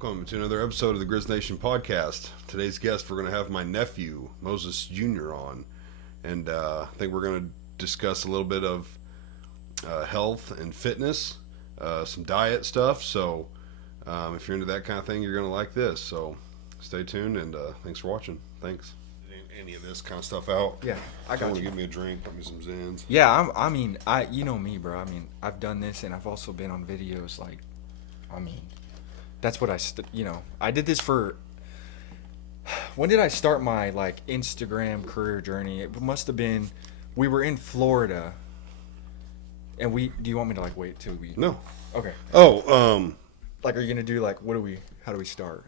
Welcome to another episode of the Grizz Nation podcast. Today's guest, we're going to have my nephew, Moses Jr. on. And I think we're going to discuss a little bit of health and fitness, some diet stuff. So if you're into that kind of thing, you're going to like this. So stay tuned and thanks for watching. Thanks. Any of this kind of stuff out? Yeah, I got you. Give me a drink, put me some Zins. Yeah, you know me, bro. I've done this, and I've also been on videos. That's what I did this for. When did I start my Instagram career journey? It must have been, we were in Florida, and do you want me to wait till we? No. Okay. Oh, are you gonna do how do we start?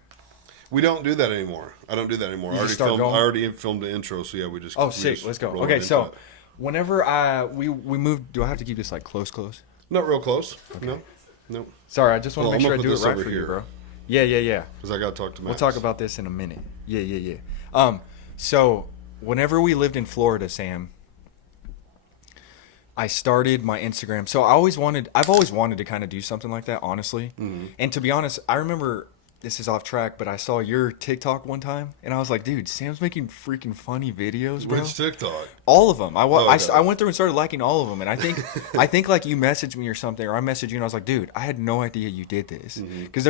we don't do that anymore. I don't do that anymore. I already filmed the intro, so yeah, we just. Oh, sick. Let's go. Okay, so whenever we moved, do I have to keep this close? Not real close. Okay. No. Sorry, I just want to make sure I do it right for you, bro. Yeah. Because I got to talk to Max. We'll talk about this in a minute. Yeah. So whenever we lived in Florida, Sam, I started my Instagram. So I've always wanted to kind of do something like that, honestly. Mm-hmm. And to be honest, I remember, this is off track, but I saw your TikTok one time, and I was like, dude, Sam's making freaking funny videos, bro. Which TikTok? All of them. I went through and started liking all of them, and I think you messaged me or something, or I messaged you, and I was like, dude, I had no idea you did this, because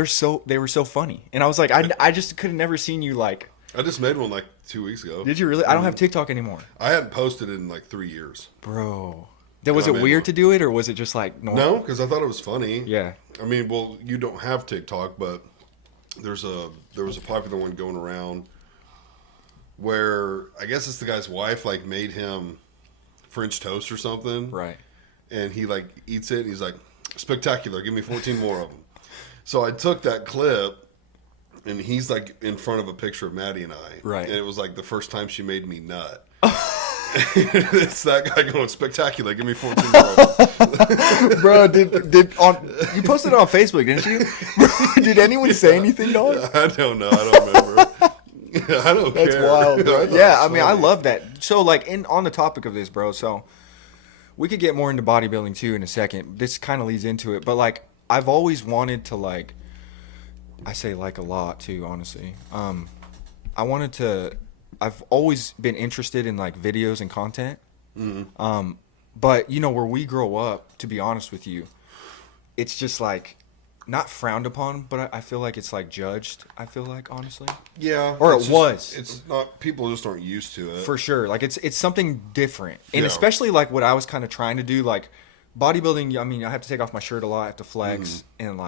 they were so funny, and I was like, I just could have never seen you I just made one 2 weeks ago. Did you really? I don't have TikTok anymore. I hadn't posted in 3 years, bro. Was it weird to do it, or was it just normal? No, because I thought it was funny. Yeah. I mean, well, you don't have TikTok, but there was a popular one going around where I guess it's the guy's wife made him French toast or something. Right. And he eats it and he's like, spectacular, give me 14 more of them. So I took that clip and he's in front of a picture of Maddie and I. Right. And it was the first time she made me nut. It's that guy going, spectacular, give me 14 more. Bro, you posted it on Facebook, didn't you? Bro, did anyone say anything, dog? I don't know. I don't remember. I don't care. That's wild, bro. Yeah, I love that. So, on the topic of this, bro, so we could get more into bodybuilding, too, in a second. This kind of leads into it. But, I've always wanted to, I say a lot, too, honestly. I've always been interested in videos and content. Mm-hmm. But where we grow up, to be honest with you, it's just not frowned upon, but I feel it's judged. I feel honestly. Yeah. Or it was. It's not. People just aren't used to it. For sure. It's something different, and especially what I was kind of trying to do, bodybuilding. I mean, I have to take off my shirt a lot. I have to flex, and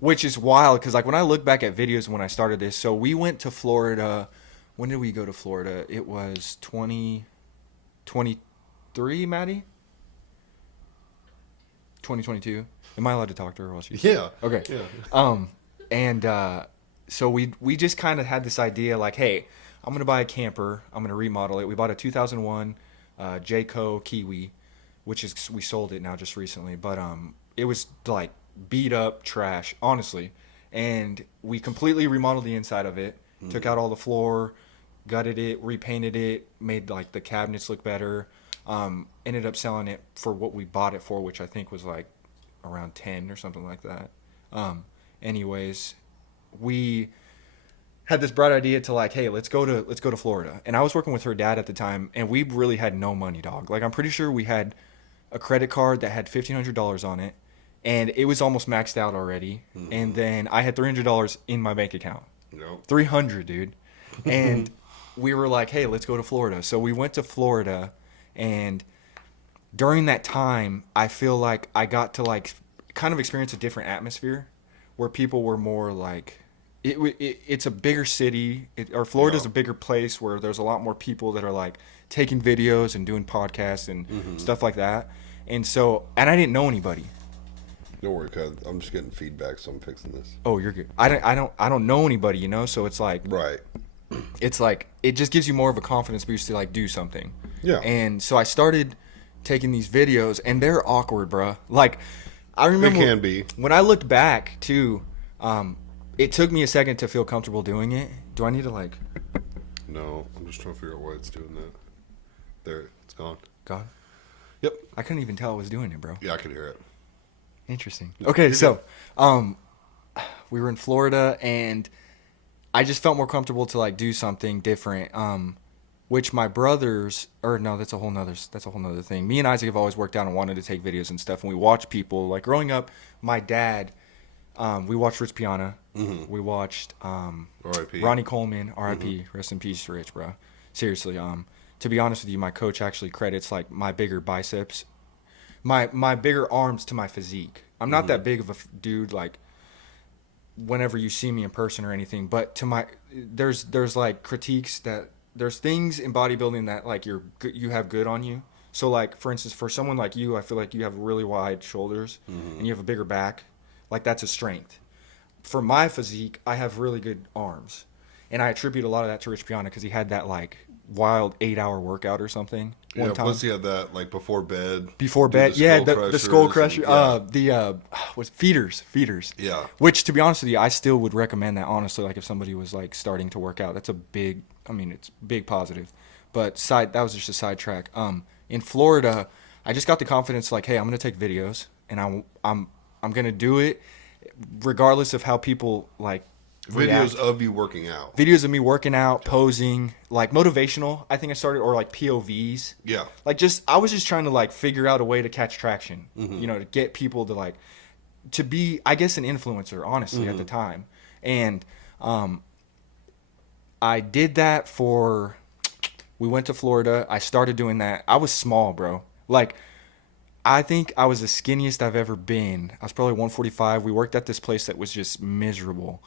which is wild because when I look back at videos when I started this, so we went to Florida. When did we go to Florida? It was 2023, Maddie? 2022. Am I allowed to talk to her while she's... Yeah. Okay. Yeah. So we just kind of had this idea hey, I'm going to buy a camper. I'm going to remodel it. We bought a 2001 Jayco Kiwi, which is... We sold it now just recently. But it was beat up trash, honestly. And we completely remodeled the inside of it. Took out all the floor, gutted it, repainted it, made the cabinets look better. Ended up selling it for what we bought it for, which I think was around 10 or something like that. Anyways, we had this bright idea to hey, let's go to Florida. And I was working with her dad at the time, and we really had no money, dog. I'm pretty sure we had a credit card that had $1,500 on it, and it was almost maxed out already. Mm-hmm. And then I had $300 in my bank account. Nope. 300, dude. And we were hey, let's go to Florida. So we went to Florida, and during that time, I feel I got to kind of experience a different atmosphere where people were more it's a bigger city, or Florida's a bigger place where there's a lot more people that are taking videos and doing podcasts and stuff like that. And I didn't know anybody. Don't worry, cuz I'm just getting feedback, so I'm fixing this. Oh, you're good. I don't know anybody, so it's right. It's it just gives you more of a confidence boost to do something. Yeah. And so I started taking these videos, and they're awkward, bro. I remember they can be. When I looked back too, it took me a second to feel comfortable doing it. Do I need to No, I'm just trying to figure out why it's doing that. There, it's gone. Gone? Yep. I couldn't even tell it was doing it, bro. Yeah, I could hear it. Interesting. Okay, so we were in Florida, and I just felt more comfortable to like do something different. Which my brothers, or no, that's a whole nother thing. Me and Isaac have always worked out and wanted to take videos and stuff, and we watch people. Like growing up, my dad, we watched Rich Piana. Mm-hmm. We watched R.I.P. Ronnie Coleman, R.I.P. Rest in peace, Rich, bro. Seriously, to be honest with you, my coach actually credits like my bigger biceps, my bigger arms to my physique. I'm not that big of a dude, like whenever you see me in person or anything, but to my there's like critiques that there's things in bodybuilding that like you have good on you. So like for instance, for someone like you, I feel like you have really wide shoulders and you have a bigger back. Like that's a strength. For my physique, I have really good arms, and I attribute a lot of that to Rich Piana because he had that like wild 8-hour workout or something. Yeah, plus he had that like before bed. Before bed, the skull crusher. Was feeders. Yeah. Which, to be honest with you, I still would recommend that honestly. Like if somebody was like starting to work out, that's a big. I mean, it's big positive. But that was just a sidetrack. In Florida, I just got the confidence like, hey, I'm gonna take videos, and I'm gonna do it, regardless of how people like. Videos of you working out. Videos of me working out, posing, like motivational. I think I started, or like POVs. Yeah. Like I was just trying to like figure out a way to catch traction. You know, to get people to like, to be, I guess, an influencer. Honestly, at the time, and I did that for. We went to Florida. I started doing that. I was small, bro. Like, I think I was the skinniest I've ever been. I was probably 145. We worked at this place that was just miserable.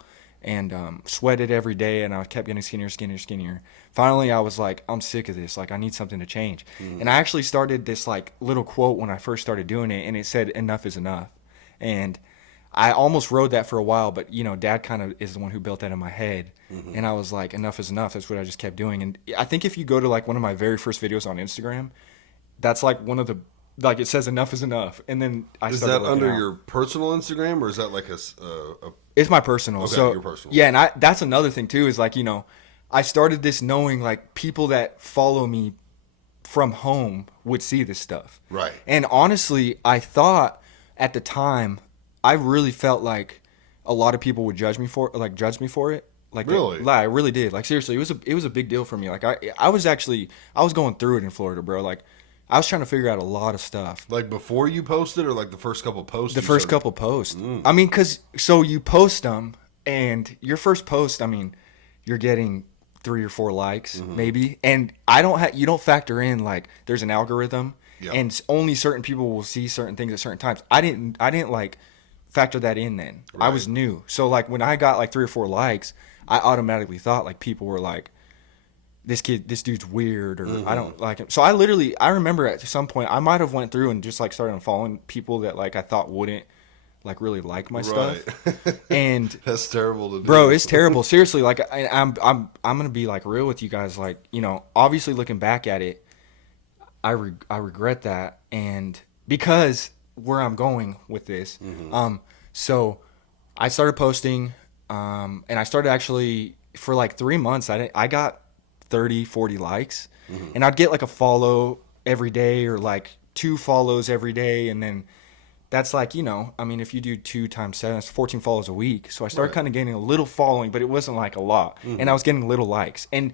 And sweated every day, and I kept getting skinnier. Finally, I was like, I'm sick of this. Like, I need something to change. And I actually started this like little quote when I first started doing it, and it said, "Enough is enough." And I almost rode that for a while, but you know, Dad kind of is the one who built that in my head. And I was like, enough is enough. That's what I just kept doing. And I think if you go to like one of my very first videos on Instagram, that's like one of the like it says enough is enough. And then is that under your personal Instagram, or is that like a it's my personal. Okay, so your personal. Yeah, and that's another thing too, is like, you know, I started this knowing like people that follow me from home would see this stuff. Right. And honestly, I thought at the time, I really felt like a lot of people would judge me for it. Like really? I really did. Like seriously, it was a big deal for me. Like I was going through it in Florida, bro. Like I was trying to figure out a lot of stuff. Like before you posted, or like the first couple posts? The first couple posts. I mean, so you post them, and your first post, I mean, you're getting 3 or 4 likes, maybe. And you don't factor in like there's an algorithm, and only certain people will see certain things at certain times. I didn't like factor that in then. Right. I was new, so like when I got like 3 or 4 likes, I automatically thought like people were like, this dude's weird, or I don't like him. So I remember at some point I might have went through and just like started unfollowing people that like I thought wouldn't like really like my stuff. And that's terrible to do. Bro, it's terrible. Seriously, like I'm gonna be like real with you guys. Like, you know, obviously looking back at it, I regret that, and because where I'm going with this, so I started posting, and I started actually for like 3 months. I got 30, 40 likes, and I'd get like a follow every day, or like 2 follows every day, and then that's like, you know, I mean, if you do 2 times 7, it's 14 follows a week. So I started kind of gaining a little following, but it wasn't like a lot, and I was getting little likes. And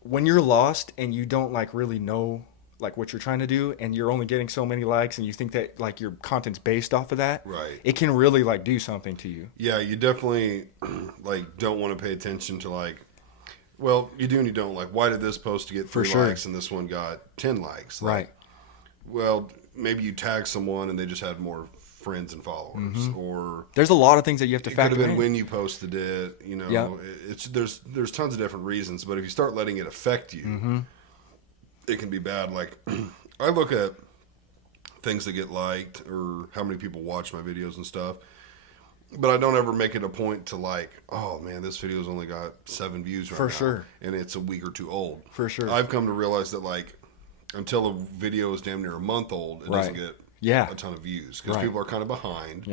when you're lost and you don't like really know like what you're trying to do, and you're only getting so many likes, and you think that like your content's based off of that, right, it can really like do something to you. Yeah, you definitely like don't want to pay attention to like, well, you do and you don't. Like, why did this post get 3 likes and this one got 10 likes? Like, right. Well, maybe you tag someone and they just had more friends and followers, or there's a lot of things that you have to factor in. It could have been when you posted it, you know. It's there's tons of different reasons, but if you start letting it affect you, it can be bad. Like, I look at things that get liked or how many people watch my videos and stuff, but I don't ever make it a point to like, oh man, this video's only got 7 views right now. For sure. And it's a week or 2 old. For sure. I've come to realize that like, until a video is damn near a month old, it doesn't get a ton of views, because people are kind of behind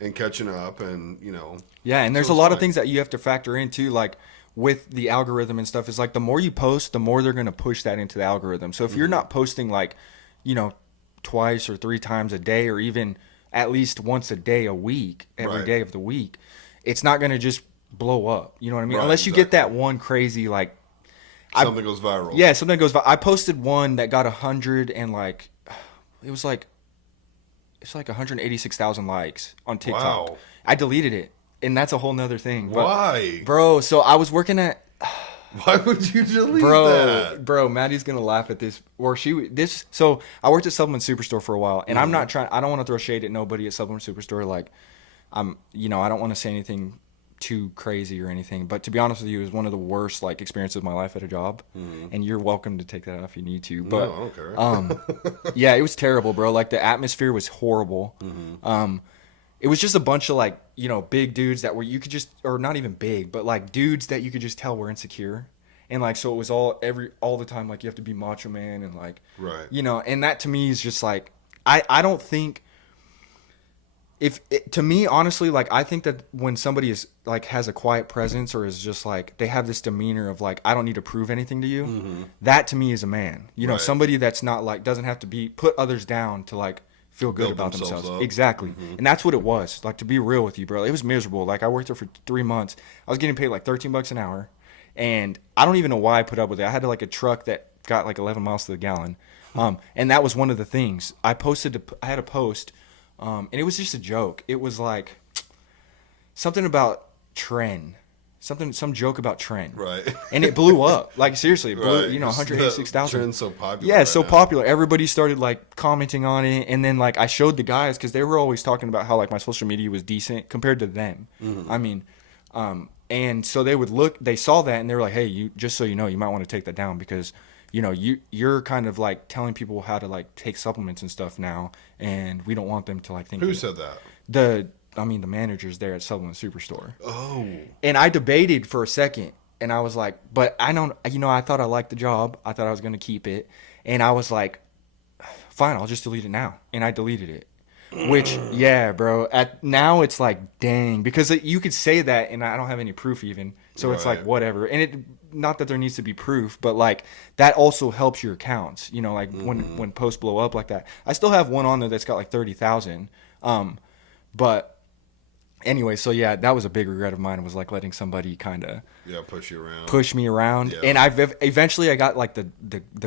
and catching up, and you know. Yeah, and there's a lot of things that you have to factor in too, like with the algorithm and stuff. Is like the more you post, the more they're going to push that into the algorithm. So if you're not posting like, you know, 2 or 3 times a day, or even at least once a day a week, every day of the week, it's not gonna just blow up. You know what I mean? Right, Unless you get that one crazy like something goes viral. Yeah, something goes viral. I posted one that got 100 and like it was like it's like 186,000 likes on TikTok. Wow. I deleted it, and that's a whole nother thing. But, Why, bro? So I was working at. Why would you delete Bro, that? bro, Maddie's gonna laugh at this. So I worked at Supplement Superstore for a while, and I'm not trying. I don't want to throw shade at nobody at Supplement Superstore. Like, I don't want to say anything too crazy or anything. But to be honest with you, it was one of the worst like experiences of my life at a job. And you're welcome to take that off if you need to. But No, I don't care. yeah, it was terrible, bro. Like the atmosphere was horrible. It was just a bunch of like, big dudes that were, you could just, or not even big, but like dudes that you could just tell were insecure. And like, so it was all the time, like you have to be macho man and like, Right. And that to me is just like, I don't think to me, honestly, like I think that when somebody is like, has a quiet presence or is just like, they have this demeanor of like, I don't need to prove anything to you. That to me is a man, Right. somebody that's not like, doesn't have to put others down to like, feel good Build about themselves themselves. up. Exactly. And that's what it was. Like, to be real with you, bro, it was miserable. Like, I worked there for 3 months. I was getting paid like $13 an hour. And I don't even know why I put up with it. I had like a truck that got like 11 miles to the gallon. And that was one of the things. I had a post, and it was just a joke. It was like something about trend. Some joke about trend. Right. And it blew up. Like, seriously, it blew, Right. 186,000. Trend's so popular. Yeah, right it's so now. popular. Everybody started like commenting on it, and then like I showed the guys because they were always talking about how like my social media was decent compared to them. I mean, and so they saw that and they were like, hey, you just so you know, you might want to take that down because you're kind of like telling people how to like take supplements and stuff now, and we don't want them to like think. Who said that? The managers there at Supplement Superstore. Oh. And I debated for a second, and I was like, but I don't, I thought I liked the job. I thought I was going to keep it. And I was like, fine, I'll just delete it now. And I deleted it. Which, yeah, bro. Now it's like, dang. Because you could say that, and I don't have any proof even. So it's like, Right. whatever. And not that there needs to be proof, but like, that also helps your accounts. Like when posts blow up like that. I still have one on there that's got like 30,000. But anyway, so yeah, that was a big regret of mine, was like letting somebody kind of Push you around. push me around. Yeah. And eventually I got like the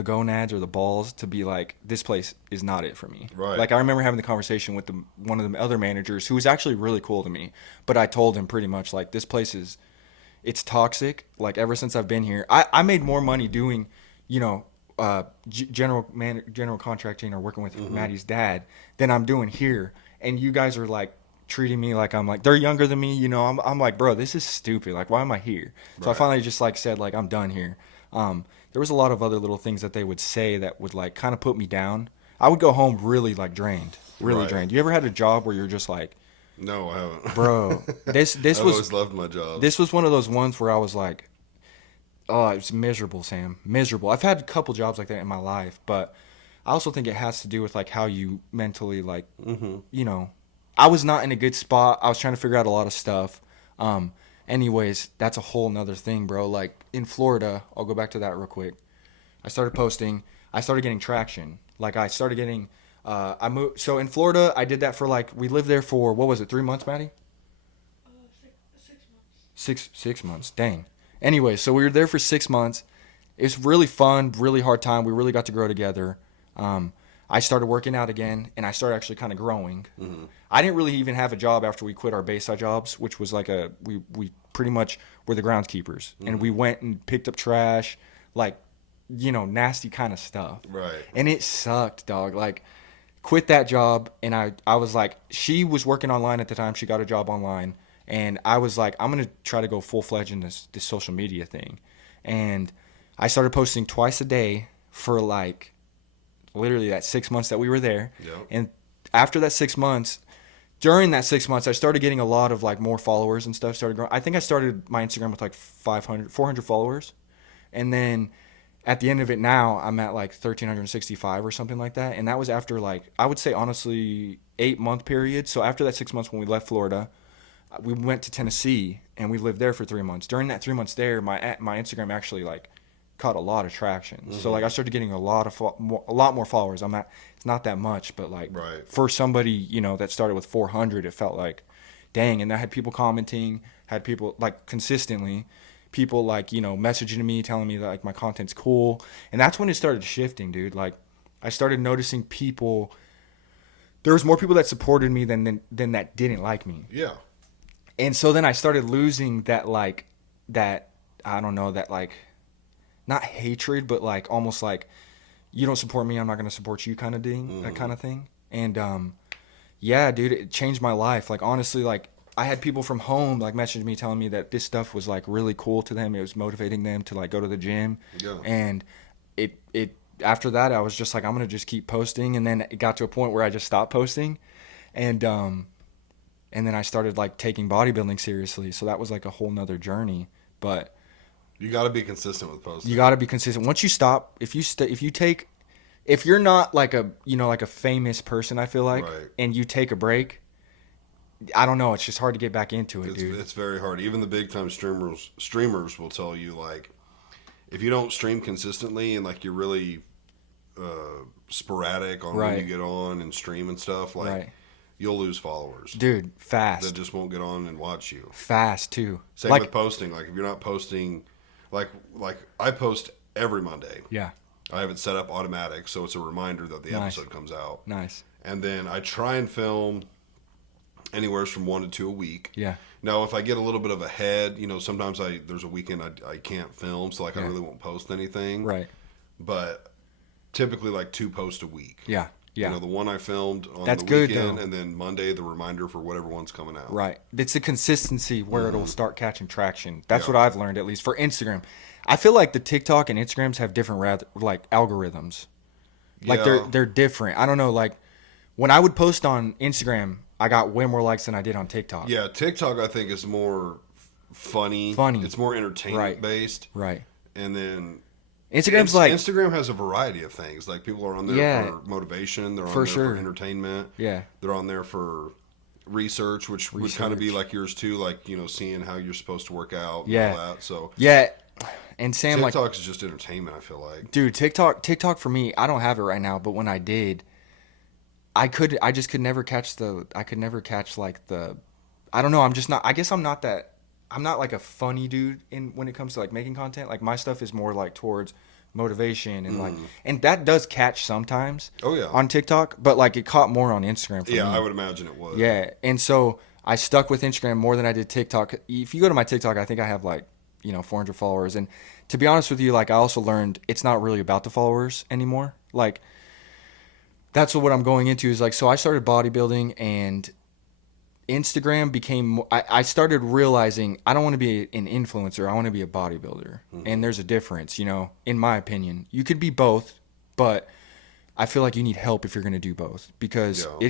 gonads or the balls to be like, this place is not it for me. Right. Like I remember having the conversation with one of the other managers who was actually really cool to me, but I told him pretty much like, this place it's toxic. Like ever since I've been here, I made more money doing, general contracting or working with Maddie's dad than I'm doing here. And you guys are like treating me like I'm like, they're younger than me. I'm like, bro, this is stupid. Like, why am I here? So I Right. finally just like said like, I'm done here. There was a lot of other little things that they would say that would like kind of put me down. I would go home really like drained, really Right. drained. You ever had a job where you're just like, No, I haven't. bro, this I've was always loved my job. this was one of those ones where I was like, oh, it was miserable, Sam. Miserable. I've had a couple jobs like that in my life, but I also think it has to do with like how you mentally like, I was not in a good spot. I was trying to figure out a lot of stuff. Anyways, that's a whole nother thing, bro. Like in Florida, I'll go back to that real quick. I started posting. I started getting traction. Like I started getting, I moved. So in Florida, I did that for like, we lived there for, what was it, 3 months, Maddie? 6 months. 6 months. Dang. Anyway, so we were there for 6 months. It was really fun, really hard time. We really got to grow together. I started working out again, and I started actually kind of growing. I didn't really even have a job after we quit our Bayside jobs, which was like we pretty much were the groundskeepers. And we went and picked up trash, like, nasty kind of stuff. Right. And it sucked, dog. Like, quit that job, and I was like, she was working online at the time. She got a job online. And I was like, I'm going to try to go full-fledged in this social media thing. And I started posting twice a day for like literally that 6 months that we were there. Yep. And after that 6 months, during that 6 months, I started getting a lot of like more followers and stuff. Started growing. I think I started my Instagram with like 400 followers. And then at the end of it now, I'm at like 1,365 or something like that. And that was after like, I would say honestly, 8-month period. So after that 6 months when we left Florida, we went to Tennessee and we lived there for 3 months. During that 3 months there, my Instagram actually like caught a lot of traction. So like I started getting a lot more followers. It's not that much, but like Right. for somebody, that started with 400, it felt like, dang. And I had people commenting, had people like consistently, people like, you know, messaging me, telling me that like my content's cool. And that's when it started shifting, dude. Like I started noticing people, there was more people that supported me than that didn't like me. Yeah. And so then I started losing that like that I don't know, that like not hatred, but like almost like you don't support me, I'm not gonna support you kind of thing, that kind of thing. And yeah, dude, it changed my life. Like honestly, like I had people from home like message me telling me that this stuff was like really cool to them. It was motivating them to like go to the gym. Yeah. And it after that I was just like I'm gonna just keep posting, and then it got to a point where I just stopped posting, and then I started like taking bodybuilding seriously. So that was like a whole nother journey. But You got to be consistent with posting. you got to be consistent. Once you stop, if you're not like a, you know, like a famous person, I feel like, Right. and you take a break, I don't know, it's just hard to get back into it, dude. It's very hard. Even the big time streamers will tell you, like, if you don't stream consistently and like you're really sporadic on when Right. you get on and stream and stuff, like Right. you'll lose followers Dude, that fast. just won't get on and watch you. Fast too. Same Like, with posting. Like if you're not posting, like I post every Monday. yeah, I have it set up automatic, so it's a reminder that the Nice. episode comes out. nice. And then I try and film anywhere from 1 to 2 a week. Yeah, Now, if I get a little bit of a head, you know, sometimes there's a weekend I can't film, so like I Yeah. really won't post anything. right. But typically like 2 posts a week. Yeah, yeah. You know, the one I filmed on That's the good, weekend, though. and then Monday the reminder for whatever one's coming out. Right. It's the consistency where it'll start catching traction. That's Yeah. what I've learned, at least for Instagram. I feel like the TikTok and Instagrams have different like algorithms. Like Yeah. they're different. I don't know. Like when I would post on Instagram, I got way more likes than I did on TikTok. Yeah, TikTok I think is more funny. Funny. It's more entertainment Right. based. Right. And then Instagram's like Instagram has a variety of things. Like people are on there Yeah. for motivation. They're on For there sure. for entertainment. yeah. They're on there for research, which would kind of be like yours too. Like, you know, seeing how you're supposed to work out and Yeah. all that. So Yeah. And Sam, like, TikTok is just entertainment, I feel like. dude, TikTok for me, I don't have it right now, but when I did, I could never catch like the, I don't know, I'm just not, I guess I'm not like a funny dude when it comes to like making content. Like my stuff is more like towards motivation and like, and that does catch sometimes Oh, yeah. on TikTok, but like it caught more on Instagram for Yeah, me. I would imagine it was. Yeah, and so I stuck with Instagram more than I did TikTok. If you go to my TikTok, I think I have like, you know, 400 followers. And to be honest with you, like I also learned it's not really about the followers anymore. Like that's what I'm going into is like, so I started bodybuilding and Instagram became, I started realizing I don't want to be an influencer. I want to be a bodybuilder. And there's a difference, you know, in my opinion. You could be both, but I feel like you need help if you're going to do both because Yeah.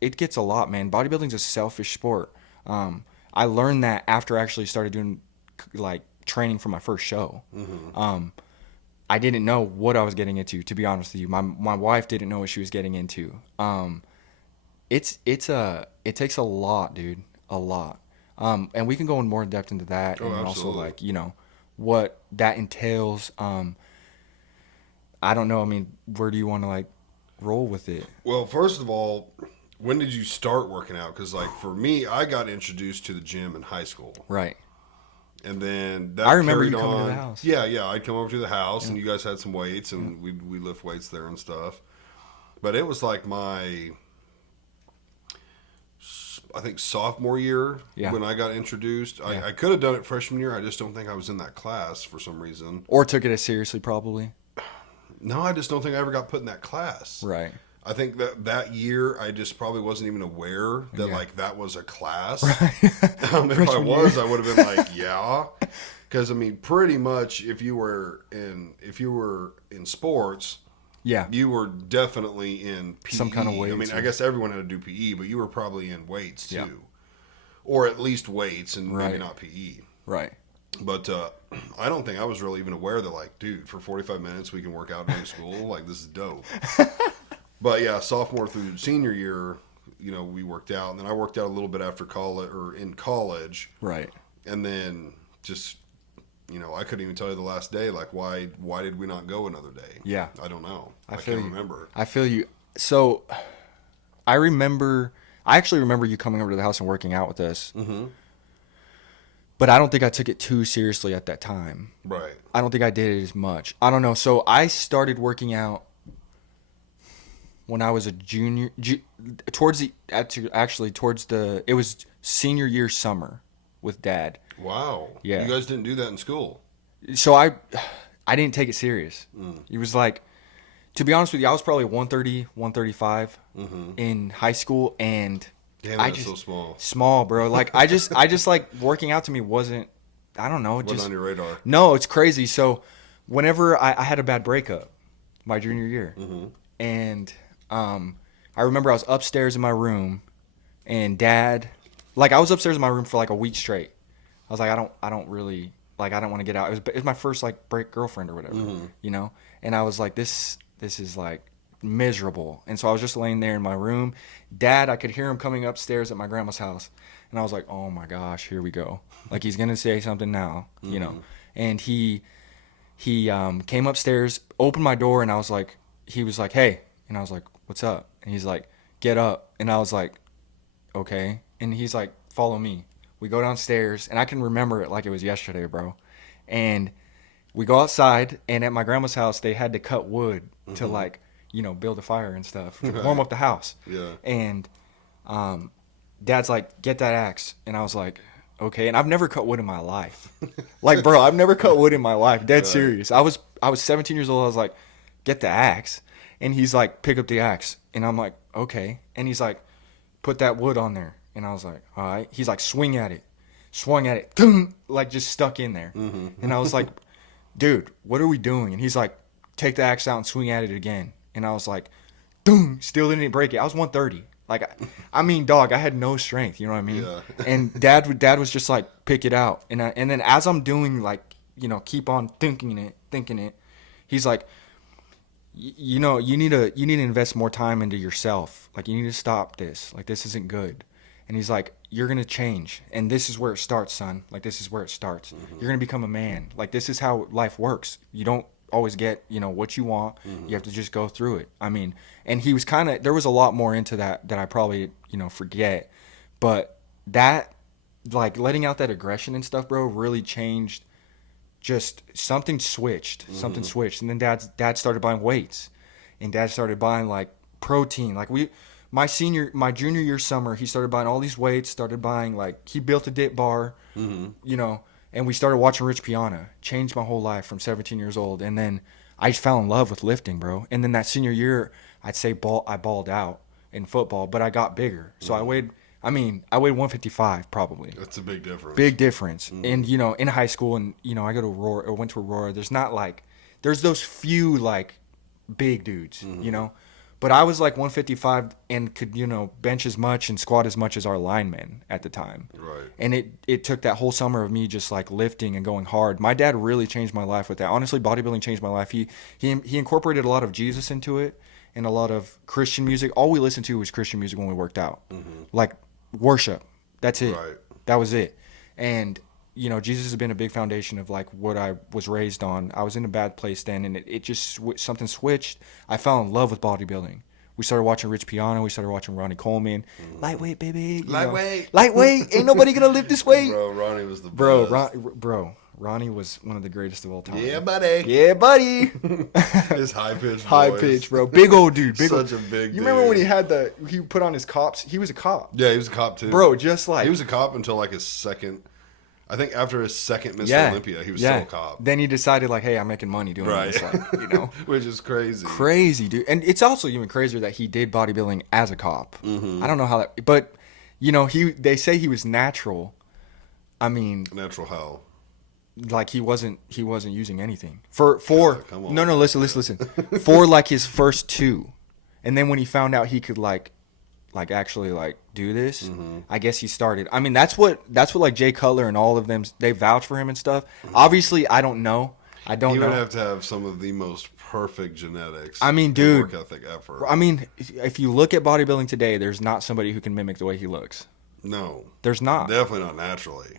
it gets a lot, man. Bodybuilding's a selfish sport. I learned that after I actually started doing like training for my first show. I didn't know what I was getting into, to be honest with you. My wife didn't know what she was getting into. It takes a lot, dude, a lot. And we can go in more depth into that, Oh, and also absolutely. like, you know, what that entails. I don't know. I mean, where do you want to like roll with it? Well, first of all, when did you start working out? Because, like, for me, I got introduced to the gym in high school. Right. And then that I remember you carried coming to on. the house. Yeah. I'd come over to the house, and you guys had some weights, and we lift weights there and stuff. But it was like my, I think, sophomore year Yeah. when I got introduced. Yeah. I could have done it freshman year. I just don't think I was in that class for some reason. Or took it as seriously, probably. No, I just don't think I ever got put in that class. Right. I think that year I just probably wasn't even aware that Yeah. like that was a class. Right. If I Freshman was, year. I would have been like, yeah, because I mean, pretty much if you were in sports, Yeah. you were definitely in PE. Some kind of I weights mean, or- I guess everyone had to do PE, but you were probably in weights too, Yeah. or at least weights and maybe Right. not PE. Right. But I don't think I was really even aware that, like, dude, for 45 minutes we can work out during school. Like, this is dope. But yeah, sophomore through senior year, you know, we worked out, and then I worked out a little bit after college or in college, Right. and then just, you know, I couldn't even tell you the last day. Like, why did we not go another day? Yeah. I don't know. I feel can't you. remember. I feel you. So I remember I actually remember you coming over to the house and working out with us. Mm-hmm. But I don't think I took it too seriously at that time. Right. I don't think I did it as much. I don't know. So I started working out when I was a junior, towards the, it was senior year summer with Dad. Wow. Yeah. You guys didn't do that in school. So I didn't take it serious. It was like, to be honest with you, I was probably 130, 135 in high school, and Damn, that's so small. Small, bro. Like I just like working out to me wasn't, I don't know, Wasn't on your radar. No, it's crazy. So whenever I had a bad breakup my junior year, and I remember I was upstairs in my room, and Dad, like I was upstairs in my room for like a week straight. I was like, I don't really, like, I don't want to get out. It was my first like break girlfriend or whatever, you know? And I was like, this is like miserable. And so I was just laying there in my room. Dad, I could hear him coming upstairs at my grandma's house. And I was like, oh my gosh, here we go. Like he's going to say something now, you know? And he came upstairs, opened my door, and I was like, he was like, hey. And I was like, what's up? And he's like, get up. And I was like, okay. And he's like, follow me. We go downstairs, and I can remember it like it was yesterday, bro. And we go outside, and at my grandma's house, they had to cut wood to, like, you know, build a fire and stuff to warm up the house. Yeah. And Dad's like, get that axe. And I was like, okay. And I've never cut wood in my life. Like, bro, I've never cut wood in my life. Dead serious. I was 17 years old. I was like, get the axe. And he's like, pick up the axe. And I'm like, okay. And he's like, put that wood on there. And I was like, all right. He's like, swing at it. Swung at it. Like, just stuck in there. And I was like, dude, what are we doing? And he's like, take the axe out and swing at it again. And I was like, still didn't break it. I was 130. Like, I mean, dog, I had no strength. You know what I mean? Yeah. And Dad was just like, pick it out. And then as I'm doing, like, you know, keep on thinking it, he's like, you know, you need to invest more time into yourself. Like, you need to stop this. Like, this isn't good. And he's like, you're going to change. And this is where it starts, son. Like, this is where it starts. You're going to become a man. Like, this is how life works. You don't always get, you know, what you want. You have to just go through it. I mean, and he was kind of, there was a lot more into that I probably, you know, forget. But that, like, letting out that aggression and stuff, bro, really changed. Just something switched. And then dad started buying weights, and Dad started buying like protein. Like my junior year summer, he started buying all these weights, started buying, like, he built a dip bar, you know, and we started watching Rich Piana. Changed my whole life from 17 years old. And then I fell in love with lifting, bro. And then that senior year, I'd say I balled out in football, but I got bigger. So I weighed 155 probably. That's a big difference. Big difference. And, you know, in high school, and, you know, I went to Aurora. There's not like, there's those few like big dudes, you know, but I was like 155 and could, you know, bench as much and squat as much as our linemen at the time. Right. And it took that whole summer of me just like lifting and going hard. My dad really changed my life with that. Honestly, bodybuilding changed my life. He incorporated a lot of Jesus into it and a lot of Christian music. All we listened to was Christian music when we worked out. Like worship. That's it. Right. That was it. And, you know, Jesus has been a big foundation of like what I was raised on. I was in a bad place then, and it just something switched. I fell in love with bodybuilding. We started watching Rich Piana. We started watching Ronnie Coleman. Lightweight, baby. Lightweight. Ain't nobody gonna lift this weight. Bro, Ronnie was the best. Ronnie was one of the greatest of all time. Yeah, buddy. His high pitch voice. High pitch, bro. Big old dude. Such a big dude. You remember when he put on his cops? He was a cop. Yeah, he was a cop too. Bro, just like. He was a cop until like his second. I think after his second Mr. Olympia, he was still a cop. Then he decided, like, hey, I'm making money doing this, like, you know. Which is crazy. Crazy, dude. And it's also even crazier that he did bodybuilding as a cop. I don't know how that, but, you know, they say he was natural. I mean. Natural how? Like he wasn't using anything. For come on. No, listen. For like his first two. And then when he found out he could like actually like do this, I guess he started. I mean, that's what like Jay Cutler and all of them, they vouch for him and stuff. Obviously, I don't know. He would have to have some of the most perfect genetics. I mean, dude, work ethic ever. I mean, if you look at bodybuilding today, there's not somebody who can mimic the way he looks. No, there's not. Definitely not naturally.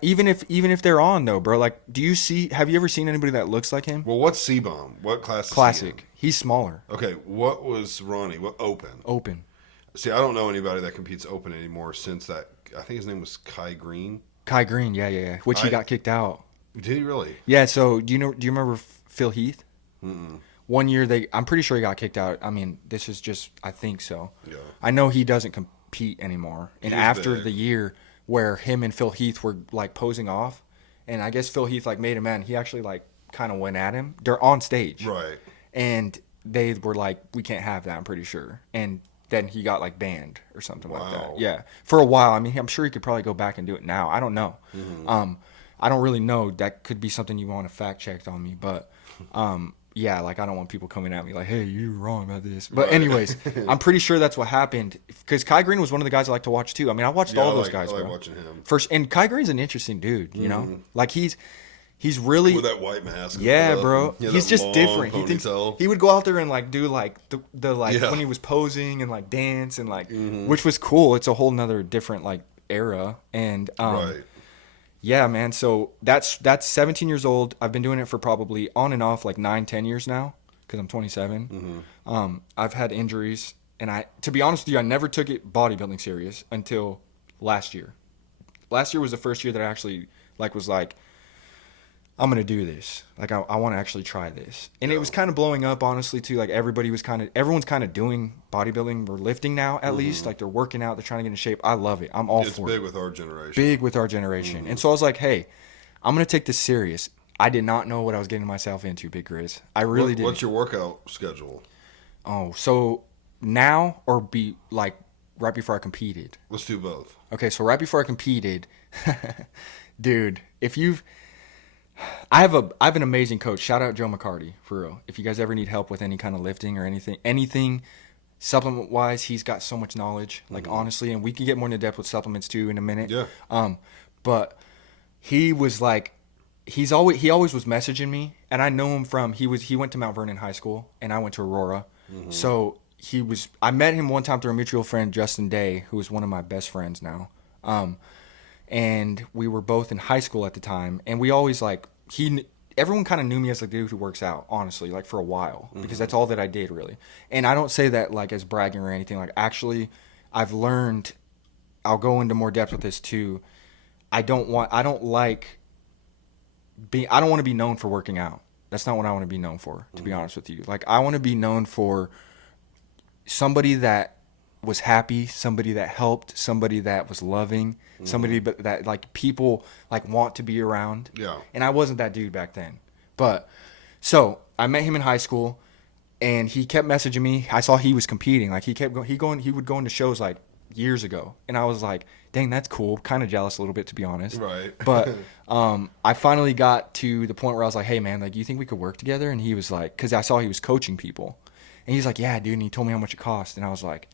Even if they're on though, bro. Like, have you ever seen anybody that looks like him? Well, what's C-Bomb? What class? Classic. Is he in? He's smaller. Okay, what was Ronnie? What open? Open. See, I don't know anybody that competes open anymore since that. I think his name was Kai Green. Kai Green, yeah. Which he I got kicked out. Did he really? Yeah. So do you remember Phil Heath? Mm-mm. One year I'm pretty sure he got kicked out. I mean, this is just, I think so. Yeah. I know he doesn't compete anymore. And He was after big. the year where him and Phil Heath were like posing off, and I guess Phil Heath like made him mad. He actually like kind of went at him. They're on stage. Right. And they were like, we can't have that, I'm pretty sure. And then he got like banned or something like Wow. that. Yeah. For a while. I mean, I'm sure he could probably go back and do it now. I don't know. I don't really know. That could be something you want to fact check on me. But yeah, like I don't want people coming at me like, hey, you're wrong about this. But Right. anyways, I'm pretty sure that's what happened. Because Kai Green was one of the guys I like to watch too. I mean, I watched Yeah, all I those like, guys, I like bro. watching him First, and Kai Green's an interesting dude, you know? Like he's really with that white mask. and yeah, stuff, bro. and, yeah, He's that just long different. He thinks ponytail. he would go out there and like do like the like Yeah. when he was posing and like dance and like which was cool. It's a whole nother different like era. And Right. yeah, man. So that's 17 years old. I've been doing it for probably on and off like 9-10 years now because I'm 27. I've had injuries, and to be honest with you, I never took it bodybuilding serious until last year. Last year was the first year that I actually was like, I'm gonna do this. Like I want to actually try this, and it was kind of blowing up, honestly, too. Like everyone's kind of doing bodybuilding or lifting now, at least. Like they're working out, they're trying to get in shape. I love it. I'm all It's for big it. with our generation. Big with our generation, and so I was like, hey, I'm gonna take this serious. I did not know what I was getting myself into, Big Grizz. I really didn't. What's your workout schedule? Oh, so now or be like right before I competed? Let's do both. Okay, so right before I competed, dude, I have an amazing coach. Shout out Joe McCarty, for real. If you guys ever need help with any kind of lifting or anything supplement wise, he's got so much knowledge. Like honestly, and we can get more into depth with supplements too in a minute. Yeah. But he was like, he always was messaging me, and I know him from he went to Mount Vernon High School, and I went to Aurora. So I met him one time through a mutual friend, Justin Day, who is one of my best friends now. And we were both in high school at the time, and we always everyone kind of knew me as the dude who works out, honestly, like for a while, because that's all that I did really. And I don't say that like as bragging or anything. Like actually, I've learned. I'll go into more depth with this too. I don't want to be known for working out. That's not what I want to be known for, to be honest with you. Like I want to be known for somebody that was happy, somebody that helped, somebody that was loving, somebody that like people like want to be around. Yeah. And I wasn't that dude back then. But so I met him in high school, and he kept messaging me. I saw he was competing. Like he would go into shows like years ago, and I was like, dang, that's cool. Kind of jealous a little bit, to be honest. Right. But I finally got to the point where I was like, hey man, like, you think we could work together? And he was like, because I saw he was coaching people, and he's like, yeah, dude. And he told me how much it cost, and I was like,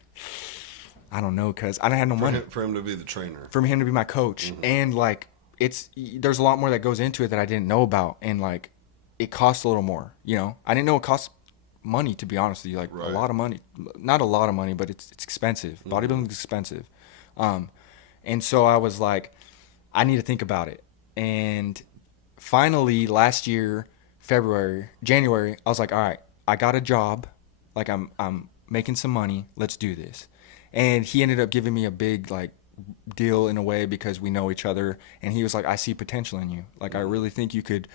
I don't know, because I didn't have no money. For him to be the trainer. For him to be my coach, and like there's a lot more that goes into it that I didn't know about, and like it costs a little more. You know, I didn't know it costs money, to be honest with you, like Right. a lot of money. Not a lot of money, but it's expensive. Bodybuilding is expensive. And so I was like, I need to think about it. And finally, last year, January, I was like, all right, I got a job. Like I'm making some money. Let's do this. And he ended up giving me a big like deal in a way, because we know each other. And he was like, I see potential in you. Like I really think you could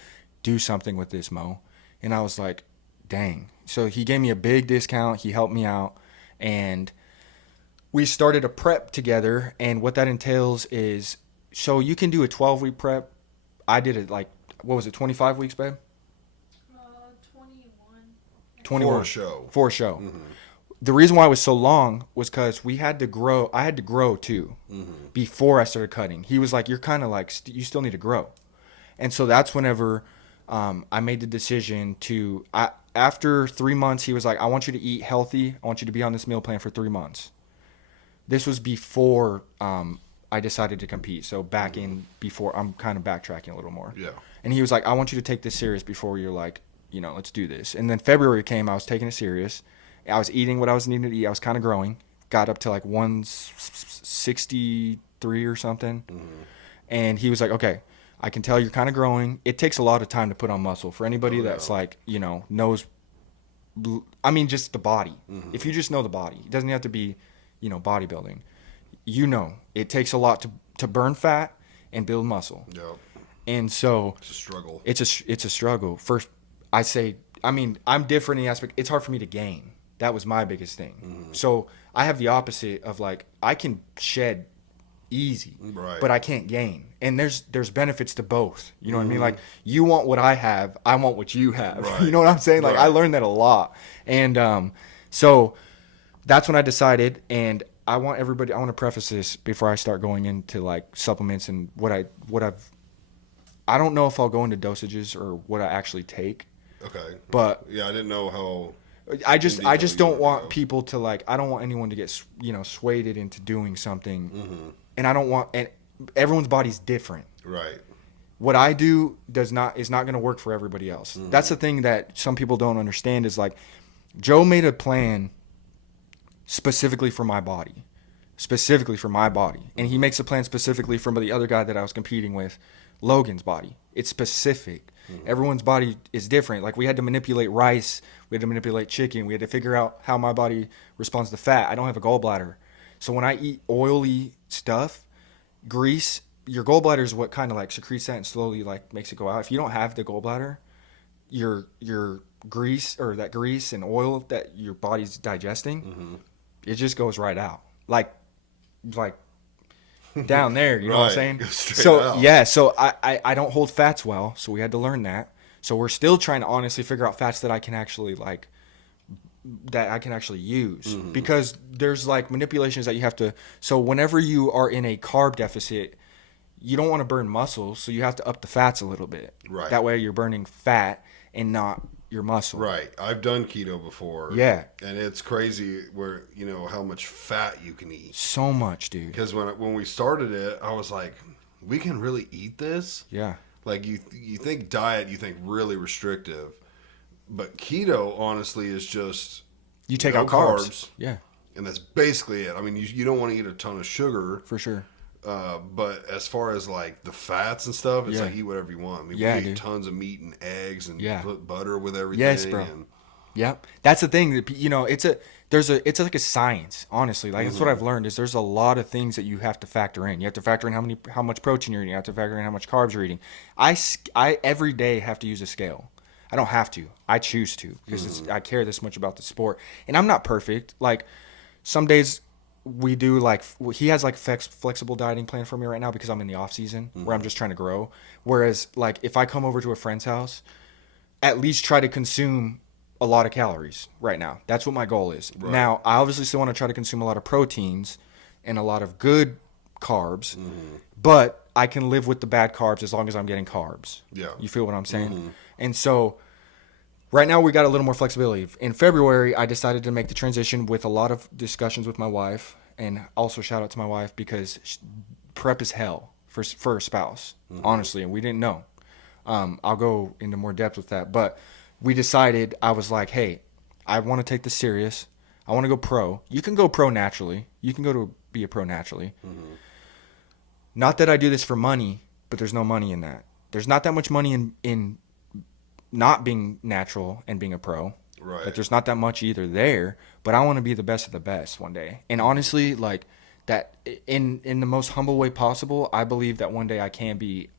do something with this, Mo. And I was like, dang. So he gave me a big discount. He helped me out. And we started a prep together, and what that entails is, so you can do a 12-week prep. I did it like, what was it, 25 weeks, babe? 21. 21. For a show. For a show. The reason why it was so long was because we had to grow. I had to grow too before I started cutting. He was like, you're kind of like, you still need to grow. And so that's whenever I made the decision to, after 3 months, he was like, I want you to eat healthy. I want you to be on this meal plan for 3 months. This was before I decided to compete. So back in before, I'm kind of backtracking a little more. Yeah. And he was like, I want you to take this serious before you're like, you know, let's do this. And then February came, I was taking it serious. I was eating what I was needing to eat. I was kind of growing. Got up to like 163 or something. And he was like, okay, I can tell you're kind of growing. It takes a lot of time to put on muscle. For anybody that's like, you know, knows, I mean, just the body. If you just know the body, it doesn't have to be, bodybuilding. It takes a lot to burn fat and build muscle. Yep. And so It's a struggle. it's a struggle. First, I'm different in the aspect. It's hard for me to gain. That was my biggest thing. Mm-hmm. So I have the opposite of like, I can shed easy, Right. but I can't gain. And there's benefits to both. You know what I mean? Mm-hmm. Like, you want what I have, I want what you have. Right. You know what I'm saying? Like, Right. I learned that a lot. And so that's when I decided, and I want to preface this before I start going into like supplements and I don't know if I'll go into dosages or what I actually take, Okay. but Yeah, I didn't know how. I just detail you don't wanna want go. people to like, I don't want anyone to get swayed into doing something, Mm-hmm. and I don't want, and everyone's body's different. Right. What I do is not going to work for everybody else. Mm-hmm. That's the thing that some people don't understand is like, Joe made a plan specifically for my body, and he makes a plan specifically for the other guy that I was competing with, Logan's body. It's specific. Mm-hmm. Everyone's body is different. Like, we had to manipulate rice, we had to manipulate chicken, we had to figure out how my body responds to fat. I don't have a gallbladder, so when I eat oily stuff, grease, your gallbladder is what kind of like secretes that and slowly like makes it go out. If you don't have the gallbladder, your grease, or that grease and oil that your body's digesting, it just goes right out. Like down there, you know what I'm Right. saying? Goes straight So out. yeah, so I don't hold fats well, so we had to learn that. So we're still trying to honestly figure out fats that I can actually use, because there's like manipulations that you have to. So whenever you are in a carb deficit, you don't want to burn muscle, so you have to up the fats a little bit. Right. That way you're burning fat and not your muscle. Right. I've done keto before. Yeah. And it's crazy where, how much fat you can eat. So much, dude. Because when we started it, I was like, we can really eat this? Yeah. Like, you think diet, you think really restrictive. But keto, honestly, is just You take no out carbs. carbs. Yeah, And that's basically it. I mean, you don't want to eat a ton of sugar. for sure. But as far as like the fats and stuff, it's Yeah. like eat whatever you want. I mean, Yeah, we eat dude. tons of meat and eggs and Yeah. put butter with everything. Yes, bro. And, Yep. That's the thing that it's like a science, honestly. Like, that's what I've learned is there's a lot of things that you have to factor in. You have to factor in how much protein you're eating. You have to factor in how much carbs you're eating. I every day have to use a scale. I don't have to. I choose to, because I care this much about the sport. And I'm not perfect. Like, some days we do like, he has like flexible dieting plan for me right now because I'm in the off season where I'm just trying to grow. Whereas like, if I come over to a friend's house, at least try to consume a lot of calories right now. That's what my goal is. Right. Now, I obviously still want to try to consume a lot of proteins and a lot of good carbs, but I can live with the bad carbs as long as I'm getting carbs. Yeah. You feel what I'm saying? And so right now we got a little more flexibility. In February, I decided to make the transition with a lot of discussions with my wife, and also shout out to my wife, because prep is hell for a spouse, honestly, and we didn't know. I'll go into more depth with that, but we decided, I was like, hey, I want to take this serious. I want to go pro. You can go pro naturally. You can go to be a pro naturally. Not that I do this for money, but there's no money in that. There's not that much money in not being natural and being a pro. Right. Like, there's not that much either there, but I want to be the best of the best one day. And honestly, like, that in the most humble way possible, I believe that one day I can be,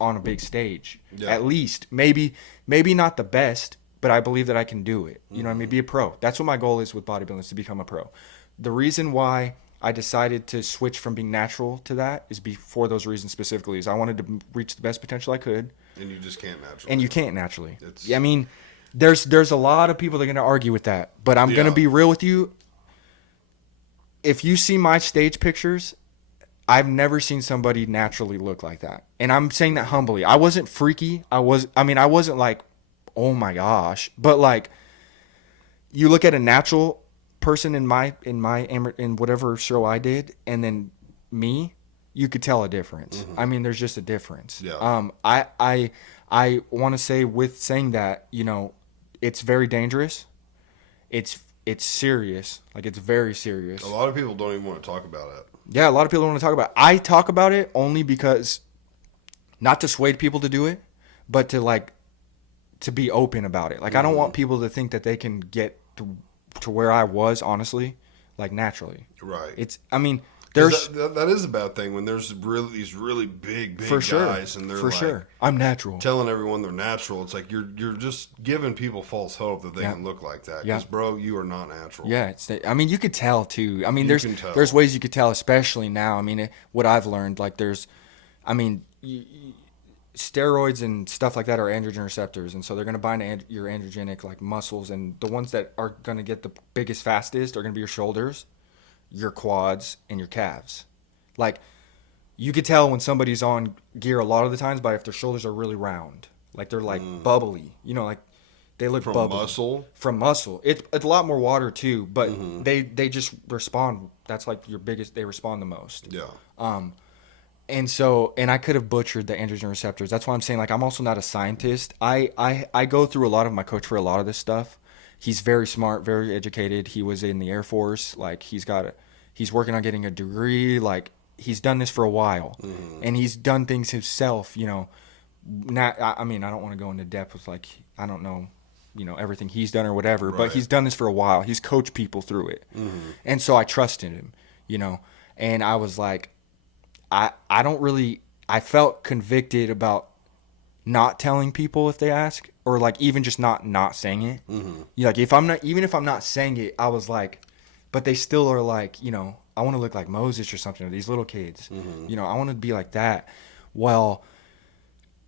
on a big stage. Yeah. At least. Maybe not the best, but I believe that I can do it. You know what I mean? Be a pro. That's what my goal is with bodybuilding, is to become a pro. The reason why I decided to switch from being natural to that is for those reasons specifically, is I wanted to reach the best potential I could. And you just can't naturally. And you can't naturally. It's- I mean, there's a lot of people that are going to argue with that, but I'm going to Yeah. be real with you. If you see my stage pictures, I've never seen somebody naturally look like that. And I'm saying that humbly. I wasn't freaky. I wasn't like, oh my gosh, but like, you look at a natural person in whatever show I did, and then me, you could tell a difference. I mean, there's just a difference. Yeah. I want to say, with saying that, it's very dangerous. It's serious. Like, it's very serious. A lot of people don't even want to talk about it. Yeah, a lot of people don't want to talk about it. I talk about it only because, not to sway people to do it, but to be open about it. Like, I don't want people to think that they can get to where I was, honestly. like naturally. Right. It's, I mean, 'Cause there's that is a bad thing when there's really these really big for sure, guys and they're for like sure, I'm natural. telling everyone they're natural. It's like you're just giving people false hope that they Yeah. can look like that. Yeah. Because bro, you are not natural. Yeah, I mean, you could tell too. I mean, You can tell. there's ways you could tell, especially now. I mean, what I've learned, like I mean, steroids and stuff like that are androgen receptors, and so they're gonna bind your androgenic like muscles, and the ones that are gonna get the biggest, fastest are gonna be your shoulders, your quads, and your calves. Like, you could tell when somebody's on gear a lot of the times by if their shoulders are really round, like they're like bubbly, like they look From bubbly. muscle? From muscle. It's a lot more water too, but they just respond. That's like your biggest. They respond the most. Yeah. And I could have butchered the androgen receptors. That's why I'm saying, like, I'm also not a scientist. I go through a lot of my coach for a lot of this stuff. He's very smart, very educated. He was in the Air Force. Like, he's working on getting a degree. Like, he's done this for a while, and he's done things himself. Not. I mean, I don't want to go into depth with, like, I don't know, everything he's done or whatever. Right. But he's done this for a while. He's coached people through it, and so I trusted him. And I was like, I don't really. I felt convicted about not telling people if they ask, or like even just not saying it. Like, if I'm not saying it, I was like, but they still are like, I want to look like Moses or something, or these little kids. I want to be like that. Well,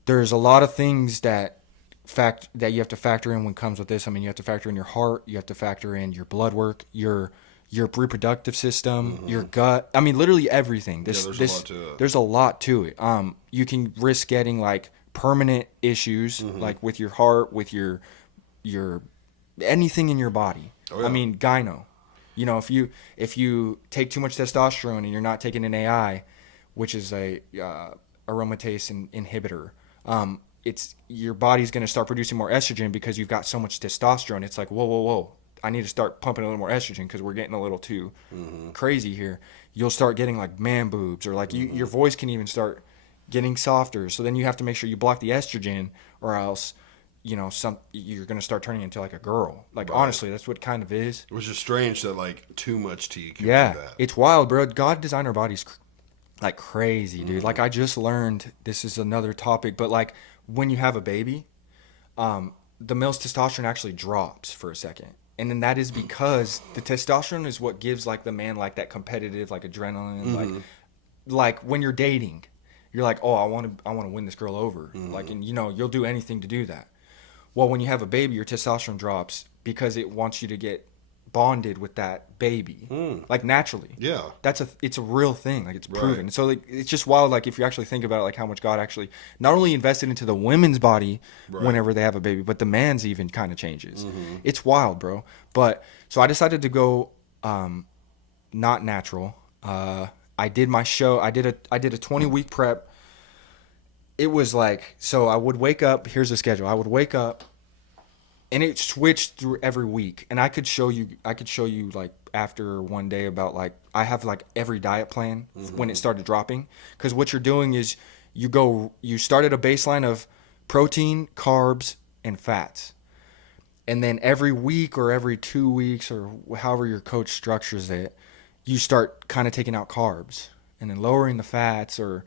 there's a lot of things that you have to factor in when it comes with this. I mean, you have to factor in your heart, you have to factor in your blood work, your reproductive system, your gut. I mean, literally everything. There's a lot to it. There's a lot to it. You can risk getting like permanent issues, like with your heart, with your anything in your body. Oh, yeah. I mean, gyno. If you take too much testosterone and you're not taking an AI, which is a aromatase inhibitor, it's your body's going to start producing more estrogen because you've got so much testosterone. It's like, whoa. I need to start pumping a little more estrogen because we're getting a little too crazy here. You'll start getting like man boobs, or like your voice can even start getting softer. So then you have to make sure you block the estrogen, or else, you're going to start turning into like a girl. Like, Right. honestly, that's what it kind of is. Which is strange that like too much tea can Yeah, do that. it's wild, bro. God designed our bodies like crazy, dude. Like, I just learned, this is another topic, but like when you have a baby, the male's testosterone actually drops for a second. And then that is because the testosterone is what gives like the man like that competitive, like adrenaline, like when you're dating, you're like, oh, I want to win this girl over. Like, and you'll do anything to do that. Well, when you have a baby, your testosterone drops because it wants you to get bonded with that baby, like naturally. Yeah. It's a real thing. Like, it's proven. Right. So like, it's just wild. Like, if you actually think about it, like how much God actually not only invested into the women's body Right. whenever they have a baby, but the man's even kind of changes. It's wild, bro. But so I decided to go not natural. I did my show. I did a 20-week prep. It was like, so I would wake up. Here's the schedule. I would wake up, and it switched through every week. And I could show you like after one day about like, I have like every diet plan when it started dropping. Because what you're doing is you start at a baseline of protein, carbs, and fats. And then every week or every 2 weeks or however your coach structures it, you start kind of taking out carbs and then lowering the fats, or,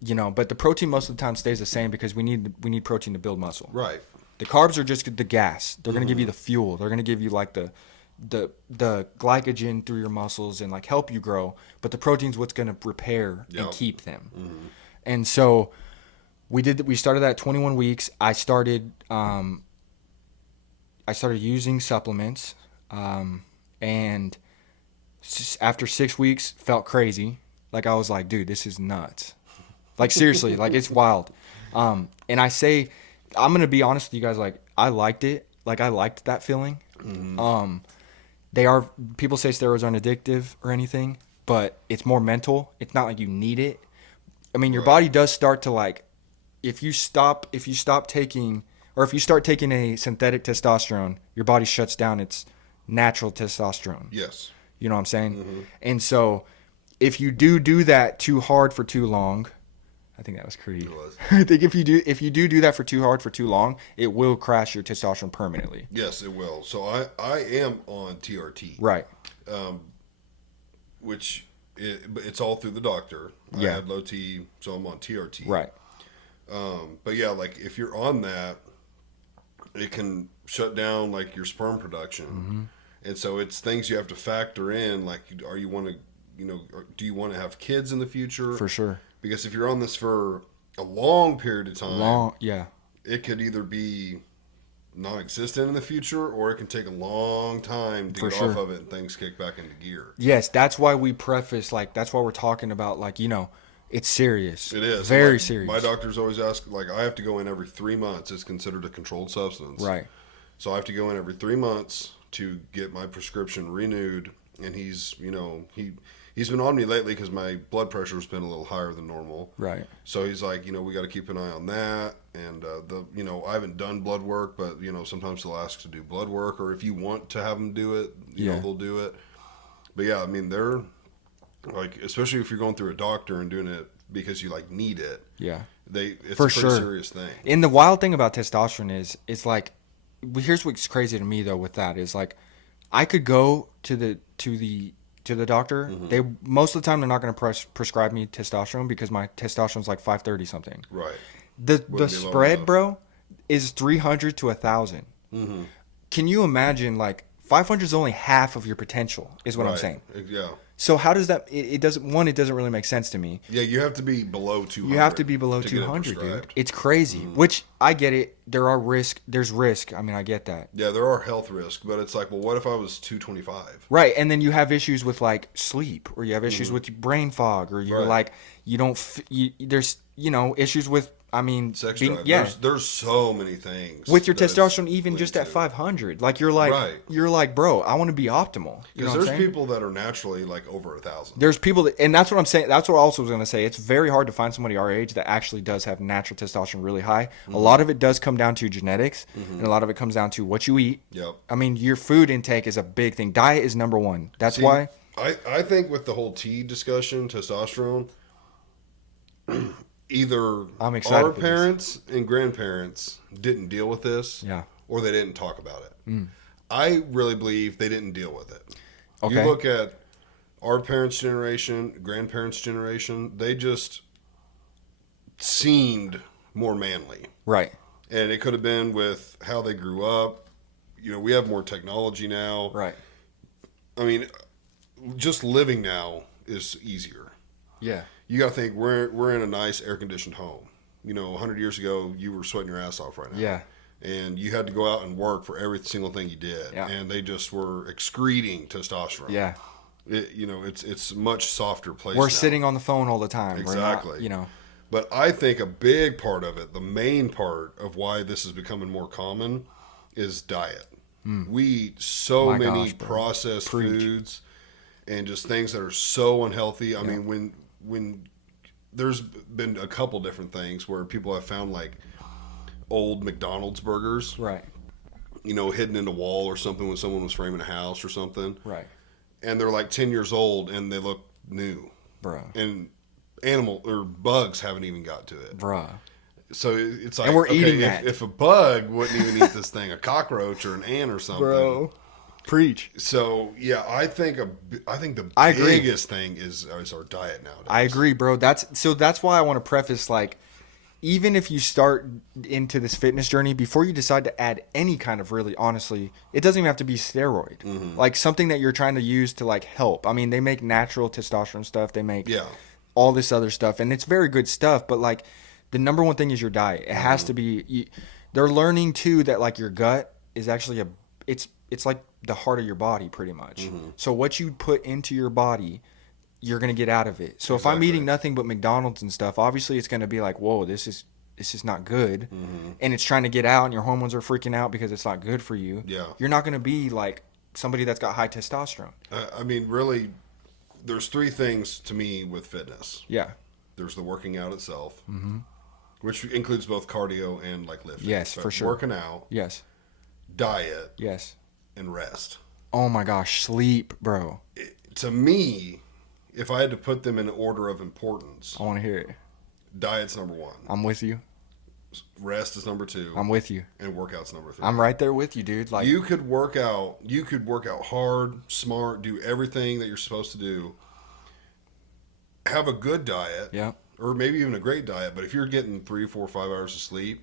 but the protein most of the time stays the same because we need protein to build muscle. Right. The carbs are just the gas. They're going to give you the fuel. They're going to give you like the glycogen through your muscles and like help you grow. But the protein's what's going to repair and keep them. And so we started that at 21 weeks. I started using supplements, and after 6 weeks, felt crazy. Like, I was like, dude, this is nuts. Like, seriously, like, it's wild. And I'm going to be honest with you guys, like, I liked it. Like, I liked that feeling. People say steroids aren't addictive or anything, but it's more mental. It's not like you need it. I mean, your body does start to, like, if you start taking a synthetic testosterone, your body shuts down its natural testosterone. Yes. You know what I'm saying? And so if you do that too hard for too long, I think that was Creed. It was. I think if you do that for too hard for too long, it will crash your testosterone permanently. Yes, it will. So I am on TRT. Right. it's all through the doctor. Yeah. I had low T, so I'm on TRT. Right. But yeah, like if you're on that, it can shut down like your sperm production, and so it's things you have to factor in. Like, do you want to have kids in the future? For sure. Because if you're on this for a long period of time, Yeah. it could either be non-existent in the future, or it can take a long time to get off of it and things kick back into gear. Yes, that's why we preface, like, that's why we're talking about, like, it's serious. It is. Very like, serious. My doctors always ask, like, I have to go in every 3 months. It's considered a controlled substance. Right. So I have to go in every 3 months to get my prescription renewed. And he's been on me lately because my blood pressure's been a little higher than normal. Right. So he's like, we got to keep an eye on that. And I haven't done blood work, but sometimes they'll ask to do blood work, or if you want to have them do it, they'll do it. But yeah, I mean, they're like, especially if you're going through a doctor and doing it because you like need it. Yeah. It's For a pretty serious thing. And the wild thing about testosterone is like, here's what's crazy to me though with that is like, I could go to the doctor. They most of the time they're not going to prescribe me testosterone because my testosterone's like 530 something. Right. The spread, bro, is 300 to 1,000. Can you imagine, like, 500 is only half of your potential, is what I'm saying. Yeah. So how does that? It doesn't really make sense to me. Yeah, you have to be below 200. You have to be below 200, dude. It's crazy. Which I get it. There's risk. I mean, I get that. Yeah, there are health risks, but it's like, well, what if I was 225? Right, and then you have issues with like sleep, or you have issues with brain fog, or you're like you don't. There's issues with. I mean, sex drive. There's so many things with your testosterone, even just at 500. Like you're like, bro, I want to be optimal. Because there's people that are naturally like over 1,000. There's people that, and that's what I'm saying. That's what I also was going to say. It's very hard to find somebody our age that actually does have natural testosterone really high. A lot of it does come down to genetics, and a lot of it comes down to what you eat. Yep. I mean, your food intake is a big thing. Diet is number one. That's why. I think with the whole T discussion, testosterone. Either I'm excited our parents and grandparents didn't deal with this, or they didn't talk about it. I really believe they didn't deal with it. Okay. You look at our parents' generation, grandparents' generation, they just seemed more manly. Right. And it could have been with how they grew up. We have more technology now. Right. I mean, just living now is easier. Yeah. You got to think we're in a nice air conditioned home. 100 years ago, you were sweating your ass off right now. Yeah. And you had to go out and work for every single thing you did. Yeah. And they just were excreting testosterone. Yeah. It's much softer place. We're now. sitting on the phone all the time. Exactly. We're not, But I think a big part of it, the main part of why this is becoming more common, is diet. We eat so many processed foods and just things that are so unhealthy. I mean, when there's been a couple different things where people have found like old McDonald's burgers, right? Hidden in a wall or something when someone was framing a house or something, right? And they're like 10 years old and they look new, bro. And animal or bugs haven't even got to it, bro. So it's like, and we're eating that. If a bug wouldn't even eat this thing, a cockroach or an ant or something, bro. Preach. So yeah, I think the biggest thing is our diet nowadays. I agree, bro. That's why I want to preface, like, even if you start into this fitness journey, before you decide to add any kind of, really, honestly, it doesn't even have to be steroid. Like something that you're trying to use to like help. I mean, they make natural testosterone stuff. They make all this other stuff, and it's very good stuff. But like, the number one thing is your diet. It has to be. They're learning too that like your gut is actually it's like the heart of your body pretty much. So what you put into your body, you're going to get out of it. So if I'm eating nothing but McDonald's and stuff, obviously it's going to be like, whoa, this is not good. And it's trying to get out and your hormones are freaking out because it's not good for you. Yeah. You're not going to be like somebody that's got high testosterone. I mean, really, there's three things to me with fitness. Yeah. There's the working out itself, which includes both cardio and like lifting. Yes, for sure. Working out. Yes. Diet. Yes. And rest. Oh my gosh, sleep, bro. To me, if I had to put them in order of importance, I want to hear it. Diet's number one. I'm with you. Rest is number two. I'm with you. And workout's number three. I'm right there with you, dude. Like, you could work out hard, smart, do everything that you're supposed to do, have a good diet, Yeah. or maybe even a great diet, but if you're getting 3, 4, 5 hours of sleep,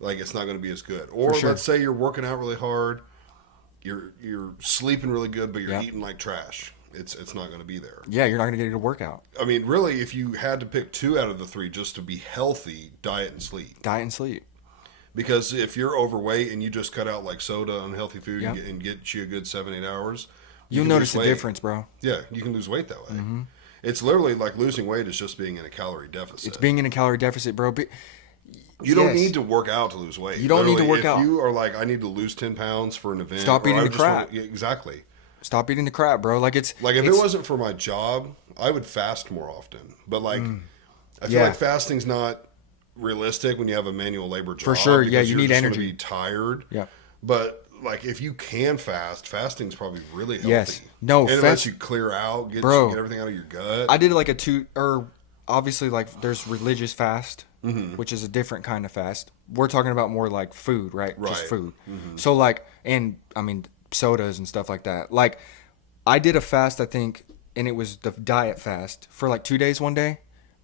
like it's not going to be as good. Or sure. let's say you're working out really hard, you're sleeping really good, but you're Yeah. eating like trash. It's not going to be there. Yeah, you're not going to get a good workout. I mean, really, if you had to pick 2 out of the 3 just to be healthy, diet and sleep. Diet and sleep. Because if you're overweight and you just cut out like soda, unhealthy food, Yeah. and get you a good 7, 8 hours, You'll can notice lose the weight. difference, bro. Yeah, you can lose weight that way. Mm-hmm. It's literally like losing weight is just being in a calorie deficit. It's being in a calorie deficit, bro. You don't Yes. need to work out to lose weight. You don't need to Literally, work out. If you are like, I need to lose 10 pounds for an event. Stop or eating I the just crap. wanna- yeah, exactly. Stop eating the crap, bro. Like it's Like if it's, it wasn't for my job, I would fast more often. But like, I feel Yeah. like fasting's not realistic when you have a manual labor job. For sure, yeah, because you you're need just gonna energy. be tired. Yeah. But like if you can fast, fasting's probably really healthy. Yes. No, and it fast- lets you clear out, get everything out of your gut. I did like a 2 or obviously like there's religious fast, which is a different kind of fast. We're talking about more like food, right? Just Right. food. So like, and I mean sodas and stuff like that. Like I did a fast, I think, and it was the diet fast for like 2 days one day.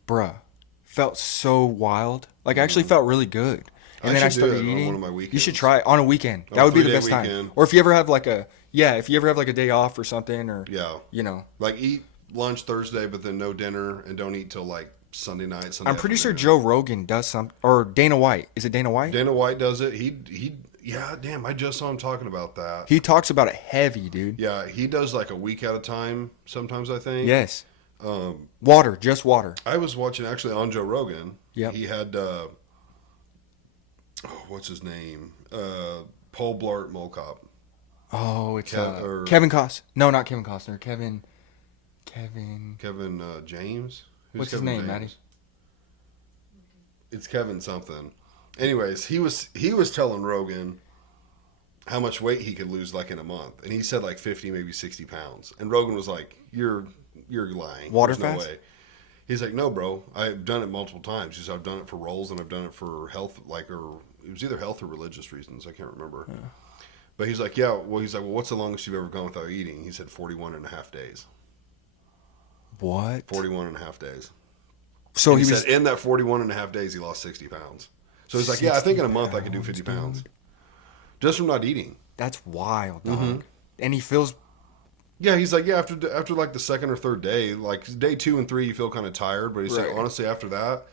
Bruh, felt so wild. Like I actually felt really good. And I then I should do started it on eating. one of my You should weekends. try it on a weekend. On That a would be the 3-day best time. weekend. Or if you ever have like a day off or something, or Yeah. you know. Like eat lunch Thursday, but then no dinner, and don't eat till like Sunday night. Sunday I'm pretty sure afternoon. Joe Rogan does some, or Dana White. Is it Dana White? Dana White does it. Yeah, damn, I just saw him talking about that. He talks about it heavy, dude. Yeah, he does like a week at a time sometimes, I think. Yes. Water, just water. I was watching actually on Joe Rogan. Yep. He had what's his name? Paul Blart Mall Cop. Oh, it's or- Kevin Costner. No, not Kevin Costner. Kevin. Kevin James. Who's What's his Kevin name, James? Maddie? It's Kevin something. Anyways, he was telling Rogan how much weight he could lose like in a month, and he said like 50, maybe 60 pounds. And Rogan was like, "You're lying. Water There's no fast? way." He's like, "No, bro. I've done it multiple times. He said, I've done it for roles and I've done it for health, or it was either health or religious reasons. I can't remember." Yeah. But he's like, "Yeah." Well, he's like, "Well, what's the longest you've ever gone without eating?" He said, 41 and a half days. What? 41 and a half days. So And he he was. said in that 41 and a half days, he lost 60 pounds. So he's like, "Yeah, I think in a month I could do 50 pounds. Just from not eating." That's wild, dog. And he feels. Yeah, he's like, yeah, after like the second or third day, like day 2 and 3, you feel kind of tired, but he's like, Right. honestly, after that,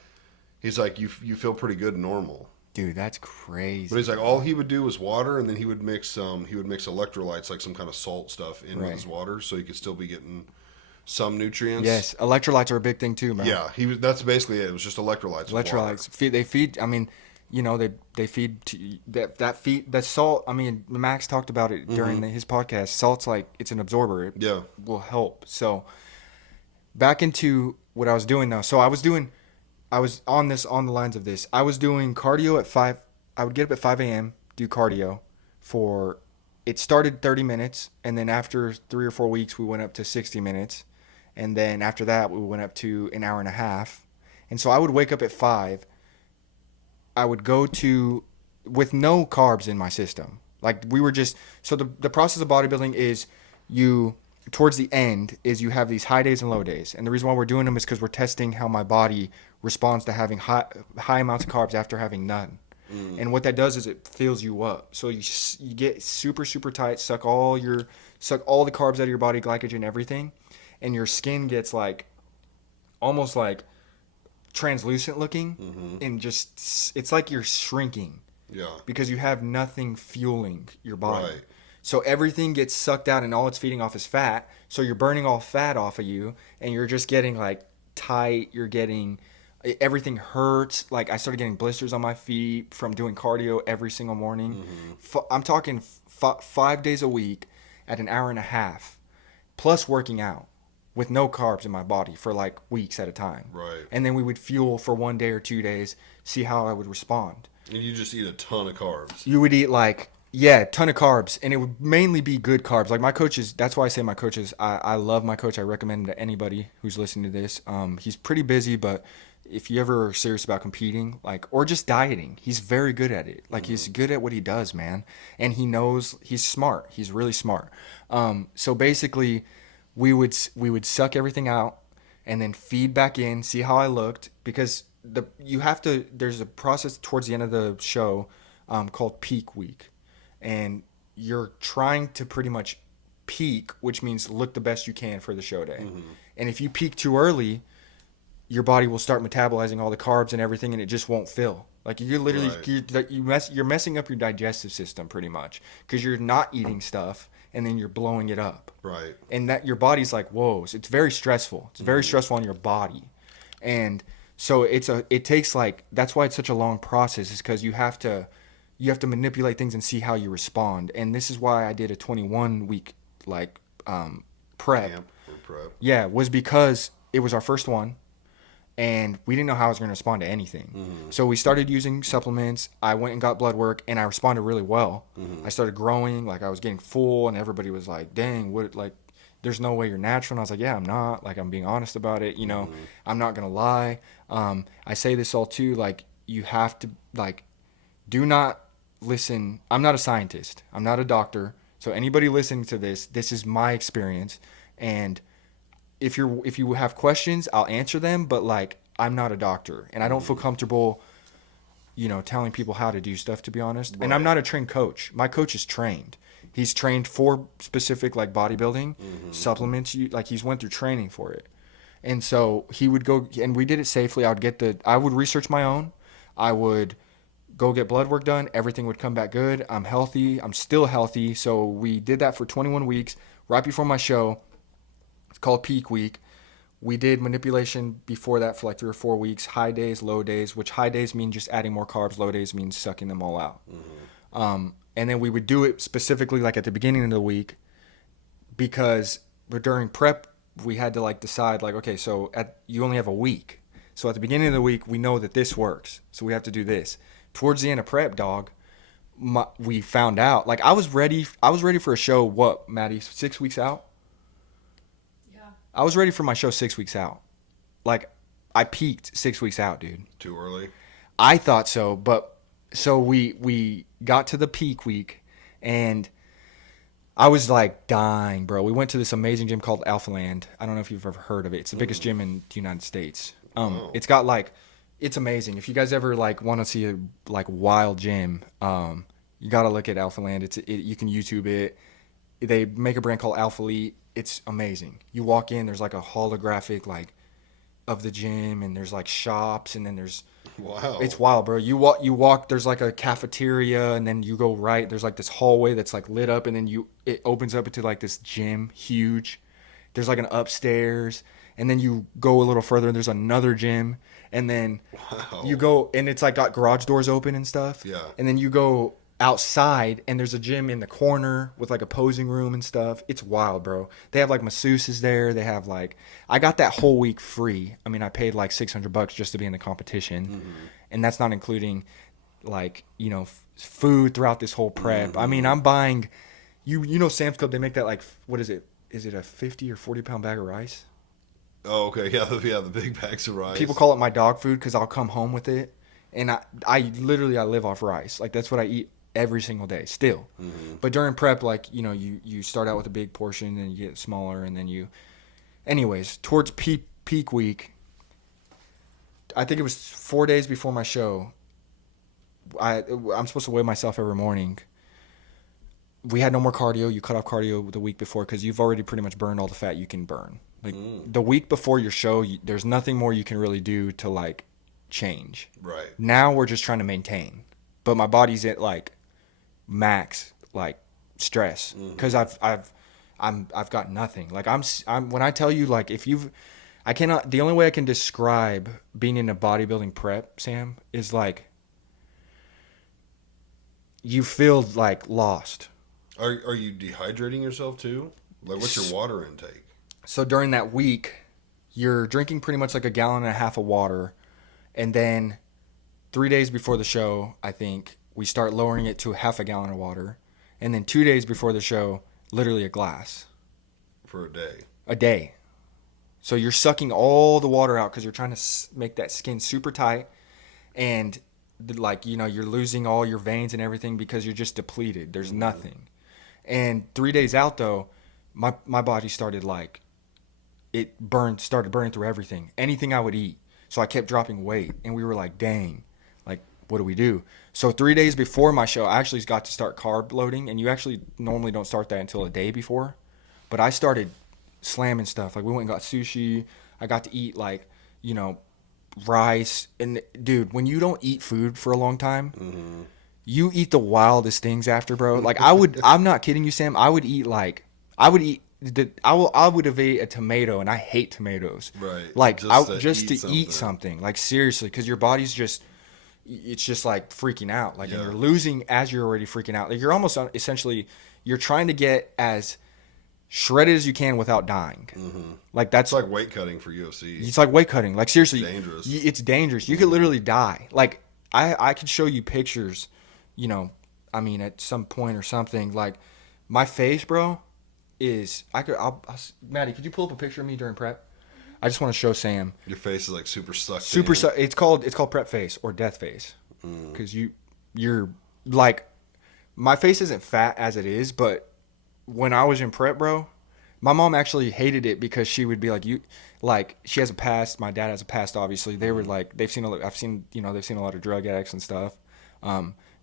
he's like, you feel pretty good and normal. Dude, that's crazy. But he's like, all he would do was water, and then he would mix electrolytes, like some kind of salt stuff, in with Right. his water, so he could still be getting some nutrients. Yes, electrolytes are a big thing too, man. Yeah, that's basically it. It was just electrolytes. with water. Electrolytes. They feed. I mean, you know, they feed that salt. I mean, Max talked about it during his podcast. Salt's like it's an absorber. It Yeah. will help. So back into what I was doing though. So I was on the lines of this. I was doing cardio at 5. I would get up at 5 a.m. do cardio for. It started 30 minutes, and then after 3 or 4 weeks, we went up to 60 minutes, and then after that, we went up to an hour and a half. And so I would wake up at 5. I would go to with no carbs in my system. Like we were just so the process of bodybuilding is you towards the end is you have these high days and low days. And the reason why we're doing them is because we're testing how my body responds to having high amounts of carbs after having none. And what that does is it fills you up. So you get super super tight, suck all the carbs out of your body, glycogen, everything, and your skin gets like almost like translucent looking and just it's like you're shrinking Yeah. because you have nothing fueling your body. Right. So everything gets sucked out and all it's feeding off is fat. So you're burning all fat off of you and you're just getting like tight. You're getting everything hurts. Like I started getting blisters on my feet from doing cardio every single morning. I'm talking 5 days a week at an hour and a half plus working out with no carbs in my body for like weeks at a time. Right. And then we would fuel for 1 day or 2 days, see how I would respond. And you just eat a ton of carbs. You would eat like, yeah, ton of carbs. And it would mainly be good carbs. Like my coaches, that's why I say my coaches, I love my coach. I recommend him to anybody who's listening to this. He's pretty busy, but if you ever are serious about competing, like, or just dieting, he's very good at it. Like he's good at what he does, man. And he knows, he's smart. He's really smart. So basically we would suck everything out and then feed back in, see how I looked, because there's a process towards the end of the show called peak week, and you're trying to pretty much peak, which means look the best you can for the show day. And if you peak too early, your body will start metabolizing all the carbs and everything, and it just won't fill. Like you're literally you're messing up your digestive system pretty much, because you're not eating stuff and then you're blowing it up. Right. And that your body's like, whoa. So it's very stressful. It's very stressful on your body. And so it takes like, that's why it's such a long process, is because you have to manipulate things and see how you respond. And this is why I did a 21 week like prep. Camp or prep. Yeah, was because it was our first one, and we didn't know how I was going to respond to anything. So we started using supplements. I went and got blood work, and I responded really well. I started growing, like I was getting full, and everybody was like, dang, what, like, there's no way you're natural. And I was like, yeah, I'm not. Like, I'm being honest about it. You know, I'm not going to lie. I say this all too, like, you have to, like, do not listen. I'm not a scientist. I'm not a doctor. So anybody listening to this is my experience. And if you have questions, I'll answer them, but like, I'm not a doctor, and I don't feel comfortable, you know, telling people how to do stuff, to be honest. Right. And I'm not a trained coach. My coach is trained. He's trained for specific like bodybuilding supplements. Like he's went through training for it. And so he would go, and we did it safely. I would research my own. I would go get blood work done. Everything would come back good. I'm healthy. I'm still healthy. So we did that for 21 weeks right before my show. It's called peak week. We did manipulation before that for like 3 or 4 weeks, high days, low days, which high days mean just adding more carbs. Low days means sucking them all out. And then we would do it specifically like at the beginning of the week, because during prep, we had to like decide like, okay, so you only have a week. So at the beginning of the week, we know that this works. So we have to do this. Towards the end of prep, dog, we found out, like I was ready for a show. What, Maddie, 6 weeks out? I was ready for my show 6 weeks out. Like, I peaked 6 weeks out, dude. Too early? I thought so, but so we got to the peak week, and I was like dying, bro. We went to this amazing gym called Alpha Land. I don't know if you've ever heard of it. It's the biggest gym in the United States. It's got like, it's amazing. If you guys ever like want to see a like wild gym, you got to look at Alpha Land. You can YouTube it. They make a brand called Alpha Elite. It's amazing. You walk in, there's like a holographic like of the gym, and there's like shops, and then there's Wow. It's wild, bro. You walk, there's like a cafeteria, and then you go right, there's like this hallway that's like lit up, and then it opens up into like this gym, huge. There's like an upstairs, and then you go a little further, and there's another gym, and then you go, and it's like got garage doors open and stuff. Yeah. And then you go outside, and there's a gym in the corner with like a posing room and stuff. It's wild, bro. They have like masseuses there. They have like, I got that whole week free. I mean, I paid like $600 just to be in the competition, and that's not including like, you know, food throughout this whole prep. I mean, I'm buying, you know, Sam's Club, they make that like, what is it? Is it a 50 or 40 pound bag of rice? Oh, okay. Yeah, the big bags of rice. People call it my dog food because I'll come home with it, and I literally live off rice. Like that's what I eat every single day still. But during prep, like, you know, you start out with a big portion, and you get smaller, and then anyways, towards peak week, I think it was 4 days before my show, I'm supposed to weigh myself every morning. We had no more cardio. You cut off cardio the week before because you've already pretty much burned all the fat you can burn. Like the week before your show, there's nothing more you can really do to like change. Right. Now we're just trying to maintain, but my body's at like max like stress because I've got nothing. Like I'm when I tell you, like, the only way I can describe being in a bodybuilding prep, Sam, is like you feel like lost. Are you dehydrating yourself too? Like, what's your water intake? So during that week, you're drinking pretty much like 1.5 gallons of water, and then 3 days before the show, I think we start lowering it to 0.5 gallon of water, and then 2 days before the show, literally a glass. For a day. A day. So you're sucking all the water out because you're trying to make that skin super tight, and like, you know, you're losing all your veins and everything because you're just depleted. There's nothing. And 3 days out though, my body started like it started burning through everything, anything I would eat. So I kept dropping weight, and we were like, dang, like, what do we do? So 3 days before my show, I actually got to start carb loading, and you actually normally don't start that until a day before. But I started slamming stuff. Like, we went and got sushi. I got to eat, like, you know, rice. And, dude, when you don't eat food for a long time, you eat the wildest things after, bro. Like, I'm not kidding you, Sam. I would have ate a tomato, and I hate tomatoes. Right. Like, Just to eat something. Like, seriously, because your body's just, it's just like freaking out. Like, and you're losing as you're already freaking out. Like, you're almost essentially, you're trying to get as shredded as you can without dying. Like, that's It's like weight cutting for UFC. it's like weight cutting. Like, seriously, Dangerous. It's dangerous. You could literally die. Like, I could show you pictures, you know, I mean, at some point or something. Like, my face, bro, is Maddie, could you pull up a picture of me during prep? I just want to show Sam. Your face is like super sucked. It's called prep face or death face, because you're like, my face isn't fat as it is, but when I was in prep, bro, my mom actually hated it because she would be like, she has a past. My dad has a past. Obviously, they were like, they've seen a lot of drug addicts and stuff.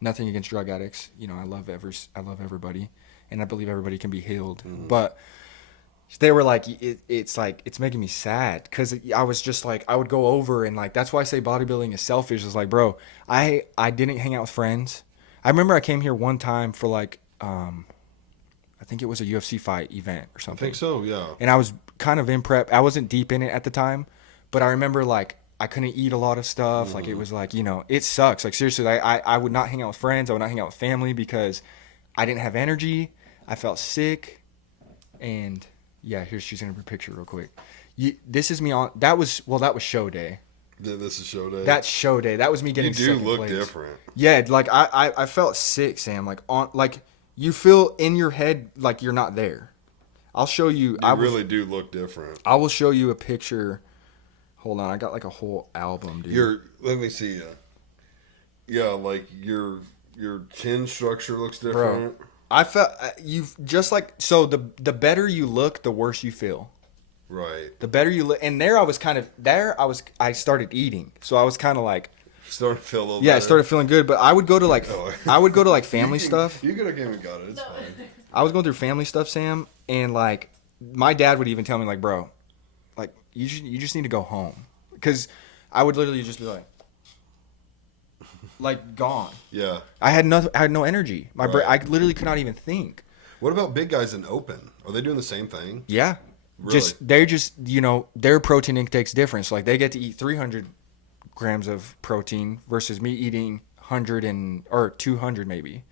Nothing against drug addicts. You know, I love everybody, and I believe everybody can be healed. But they were like, it's like, it's making me sad, because I was just like, I would go over and like, that's why I say bodybuilding is selfish. It's like, bro, I didn't hang out with friends. I remember I came here one time for like, I think it was a UFC fight event or something. I think so, yeah. And I was kind of in prep. I wasn't deep in it at the time, but I remember like, I couldn't eat a lot of stuff. Like, it was like, you know, it sucks. Like, seriously, I would not hang out with friends. I would not hang out with family because I didn't have energy. I felt sick. And yeah, she's in her picture real quick. This is me on, that was show day. This is show day. That's show day. That was me getting You do look place. different. Yeah, like I felt sick, Sam. Like you feel in your head like you're not there. I'll show you. You really do look different. I will show you a picture. Hold on, I got like a whole album, dude. Let me see. Yeah, like your chin structure looks different. Bro, I felt you've just like, so the better you look, the worse you feel. Right. The better you look, and I started eating, so I was kind of like, started to feel a little yeah, better. I started feeling good. But I would go to like, family stuff. You could have came and got it. It's fine. I was going through family stuff, Sam, and like my dad would even tell me like, bro, like you just need to go home, because I would literally just be like gone. Yeah. I had no energy. My brain, I literally could not even think. What about big guys in open? Are they doing the same thing? Yeah. Really? Their protein intake's different. So like they get to eat 300 grams of protein versus me eating 100 or 200 maybe.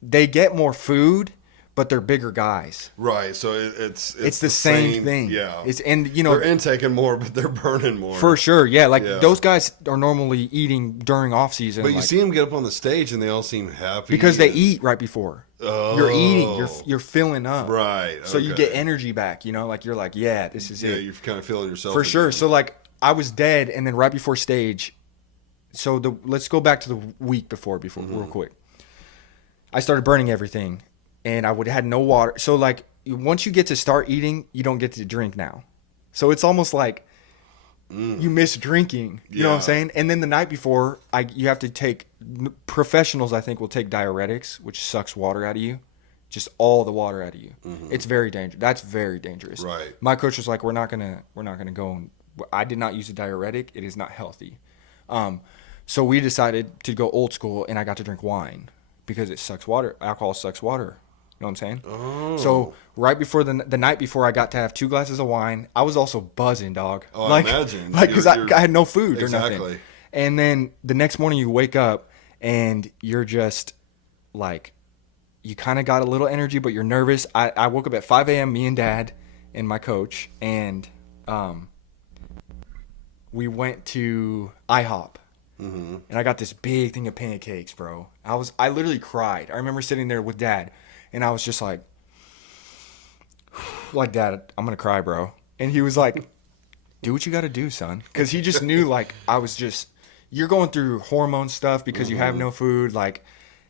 They get more food, but they're bigger guys. Right. So it's the same thing. Yeah. They're intaking more, but they're burning more. For sure. Yeah. Like those guys are normally eating during off season. But you see them get up on the stage and they all seem happy because they eat right before. Oh. You're eating. You're filling up. Right. So you get energy back. You know, like you're like, yeah, this is it. Yeah, you're kind of feeling yourself for again. sure. So like I was dead, and then right before stage. So let's go back to the week before real quick. I started burning everything, and I had no water. So like once you get to start eating, you don't get to drink now. So it's almost like you miss drinking. You know what I'm saying? And then the night before, you have to take, professionals I think will take diuretics, which sucks water out of you, just all the water out of you. It's very dangerous. That's very dangerous. Right. My coach was like, we're not gonna go. I did not use a diuretic. It is not healthy. So we decided to go old school, and I got to drink wine because it sucks water. Alcohol sucks water. You know what I'm saying? Oh. So right before the night before, I got to have 2 glasses of wine. I was also buzzing, dog. Oh, I imagine. Like, because I had no food or Exactly. nothing. And then the next morning you wake up and you're just like, you kind of got a little energy, but you're nervous. I woke up at 5 a.m., me and Dad and my coach, and we went to IHOP. And I got this big thing of pancakes, bro. I literally cried. I remember sitting there with Dad, and I was just like, Dad, I'm gonna cry, bro. And he was like, do what you gotta do, son. Because he just knew, like, you're going through hormone stuff because you have no food, like,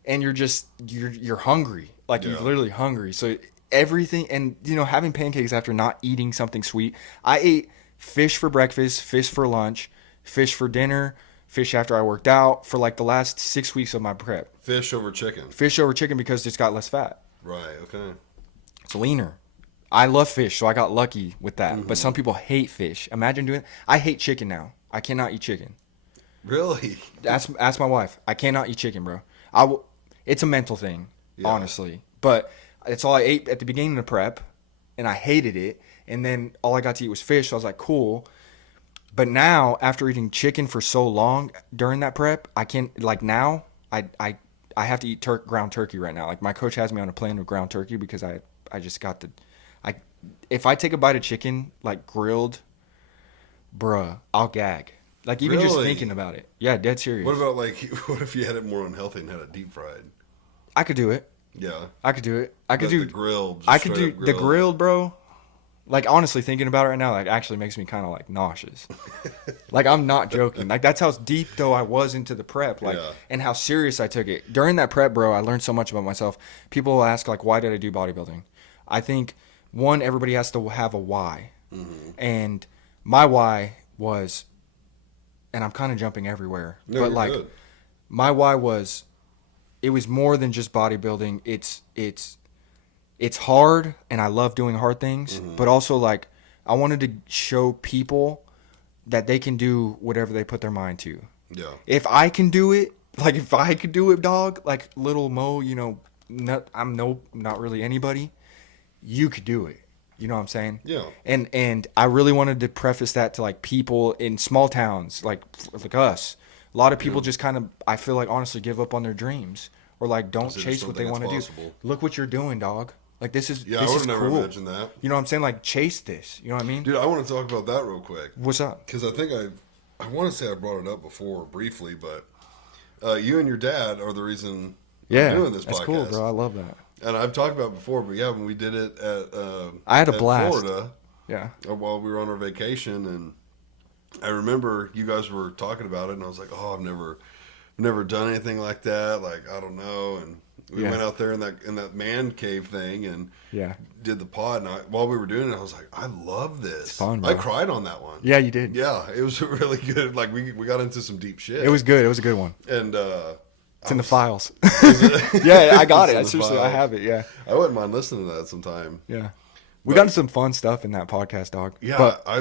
and you're hungry. Like, you're literally hungry. So everything, and having pancakes after not eating something sweet. I ate fish for breakfast, fish for lunch, fish for dinner, fish after I worked out for like the last 6 weeks of my prep. Fish over chicken. Fish over chicken because it's got less fat. Right. Okay. It's leaner. I love fish, so I got lucky with that. But some people hate fish. Imagine doing. I hate chicken now. I cannot eat chicken. Really? Ask my wife. I cannot eat chicken, bro. It's a mental thing, honestly. But it's all I ate at the beginning of the prep, and I hated it. And then all I got to eat was fish, so I was like, cool. But now, after eating chicken for so long during that prep, I can't, like now, I have to eat ground turkey right now. Like my coach has me on a plan of ground turkey because I just got if I take a bite of chicken, like grilled, bruh, I'll gag. Like even just thinking about it. Yeah, dead serious. What about what if you had it more unhealthy and had it deep fried? I could do it. Yeah. I could do it. I could do the grilled. I could do the grilled, bro. Like honestly, thinking about it right now, like actually makes me kind of like nauseous. Like I'm not joking. Like that's how deep though I was into the prep, and how serious I took it during that prep, bro. I learned so much about myself. People will ask like, why did I do bodybuilding? I think one, everybody has to have a why, and my why was, and I'm kind of jumping everywhere, but like good. My why was, it was more than just bodybuilding. It's hard, and I love doing hard things, but also like I wanted to show people that they can do whatever they put their mind to. Yeah. If I can do it, like if I could do it, dog, like little Mo, I'm not really anybody. You could do it. You know what I'm saying? Yeah. And I really wanted to preface that to like people in small towns like us. A lot of people just kind of, I feel like, honestly give up on their dreams, or like don't chase what they want to do. Look what you're doing, dog. Like this is I would have never imagined that. You know what I'm saying? Like chase this. You know what I mean? Dude, I want to talk about that real quick. What's up? Because I think I want to say I brought it up before briefly, but you and your dad are the reason I'm doing this podcast. That's cool, bro. I love that. And I've talked about it before, but when we did it at I had a blast. Florida, while we were on our vacation, and I remember you guys were talking about it, and I was like, oh, I've never done anything like that. Like I don't know, and we went out there in that man cave thing and did the pod. And while we were doing it, I was like, I love this. It's fun, bro. I cried on that one. Yeah, you did. Yeah, it was really good. Like we got into some deep shit. It was good. It was a good one. And it's in the files. Yeah, I got it. Seriously, I have it. Yeah, I wouldn't mind listening to that sometime. Yeah, we got into some fun stuff in that podcast, dog. Yeah, but I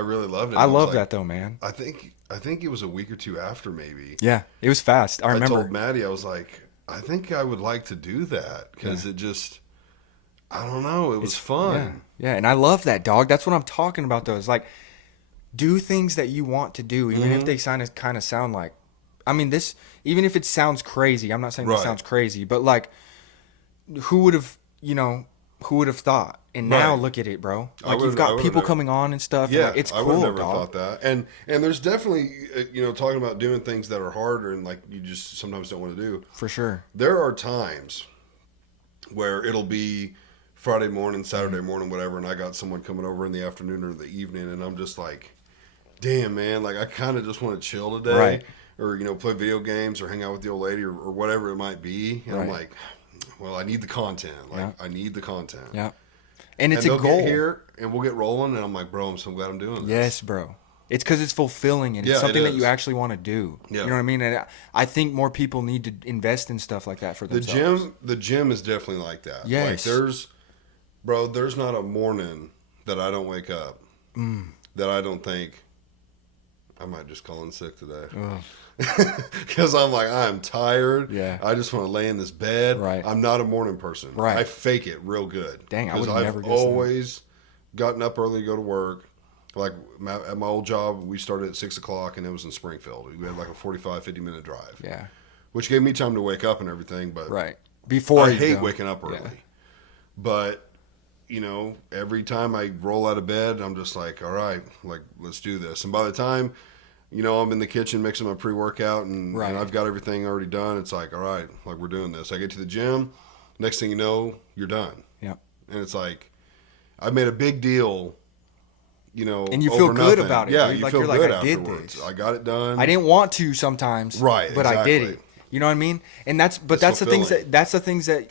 really loved it. I love that though, man. I think it was a week or two after, maybe. Yeah, it was fast. I remember. I told Maddie, I was like, I think I would like to do that because it just, I don't know, it was fun. Yeah, and I love that, dog. That's what I'm talking about, though. It's like, do things that you want to do, even if they kind of sound like, I mean, this, even if it sounds crazy. I'm not saying it sounds crazy, but like, who would have thought? And now look at it, bro. Like you've got people coming on and stuff. Yeah, and it's cool, I would have never dog. thought that. And there's definitely, talking about doing things that are harder and like you just sometimes don't want to do. For sure. There are times where it'll be Friday morning, Saturday morning, whatever, and I got someone coming over in the afternoon or the evening, and I'm just like, damn, man, like I kind of just want to chill today. Right. Or, play video games or hang out with the old lady or whatever it might be. And I'm like, well, I need the content. I need the content. Yeah. And it's a goal. Get here and we'll get rolling. And I'm like, bro, I'm so glad I'm doing this. Yes, bro. It's because it's fulfilling and it's something that you actually want to do. Yeah. You know what I mean? And I think more people need to invest in stuff like that for themselves. The gym is definitely like that. Yes. Like there's not a morning that I don't wake up that I don't think I might just call in sick today. Because I'm like, I'm tired. Yeah. I just want to lay in this bed. Right. I'm not a morning person. Right. I fake it real good. Dang, I would I've never guess always gotten up early to go to work. Like at my old job, we started at 6 o'clock and it was in Springfield. We had like a 50 minute drive. Yeah. Which gave me time to wake up and everything. But before I hate waking up early. Yeah. But every time I roll out of bed, I'm just like, all right, like, let's do this. And by the time, I'm in the kitchen mixing my pre-workout and I've got everything already done, it's like, all right, like, we're doing this. I get to the gym, next thing you know, you're done. Yeah. And it's like, I made a big deal, and you feel good about it. Yeah, you feel good I did afterwards. this. I got it done. I didn't want to sometimes. Right, but exactly. I did it. You know what I mean? And that's the things that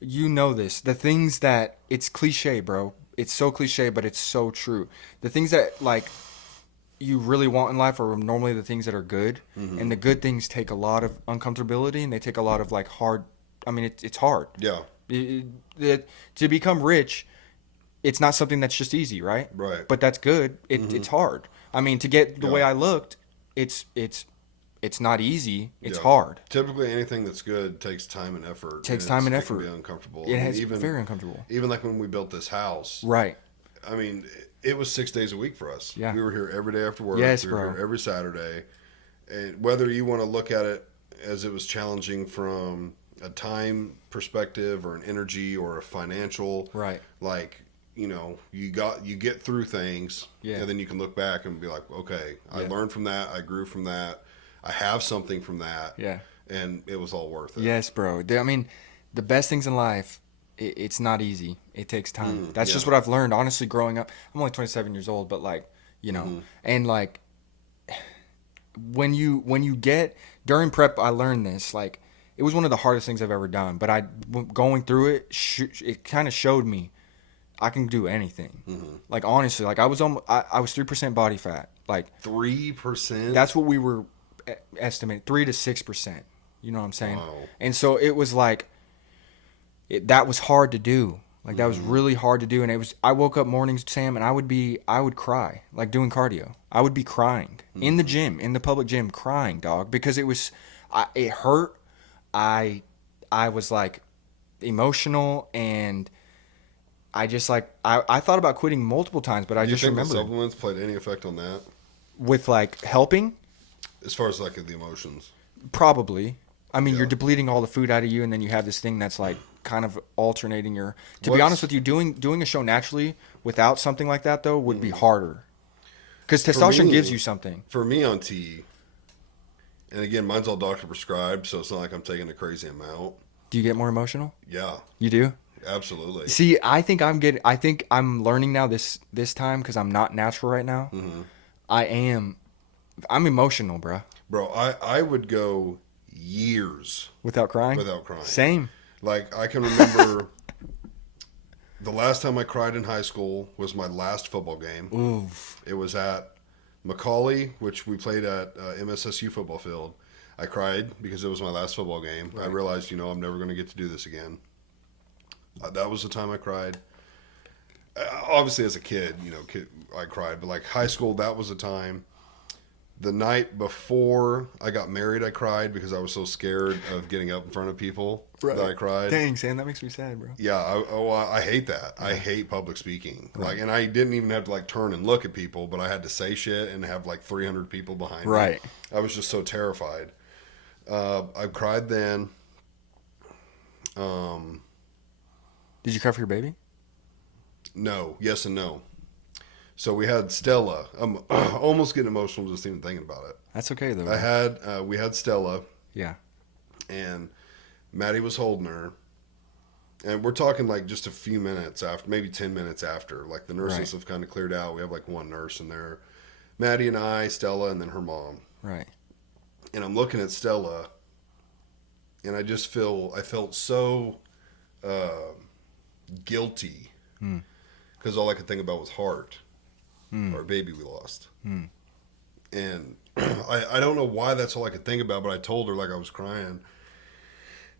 you know this. The things that it's cliche, bro. It's so cliche, but it's so true. The things that like you really want in life are normally the things that are good, and the good things take a lot of uncomfortability, and they take a lot of like hard. I mean, it's hard. Yeah. To become rich, it's not something that's just easy, right? Right. But that's good. It's hard. I mean, to get the way I looked, it's not easy. It's hard. Typically, anything that's good takes time and effort. Takes time and It effort. can be uncomfortable. It's very uncomfortable. Even like when we built this house. Right. I mean, it was 6 days a week for us. Yeah. We were here every day after work. Yes, we were bro. here every Saturday. And whether you want to look at it as it was challenging from a time perspective or an energy or a financial, Right. like, you know, you get through things, and then you can look back and be like, okay, I learned from that, I grew from that, I have something from that, and it was all worth it. Yes, bro. I mean, the best things in life, it's not easy. It takes time. That's just what I've learned, honestly, growing up. I'm only 27 years old, but like, you know, and like when you get during prep, I learned this. Like, it was one of the hardest things I've ever done, but going through it, it kind of showed me I can do anything. Like, honestly, like I was 3% body fat. Like 3%. That's what we were estimating, 3 to 6%. You know what I'm saying? Wow. And so it was like, that was hard to do. Like, that was really hard to do. And I woke up mornings, Sam, and I would cry, like doing cardio. I would be crying in the gym, in the public gym, crying, dog, because it hurt. I was like emotional, and I just like, I thought about quitting multiple times, but I just remember. Do you think the supplements played any effect on that? With like helping? As far as like the emotions? Probably. I mean, you're depleting all the food out of you, and then you have this thing that's like kind of alternating your. To be honest with you, doing a show naturally without something like that though would be harder. Because testosterone gives you something. For me on T, and again, mine's all doctor prescribed, so it's not like I'm taking a crazy amount. Do you get more emotional? Yeah. You do? Absolutely. See, I think I'm learning now this time because I'm not natural right now. I'm emotional, bro. Bro, I would go years without crying. Same. Like, I can remember the last time I cried in high school was my last football game. Oof. It was at Macaulay, which we played at MSSU football field. I cried because it was my last football game. Right. I realized, I'm never going to get to do this again. That was the time I cried. Obviously, as a kid, I cried. But like high school, that was the time. The night before I got married, I cried because I was so scared of getting up in front of people that I cried. Dang, Sam, that makes me sad, bro. Yeah, I hate that. Yeah. I hate public speaking. Right. Like, and I didn't even have to like turn and look at people, but I had to say shit and have like 300 people behind me. Right. I was just so terrified. I cried then. Did you cry for your baby? No. Yes and no. So we had Stella. I'm almost getting emotional just even thinking about it. That's okay though. We had Stella. Yeah. And Maddie was holding her. And we're talking like just a few minutes after, maybe 10 minutes after. Like the nurses have kind of cleared out. We have like one nurse in there. Maddie and I, Stella, and then her mom. Right. And I'm looking at Stella, and I felt so guilty because all I could think about was Hart. Our baby we lost. And I don't know why that's all I could think about, but I told her like I was crying.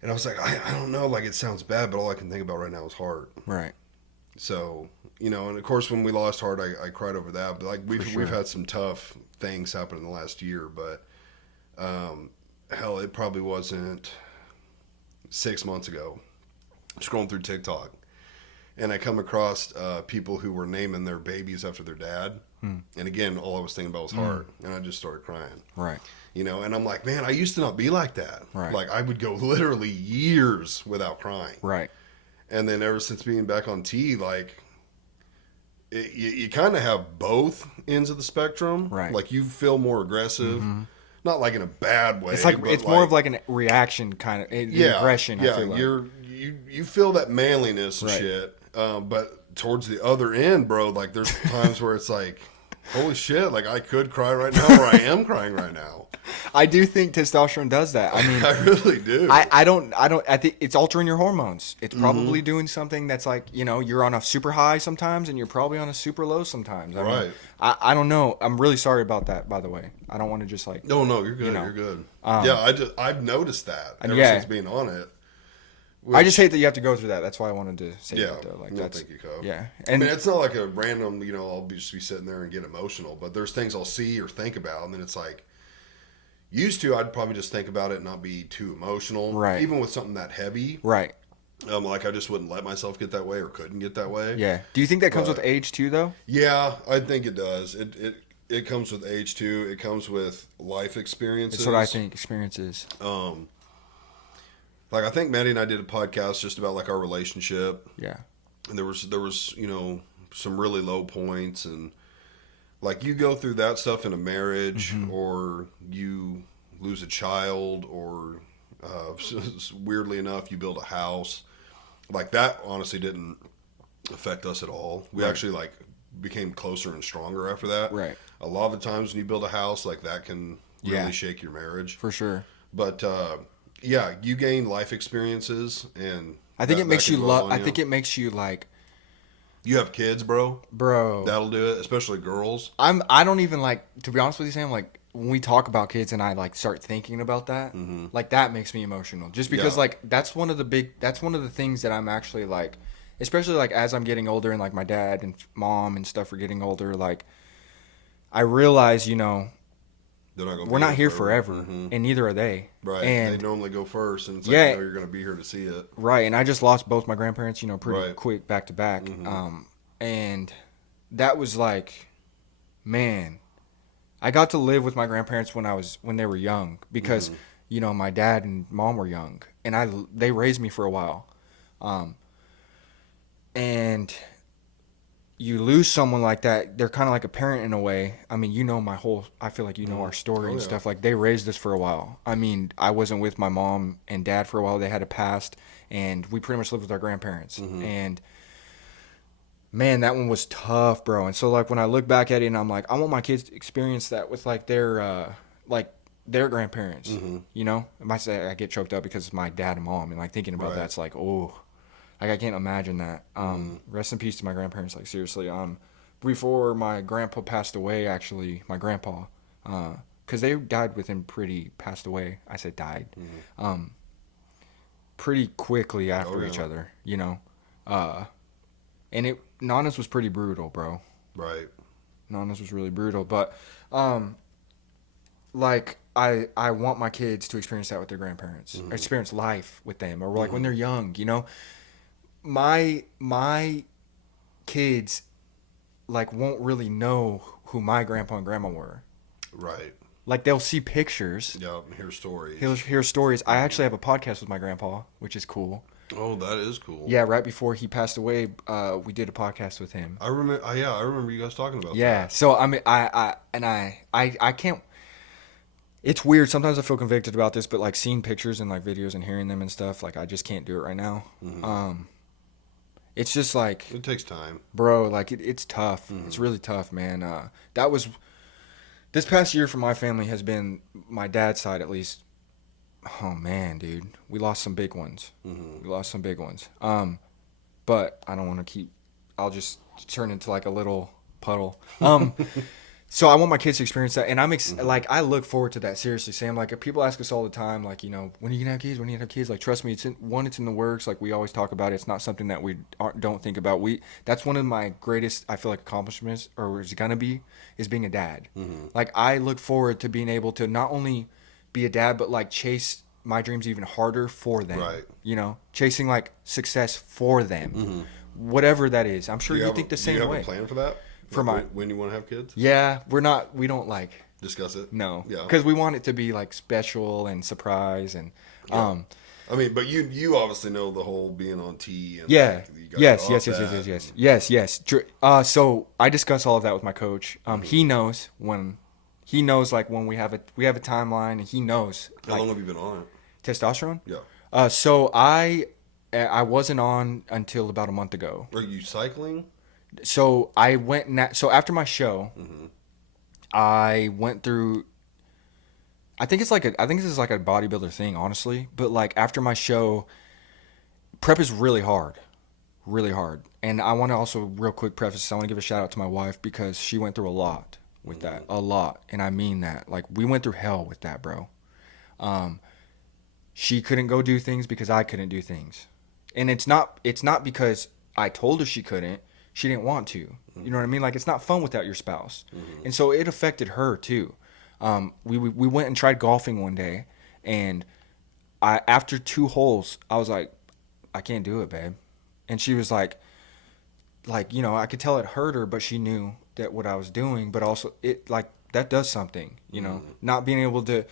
And I was like, I don't know, like it sounds bad, but all I can think about right now is Hart. Right. So, and of course when we lost Hart, I cried over that. But like we've had some tough things happen in the last year, but hell, it probably wasn't 6 months ago. I'm scrolling through TikTok. And I come across people who were naming their babies after their dad. And again, all I was thinking about was Hart. And I just started crying. Right. And I'm like, man, I used to not be like that. Right. Like, I would go literally years without crying. Right. And then ever since being back on T, like, you kind of have both ends of the spectrum. Right. Like, you feel more aggressive. Not like in a bad way. It's more of like an reaction kind of aggression. Yeah, I feel like. You feel that manliness and shit. But towards the other end, bro, like there's times where it's like, Holy shit! Like I could cry right now, or I am crying right now. I do think testosterone does that. I mean, I really do. I think it's altering your hormones. It's probably Mm-hmm. doing something that's like, you're on a super high sometimes and you're probably on a super low sometimes. I mean, Right. I don't know. I'm really sorry about that, by the way. I don't want to just like, No, you're good. know. You're good. Yeah, I've noticed that ever yeah. since being on it. I just hate that you have to go through that. That's why I wanted to say Yeah, that though. Like no, that's, thank you, Cobb. yeah. I And mean, it's not like a random, I'll just be sitting there and get emotional, but there's things I'll see or think about, and then it's like, used to, I'd probably just think about it and not be too emotional. Right. Even with something that heavy. right. Like, I just wouldn't let myself get that way or couldn't get that way. Yeah. Do you think that comes But- with age too though? Yeah, I think it does. It comes with age, too. It comes with life experiences. That's what I think experience is. Like, I think Maddie and I did a podcast just about, like, our relationship. Yeah. And there was some really low points, and like you go through that stuff in a marriage, or you lose a child, or weirdly enough you build a house. Like that honestly didn't affect us at all. We actually like became closer and stronger after that. Right. A lot of the times when you build a house, like that can really Yeah. shake your marriage. For sure. But yeah, you gain life experiences, and I think that- it makes that you can dwell love. on I think it makes you like, you have kids, bro. bro. That'll do it, especially girls. I don't even like, to be honest with you, Sam. Like when we talk about kids and I like start thinking about that, like that makes me emotional. Just because Yeah. like that's one of the things that I'm actually like, especially like as I'm getting older and like my dad and mom and stuff are getting older. Like I realize, They're not gonna. we're be not here forever. forever, Mhm. and neither are they. Right. And They normally go first, and it's Yeah. like you're going to be here to see it. right, and I just lost both my grandparents, pretty Right. quick back to back. And that was like, man, I got to live with my grandparents when they were young because my dad and mom were young, and they raised me for a while, and you lose someone like that, they're kind of like a parent in a way. I mean, I feel like our story and yeah. stuff. Like they raised us for a while. I mean, I wasn't with my mom and dad for a while. They had a past, and we pretty much lived with our grandparents. And man, that one was tough, bro. And so like when I look back at it, and I'm like, I want my kids to experience that with like their grandparents. I get choked up because it's my dad and mom, and like thinking about Right. that's like, oh. Like I can't imagine that. Rest in peace to my grandparents. Like seriously, before my grandpa passed away, actually, my grandpa, because they died with him passed away. I said died, pretty quickly after each other. And Nanas was pretty brutal, bro. Right. Nanas was really brutal, but like I want my kids to experience that with their grandparents, experience life with them, or like when they're young. My kids like won't really know who my grandpa and grandma were. Right. Like they'll see pictures, Yeah. Hear stories. hear stories. I actually have a podcast with my grandpa, which is cool. Oh, that is cool. Yeah, right before he passed away, we did a podcast with him. I remember. I remember you guys talking about Yeah. that. So I mean, I can't. It's weird. Sometimes I feel convicted about this, but like seeing pictures and like videos and hearing them and stuff, like I just can't do it right now. It's just like, It takes time. bro, like it's tough. It's really tough, man. This past year for my family has been, my dad's side at least. Oh man, dude, we lost some big ones. We lost some big ones. But I don't want to keep. I'll just turn into like a little puddle. So I want my kids to experience that, and I'm like, I look forward to that. Seriously, Sam. Like, people ask us all the time, like, when are you gonna have kids? When are you gonna have kids? Like, trust me, it's in the works. Like, we always talk about it. It's not something that we don't think about. That's one of my greatest, I feel like, accomplishments, or is gonna be, is being a dad. Like, I look forward to being able to not only be a dad, but like chase my dreams even harder for them. Right. Chasing like success for them, whatever that is. I'm sure you think the same Do you have way. a plan for that? For Like, when you want to have kids? Yeah, we don't like, Discuss it. no, Yeah. because we want it to be like special and surprise and I mean, but you obviously know the whole being on T. And yeah, like, you gotta yes, go yes, off yes, that. yes, yes. So I discuss all of that with my coach. He knows when we have a timeline, and he knows How like long have you been on it? testosterone. Yeah. So I wasn't on until about a month ago. Are you cycling? So I went so after my show, I went through. I think it's like I think this is like a bodybuilder thing, honestly. But like after my show, prep is really hard, really hard. And I want to also real quick preface. I want to give a shout out to my wife because she went through a lot with that, a lot, and I mean that. Like we went through hell with that, bro. She couldn't go do things because I couldn't do things, and it's not because I told her she couldn't. She didn't want to. You know what I mean? Like it's not fun without your spouse, and so it affected her too. We went and tried golfing one day, and after 2 holes, I was like, I can't do it, babe, and she was like, I could tell it hurt her, but she knew that what I was doing, but also it like that does something, not being able to.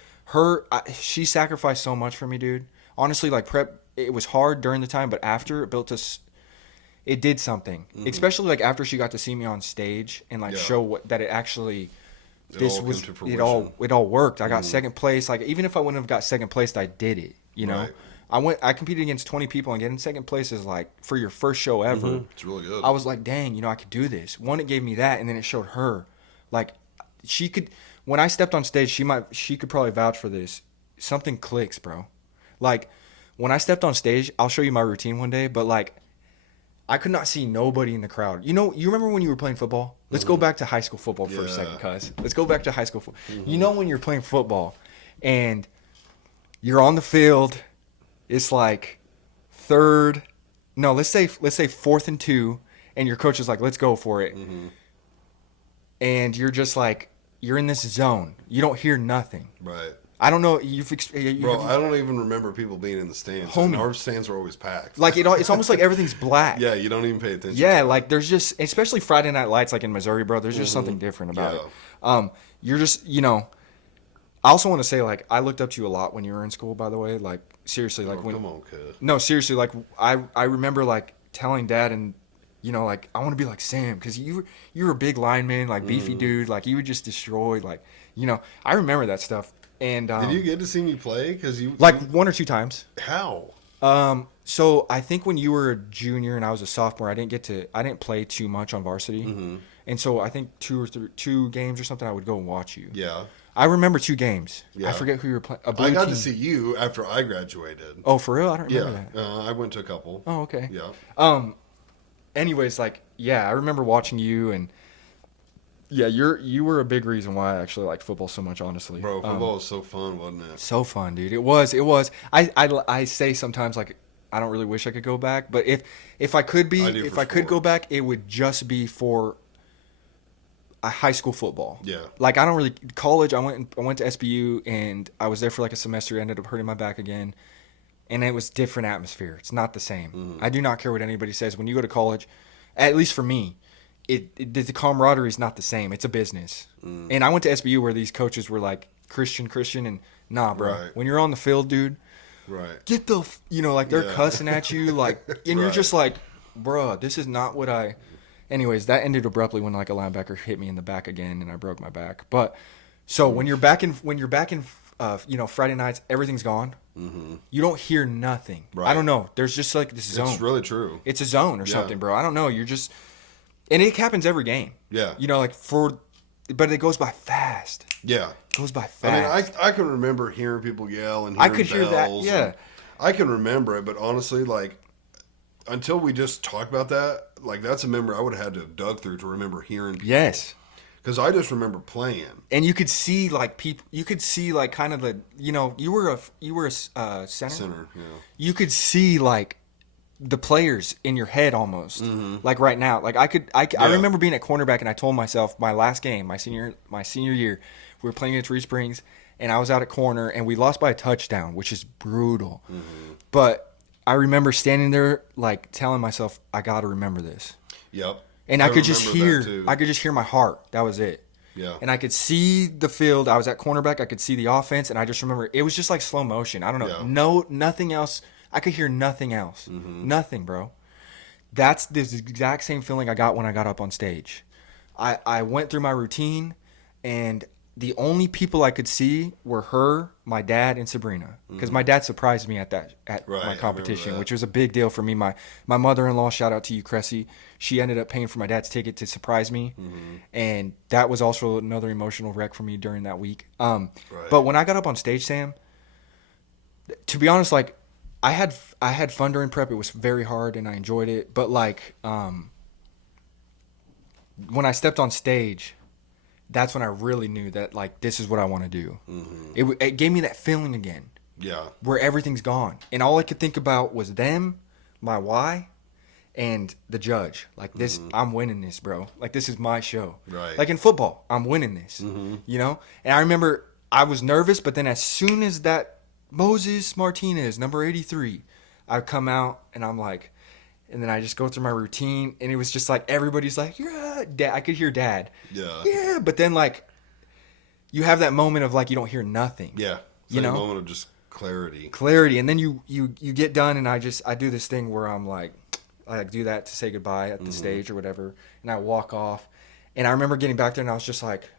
She sacrificed so much for me, dude. Honestly, like prep, it was hard during the time, but after it built us. It did something, especially like after she got to see me on stage and like show that it actually it all worked. I got second place. Like even if I wouldn't have got second place, I did it. Right. I competed against 20 people and getting second place is like for your first show ever. It's really good. I was like, dang, I could do this. One, it gave me that, and then it showed her, like she could. When I stepped on stage, she could probably vouch for this. Something clicks, bro. Like when I stepped on stage, I'll show you my routine one day, but like. I could not see nobody in the crowd. You remember when you were playing football? Let's go back to high school football for a second, cuz. Let's go back to high school football. When you're playing football and you're on the field, it's like let's say 4th and 2, and your coach is like, let's go for it. And you're just like, you're in this zone. You don't hear nothing. Right. I don't know. Bro, I don't even remember people being in the stands. Homie. Our stands were always packed. Like it's almost like everything's black. Yeah, you don't even pay attention. Yeah, like there's just, especially Friday Night Lights, like in Missouri, bro. There's just something different about it. You're just, I also want to say, like, I looked up to you a lot when you were in school. By the way, like seriously, like come on, kid. No, seriously, like I remember like telling Dad and. Like I want to be like Sam because you were a big lineman, like beefy dude, like you would just destroy, like I remember that stuff. And did you get to see me play? Because like 1 or 2 times. How? So I think when you were a junior and I was a sophomore, I didn't play too much on varsity, and so I think 2 games or something I would go and watch you. Yeah. I remember 2 games. Yeah. I forget who you were playing. I got to see you after I graduated. Oh, for real? I don't remember that. I went to a couple. Oh, okay. Yeah. Anyways, like, yeah, I remember watching you, and yeah, you were a big reason why I actually liked football so much, honestly. Bro, football was so fun, wasn't it? So fun, dude. It was. I say sometimes, like, I don't really wish I could go back, but if I could go back, it would just be for a high school football. Yeah. Like, I don't really college. I went to SBU, and I was there for like a semester. I ended up hurting my back again. And it was different atmosphere. It's not the same. I do not care what anybody says. When you go to college, at least for me, the camaraderie is not the same. It's a business. And I went to SBU where these coaches were like Christian, and nah, bro. Right. When you're on the field, dude, right? Get the, like they're cussing at you, like, and you're just like, bro, this is not what I. Anyways, that ended abruptly when like a linebacker hit me in the back again, and I broke my back. But so when you're back in Friday nights, everything's gone. You don't hear nothing. Right. I don't know. There's just like this zone. It's really true. It's a zone or something, bro. I don't know. You're just, and it happens every game. Yeah. But it goes by fast. Yeah. It goes by fast. I mean, I can remember hearing people yell and I could hear that. Yeah. I can remember it, but honestly, like, until we just talked about that, like, that's a memory I would have had to have dug through to remember hearing people. Yes. Because I just remember playing, and you could see like people. You could see like kind of the you were a center. Center, yeah. You could see like the players in your head almost, like right now. Like I remember being at cornerback, and I told myself my last game, my senior year, we were playing against Reed Springs, and I was out at corner, and we lost by a touchdown, which is brutal. But I remember standing there like telling myself, I got to remember this. Yep. And I could just hear my heart. That was it. Yeah. And I could see the field. I was at cornerback. I could see the offense. And I just remember it was just like slow motion. I don't know. Yeah. Nothing else. I could hear nothing else. Nothing, bro. That's the exact same feeling I got when I got up on stage. I went through my routine, and the only people I could see were her, my dad, and Sabrina. Because my dad surprised me at Right, I my remember competition, that. which was a big deal for me. My mother-in-law, shout out to you, Cressy. She ended up paying for my dad's ticket to surprise me, and that was also another emotional wreck for me during that week. Right. But when I got up on stage, Sam, to be honest, like I had fun during prep. It was very hard, and I enjoyed it. But like when I stepped on stage, that's when I really knew that like this is what I want to do. It gave me that feeling again Yeah. where everything's gone, and all I could think about was them, my why, and the judge. Like this, I'm winning this, bro. Like this is my show. Right. Like in football, I'm winning this. You know. And I remember I was nervous, but then as soon as that Moses Martinez, number 83, I come out and I'm like. And then I just go through my routine, and it was just like everybody's like, "Yeah, Dad." I could hear Dad. Yeah. Yeah, but then like, you have that moment of like you don't hear nothing. Yeah. It's You like a know? moment of just clarity. Clarity, and then you get done, and I do this thing where I'm like, I like do that to say goodbye at the stage or whatever, and I walk off, and I remember getting back there, and I was just like,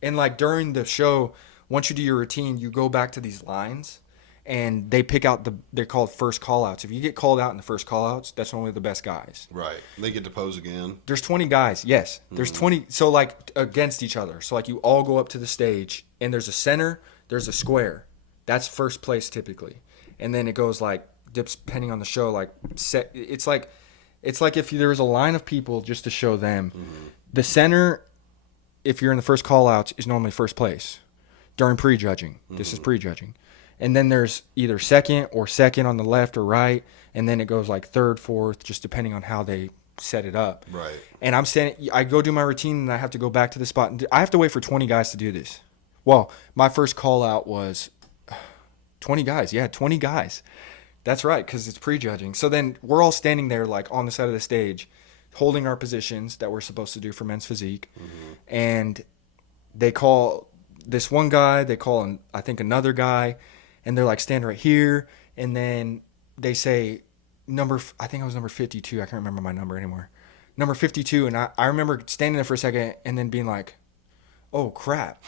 and like during the show, once you do your routine, you go back to these lines. And they pick out they're called first call outs. If you get called out in the first call outs, that's only the best guys. Right. They get to pose again. There's 20 guys. Yes. There's 20. So like against each other. So like you all go up to the stage and there's a center, there's a square. That's first place typically. And then it goes like, depending on the show, like it's like if there was a line of people just to show them, the center, if you're in the first call outs, is normally first place during prejudging. This is prejudging. And then there's either second on the left or right, and then it goes like third, fourth, just depending on how they set it up. Right. And I go do my routine, and I have to go back to the spot. I have to wait for 20 guys to do this. Well, my first call out was 20 guys. Yeah, 20 guys. That's right, because it's prejudging. So then we're all standing there like on the side of the stage, holding our positions that we're supposed to do for men's physique, and they call this one guy. They call I think another guy. And they're like, stand right here. And then they say I think I was number 52. I can't remember my number anymore. Number 52. And I remember standing there for a second and then being like, oh, crap.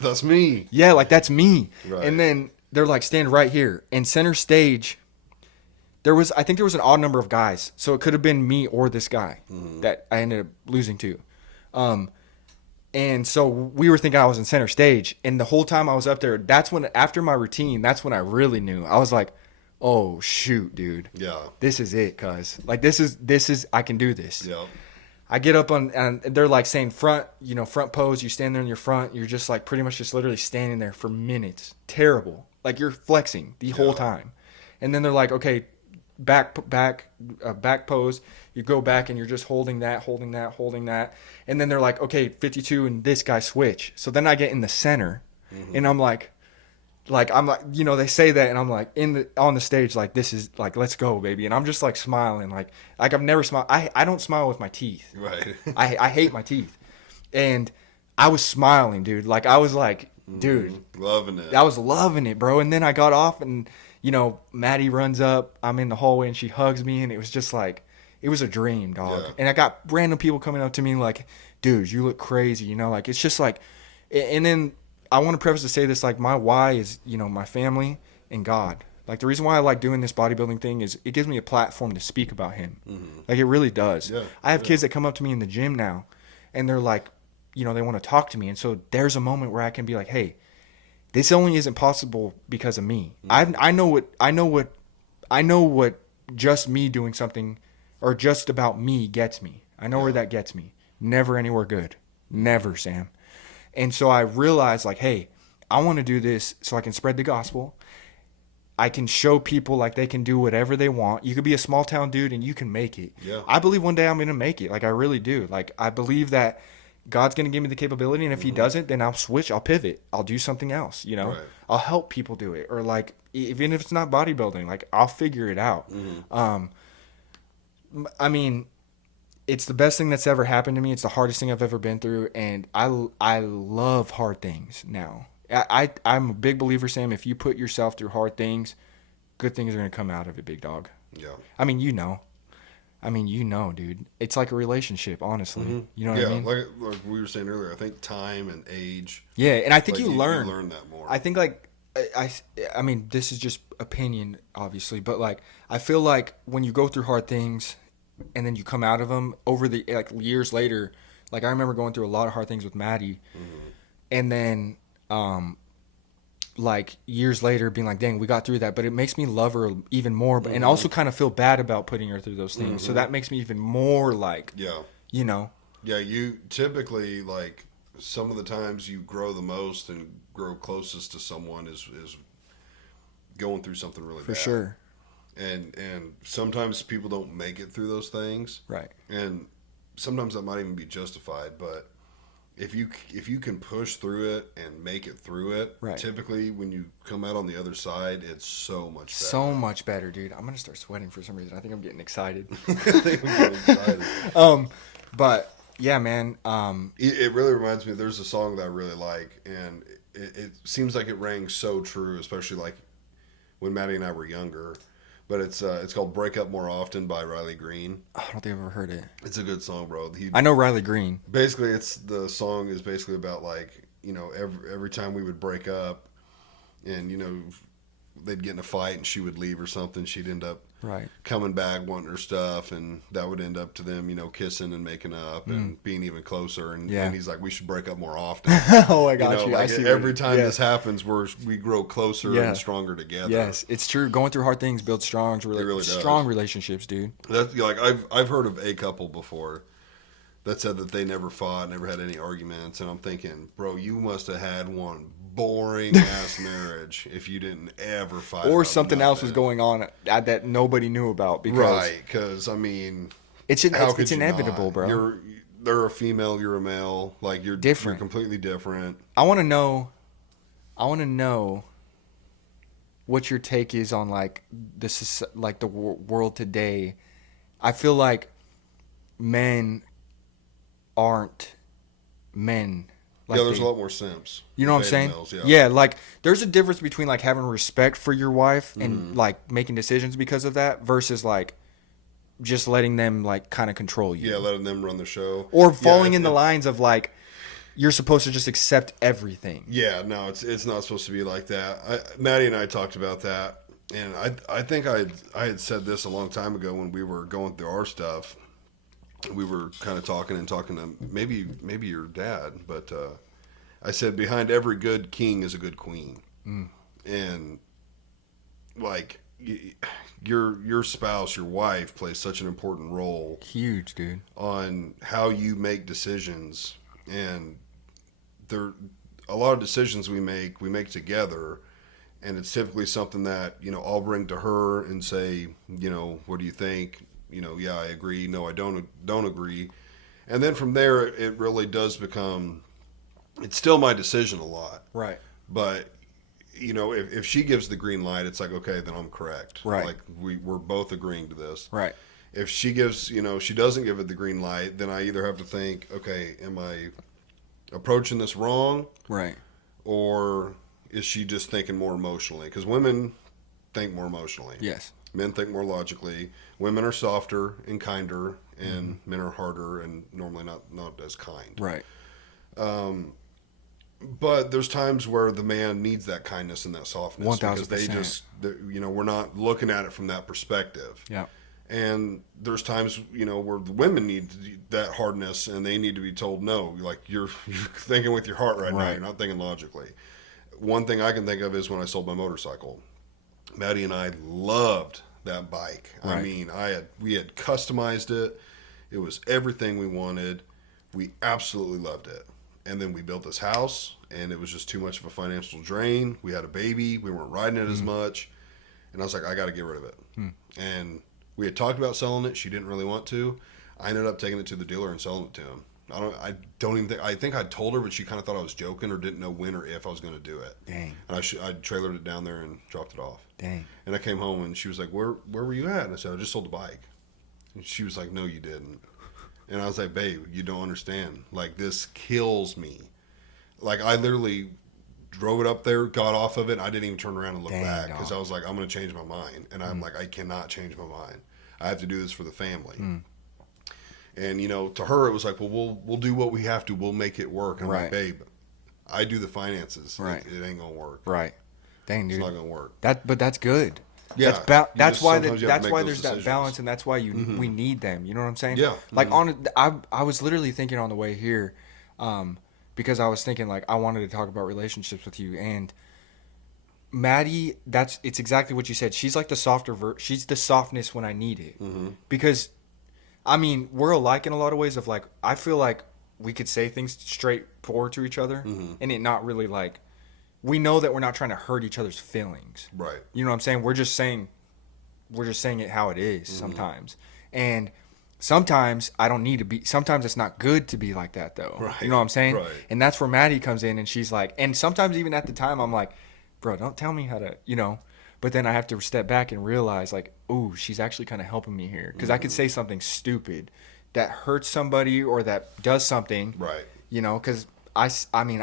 That's me. Yeah, like that's me. Right. And then they're like, stand right here. And center stage, I think there was an odd number of guys. So it could have been me or this guy that I ended up losing to. And so we were thinking I was in center stage, and the whole time I was up there, that's when, after my routine, that's when I really knew. I was like, oh shoot, dude. Yeah. This is it, cuz. Like this is I can do this. Yeah. I get up and they're like saying front pose, you stand there in your front, you're just like pretty much just literally standing there for minutes. Terrible. Like you're flexing the whole time. And then they're like, okay, back pose. You go back and you're just holding that. And then they're like, okay, 52 and this guy switch. So then I get in the center and I'm like, they say that and I'm like on the stage, like, this is like, let's go, baby. And I'm just like smiling, like I've never smiled. I don't smile with my teeth. Right. I hate my teeth. And I was smiling, dude. Like I was like, dude, loving it. I was loving it, bro. And then I got off and, Maddie runs up. I'm in the hallway and she hugs me. And it was just like, it was a dream, dog. Yeah. And I got random people coming up to me like, dude, you look crazy. Like, it's just like, and then I want to preface to say this, like, my why is, my family and God. Like, the reason why I like doing this bodybuilding thing is it gives me a platform to speak about him. Like, it really does. Yeah. I have kids that come up to me in the gym now and they're like, they want to talk to me. And so there's a moment where I can be like, hey, this only isn't possible because of me. I know what just me doing something or just about me gets me. I know where that gets me. Never anywhere good. Never, Sam. And so I realized, like, hey, I want to do this so I can spread the gospel. I can show people like they can do whatever they want. You could be a small town dude and you can make it. Yeah. I believe one day I'm going to make it. Like, I really do. Like, I believe that God's going to give me the capability, and if he doesn't, then I'll switch. I'll pivot. I'll do something else, Right. I'll help people do it. Or, like, even if it's not bodybuilding, like, I'll figure it out. I mean, it's the best thing that's ever happened to me. It's the hardest thing I've ever been through, and I love hard things now. I'm a big believer, Sam, if you put yourself through hard things, good things are going to come out of it, big dog. Yeah. I mean, I mean, dude, it's like a relationship, honestly. Mm-hmm. You know what I mean? Like we were saying earlier, I think time and age. Yeah, and I think Like you you learn. learn that more. I think like I mean, this is just opinion, obviously, but like I feel like when you go through hard things, and then you come out of them over the like years later. Like I remember going through a lot of hard things with Maddie, and then like years later being like, dang, we got through that, but it makes me love her even more, and also kind of feel bad about putting her through those things. So that makes me even more like, Yeah. you know, Yeah, you typically, like, some of the times you grow the most and grow closest to someone is going through something really for bad. sure. And sometimes people don't make it through those things. Right. And sometimes that might even be justified, but if you can push through it and make it through it, Right. typically when you come out on the other side, it's so much better. So much better, dude. I'm gonna start sweating for some reason. I think I'm getting excited. I think we get excited. But yeah, man. It really reminds me. There's a song that I really like, and it seems like it rang so true, especially like when Maddie and I were younger. But it's called "Break Up More Often" by Riley Green. I don't think I've ever heard it. It's a good song, bro. I know Riley Green. Basically, the song is basically about, like, every time we would break up, and they'd get in a fight and she would leave or something, she'd end up Right. coming back wanting her stuff, and that would end up to them kissing and making up and being even closer, and he's like, we should break up more often. Oh, I got you. Like, I see every time yeah. this happens, we grow closer Yeah. and stronger together. Yes, it's true. Going through hard things builds strong, really does. strong relationships, dude. That's like I've heard of a couple before that said that they never fought, never had any arguments, and I'm thinking, bro, you must have had one boring ass marriage if you didn't ever fight. Or about something else was nothing. going on that nobody knew about. Because Right? Because I mean, it's how could you inevitable, not? bro. They're a female, you're a male. Like you're Different. You're completely different. I want to know what your take is on like the world today. I feel like men aren't men. Like There's a lot more simps. You know what I'm Beta saying? males, Yeah, like there's a difference between like having respect for your wife and like making decisions because of that versus like just letting them like kind of control you. Yeah, letting them run the show. Or falling Yeah, in the lines of like you're supposed to just accept everything. Yeah, no, it's not supposed to be like that. Maddie and I talked about that, and I think I had said this a long time ago when we were going through our stuff. We were kind of talking to maybe your dad, but I said behind every good king is a good queen, and like your spouse, your wife plays such an important role Huge, dude. on how you make decisions, and there a lot of decisions we make together, and it's typically something that I'll bring to her and say, what do you think? Yeah, I agree. No, I don't agree. And then from there, it really does become, it's still my decision a lot. Right. But, if she gives the green light, it's like, okay, then I'm correct. Right. Like we're both agreeing to this. Right. If she gives, she doesn't give it the green light, then I either have to think, okay, am I approaching this wrong? Right. Or is she just thinking more emotionally? Because women think more emotionally. Yes. Men think more logically. Women are softer and kinder, and men are harder and normally not as kind. Right. But there's times where the man needs that kindness and that softness 1000%. because we're not looking at it from that perspective. Yeah. And there's times where the women need that hardness and they need to be told no. Like you're thinking with your heart right now. Right. You're not thinking logically. One thing I can think of is when I sold my motorcycle. Maddie and I loved that bike. Right. I mean, we had customized it. It was everything we wanted. We absolutely loved it. And then we built this house, and it was just too much of a financial drain. We had a baby. We weren't riding it as much. And I was like, I got to get rid of it. And we had talked about selling it. She didn't really want to. I ended up taking it to the dealer and selling it to him. I think I told her, but she kind of thought I was joking or didn't know when or if I was going to do it. Dang. And I trailered it down there and dropped it off. Dang. And I came home and she was like, where were you at? And I said, I just sold the bike. And she was like, no, you didn't. And I was like, babe, you don't understand. Like, this kills me. Like, I literally drove it up there, got off of it. I didn't even turn around and look back because I was like, I'm going to change my mind. And I'm like, I cannot change my mind. I have to do this for the family. And, you know, to her, it was like, well, we'll do what we have to. We'll make it work. And I'm like, babe, I do the finances. Right. It ain't going to work. Right. Dang, dude. It's not going to work. But that's good. Yeah. That's why there's that balance, and that's why we need them. You know what I'm saying? Yeah. Like I was literally thinking on the way here, because I was thinking like I wanted to talk about relationships with you, and Maddie, it's exactly what you said. She's like the softer she's the softness when I need it. Because I mean, we're alike in a lot of ways of like, I feel like we could say things straightforward to each other and it not really like, we know that we're not trying to hurt each other's feelings. Right. You know what I'm saying? We're just saying it how it is sometimes. And sometimes I don't need to be, sometimes it's not good to be like that though. Right. You know what I'm saying? Right. And that's where Maddie comes in and she's like, and sometimes even at the time I'm like, bro, don't tell me how to, you know, but then I have to step back and realize like, ooh, she's actually kind of helping me here. Because I could say something stupid that hurts somebody or that does something. Right. You know, because I mean,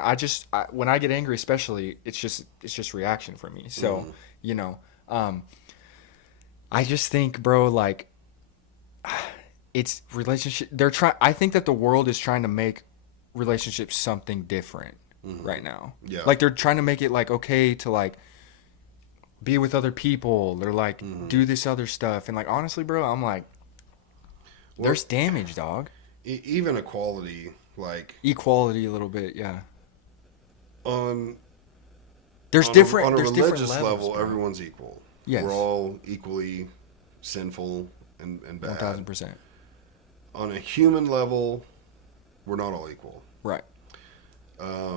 when I get angry, especially, it's just reaction for me. So, you know, I just think, bro, like, it's relationship. I think that the world is trying to make relationships something different right now. Yeah. Like they're trying to make it like okay to like be with other people. They're like do this other stuff, and like honestly, bro, I'm like, there's damage, dog. Even equality, like equality, a little bit, yeah. There's different on a there's religious different levels, level. bro. Everyone's equal. Yes. We're all equally sinful and bad. 1000%. On a human level, we're not all equal. Right.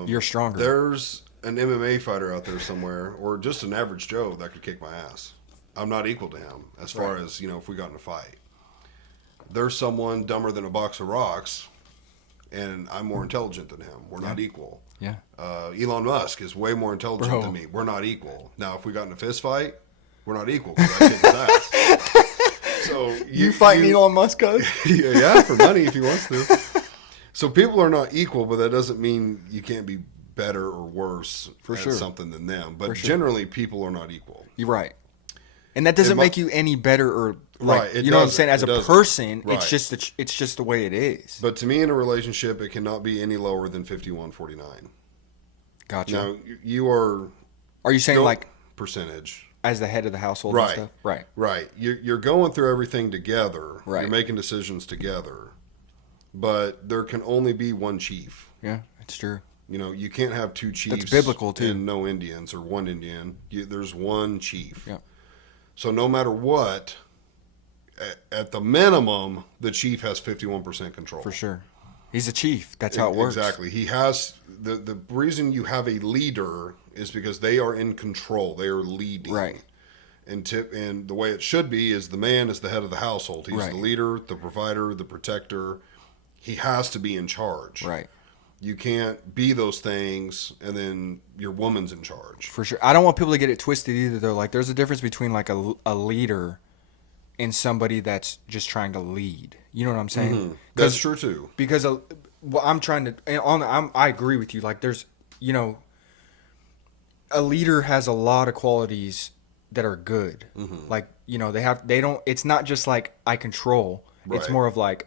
You're stronger. There's an MMA fighter out there somewhere, or just an average Joe that could kick my ass. I'm not equal to him as far as, you know, if we got in a fight. There's someone dumber than a box of rocks, and I'm more intelligent than him. We're not equal. Yeah. Elon Musk is way more intelligent Bro. than me. We're not equal. Now, if we got in a fist fight, we're not equal because I kick his ass. So you fighting Elon Musk, cuz? Yeah, for money if he wants to. So people are not equal, but that doesn't mean you can't be better or worse at something than them. But generally, people are not equal. You're right. And that doesn't make you any better or like, Right, it you know what I'm doesn't. saying? As It a doesn't. person, Right. it's just the way it is. But to me, in a relationship, it cannot be any lower than 51-49. Gotcha. Now, you are you saying like percentage. as the head of the household Right. and stuff? Right. Right. You're going through everything together. Right. You're making decisions together. But there can only be one chief. Yeah, it's true. You know, you can't have two chiefs. That's biblical, too. And no Indians or one Indian. There's one chief. Yeah. So no matter what, at the minimum, the chief has 51% control. For sure. He's a chief. That's how it works. Exactly. He has the reason you have a leader is because they are in control. They are leading. Right. And the way it should be is the man is the head of the household. He's Right. the leader, the provider, the protector. He has to be in charge. Right. You can't be those things and then your woman's in charge. For sure. I don't want people to get it twisted either, though. Like, there's a difference between like a leader and somebody that's just trying to lead. You know what I'm saying? That's true too. Because I'm trying to. I agree with you. Like, there's, you know, a leader has a lot of qualities that are good. Like, you know, it's not just like I control. It's Right. more of like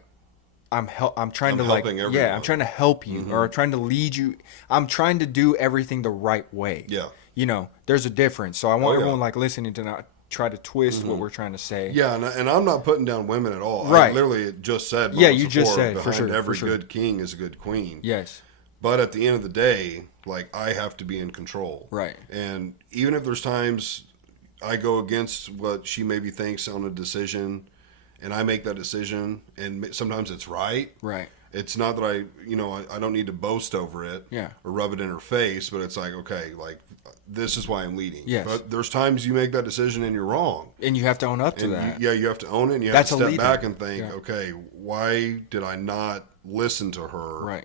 I'm trying to like, helping yeah, everyone. I'm trying to help you or trying to lead you. I'm trying to do everything the right way. Yeah. You know, there's a difference. So I want yeah. everyone like listening to not try to twist what we're trying to say. Yeah, and I'm not putting down women at all. Right. I literally just said. Yeah, moments you just before, said, for behind sure, every for sure. good king is a good queen. Yes. But at the end of the day, like I have to be in control. Right. And even if there's times I go against what she maybe thinks on a decision, and I make that decision, and sometimes it's right. Right. It's not that I don't need to boast over it. Yeah. Or rub it in her face, but it's like, okay, like this is why I'm leading. Yes. But there's times you make that decision and you're wrong. And you have to own up to And that. you have to own it, and you have That's to a step leader. back and think, Yeah. okay, why did I not listen to her Right.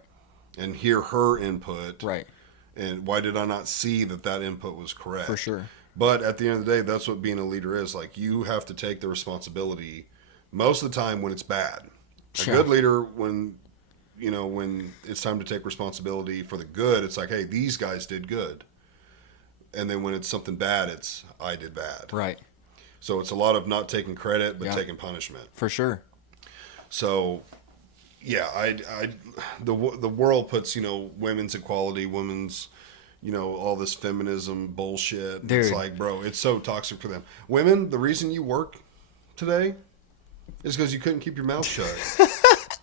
and hear her input? Right. And why did I not see that input was correct? For sure. But at the end of the day, that's what being a leader is. Like, you have to take the responsibility most of the time when it's bad. A Sure. good leader, when it's time to take responsibility for the good, it's like, hey, these guys did good. And then when it's something bad, it's I did bad. Right. So it's a lot of not taking credit, but Yeah. taking punishment. For sure. So, yeah, the world puts, women's equality, women's, all this feminism bullshit. Dude. It's like, bro, it's so toxic for them. Women, the reason you work today is because you couldn't keep your mouth shut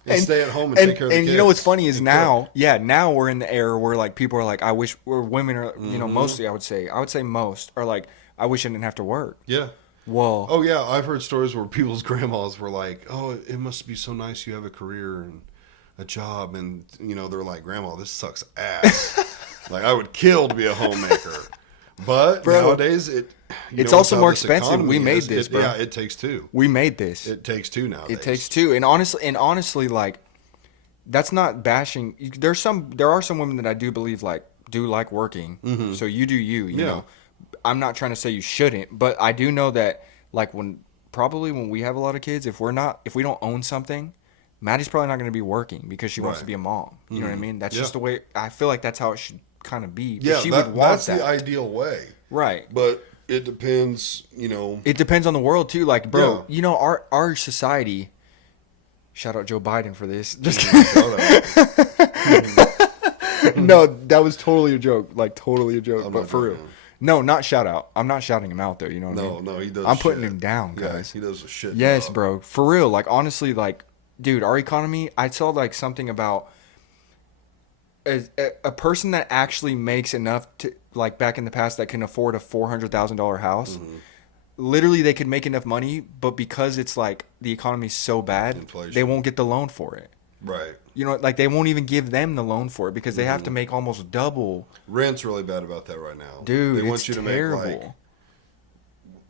and stay at home and take care of the kids. And you know what's funny is and now, cook. now we're in the era where like people are like, I wish, where women are, Mm-hmm. mostly I would say most are like, I wish I didn't have to work. Yeah. Well, Oh, yeah. I've heard stories where people's grandmas were like, oh, it must be so nice you have a career and a job. And, they're like, Grandma, this sucks ass. Like, I would kill to be a homemaker. But Bro, nowadays, it's know also how more this expensive. economy We made is. this, bro. Yeah, it takes two. we made this. It takes two nowadays. It takes two, and honestly, that's not bashing. There are some women that I do believe do like working. So you do you. You Yeah. know, I'm not trying to say you shouldn't, but I do know that when we have a lot of kids, if we don't own something, Maddie's probably not going to be working because she wants Right. to be a mom. You know what I mean? That's Yeah. just the way I feel like that's how it should kind of be. Yeah, she would want that's that. the ideal way. Right. But it depends, It depends on the world too. Like, bro, Yeah. our society. Shout out Joe Biden for this. Just Shout out. no, that was totally a joke. Like totally a joke. I'm But not for real. joking. No, not shout out. I'm not shouting him out though. You know what I No, mean? no, he does. I'm putting shit. him down, Yeah, guys. he does a shit. Yes, job. bro. For real. Like honestly, dude, our economy. I saw something about a person that actually makes enough to back in the past that can afford a $400,000 house. Mm-hmm. Literally, they could make enough money, but because it's the economy's so bad, Inflation. they won't get the loan for it. Right. They won't even give them the loan for it because they have Mm-hmm. to make almost double. Rent's really bad about that right now. Dude, they want it's you to terrible. make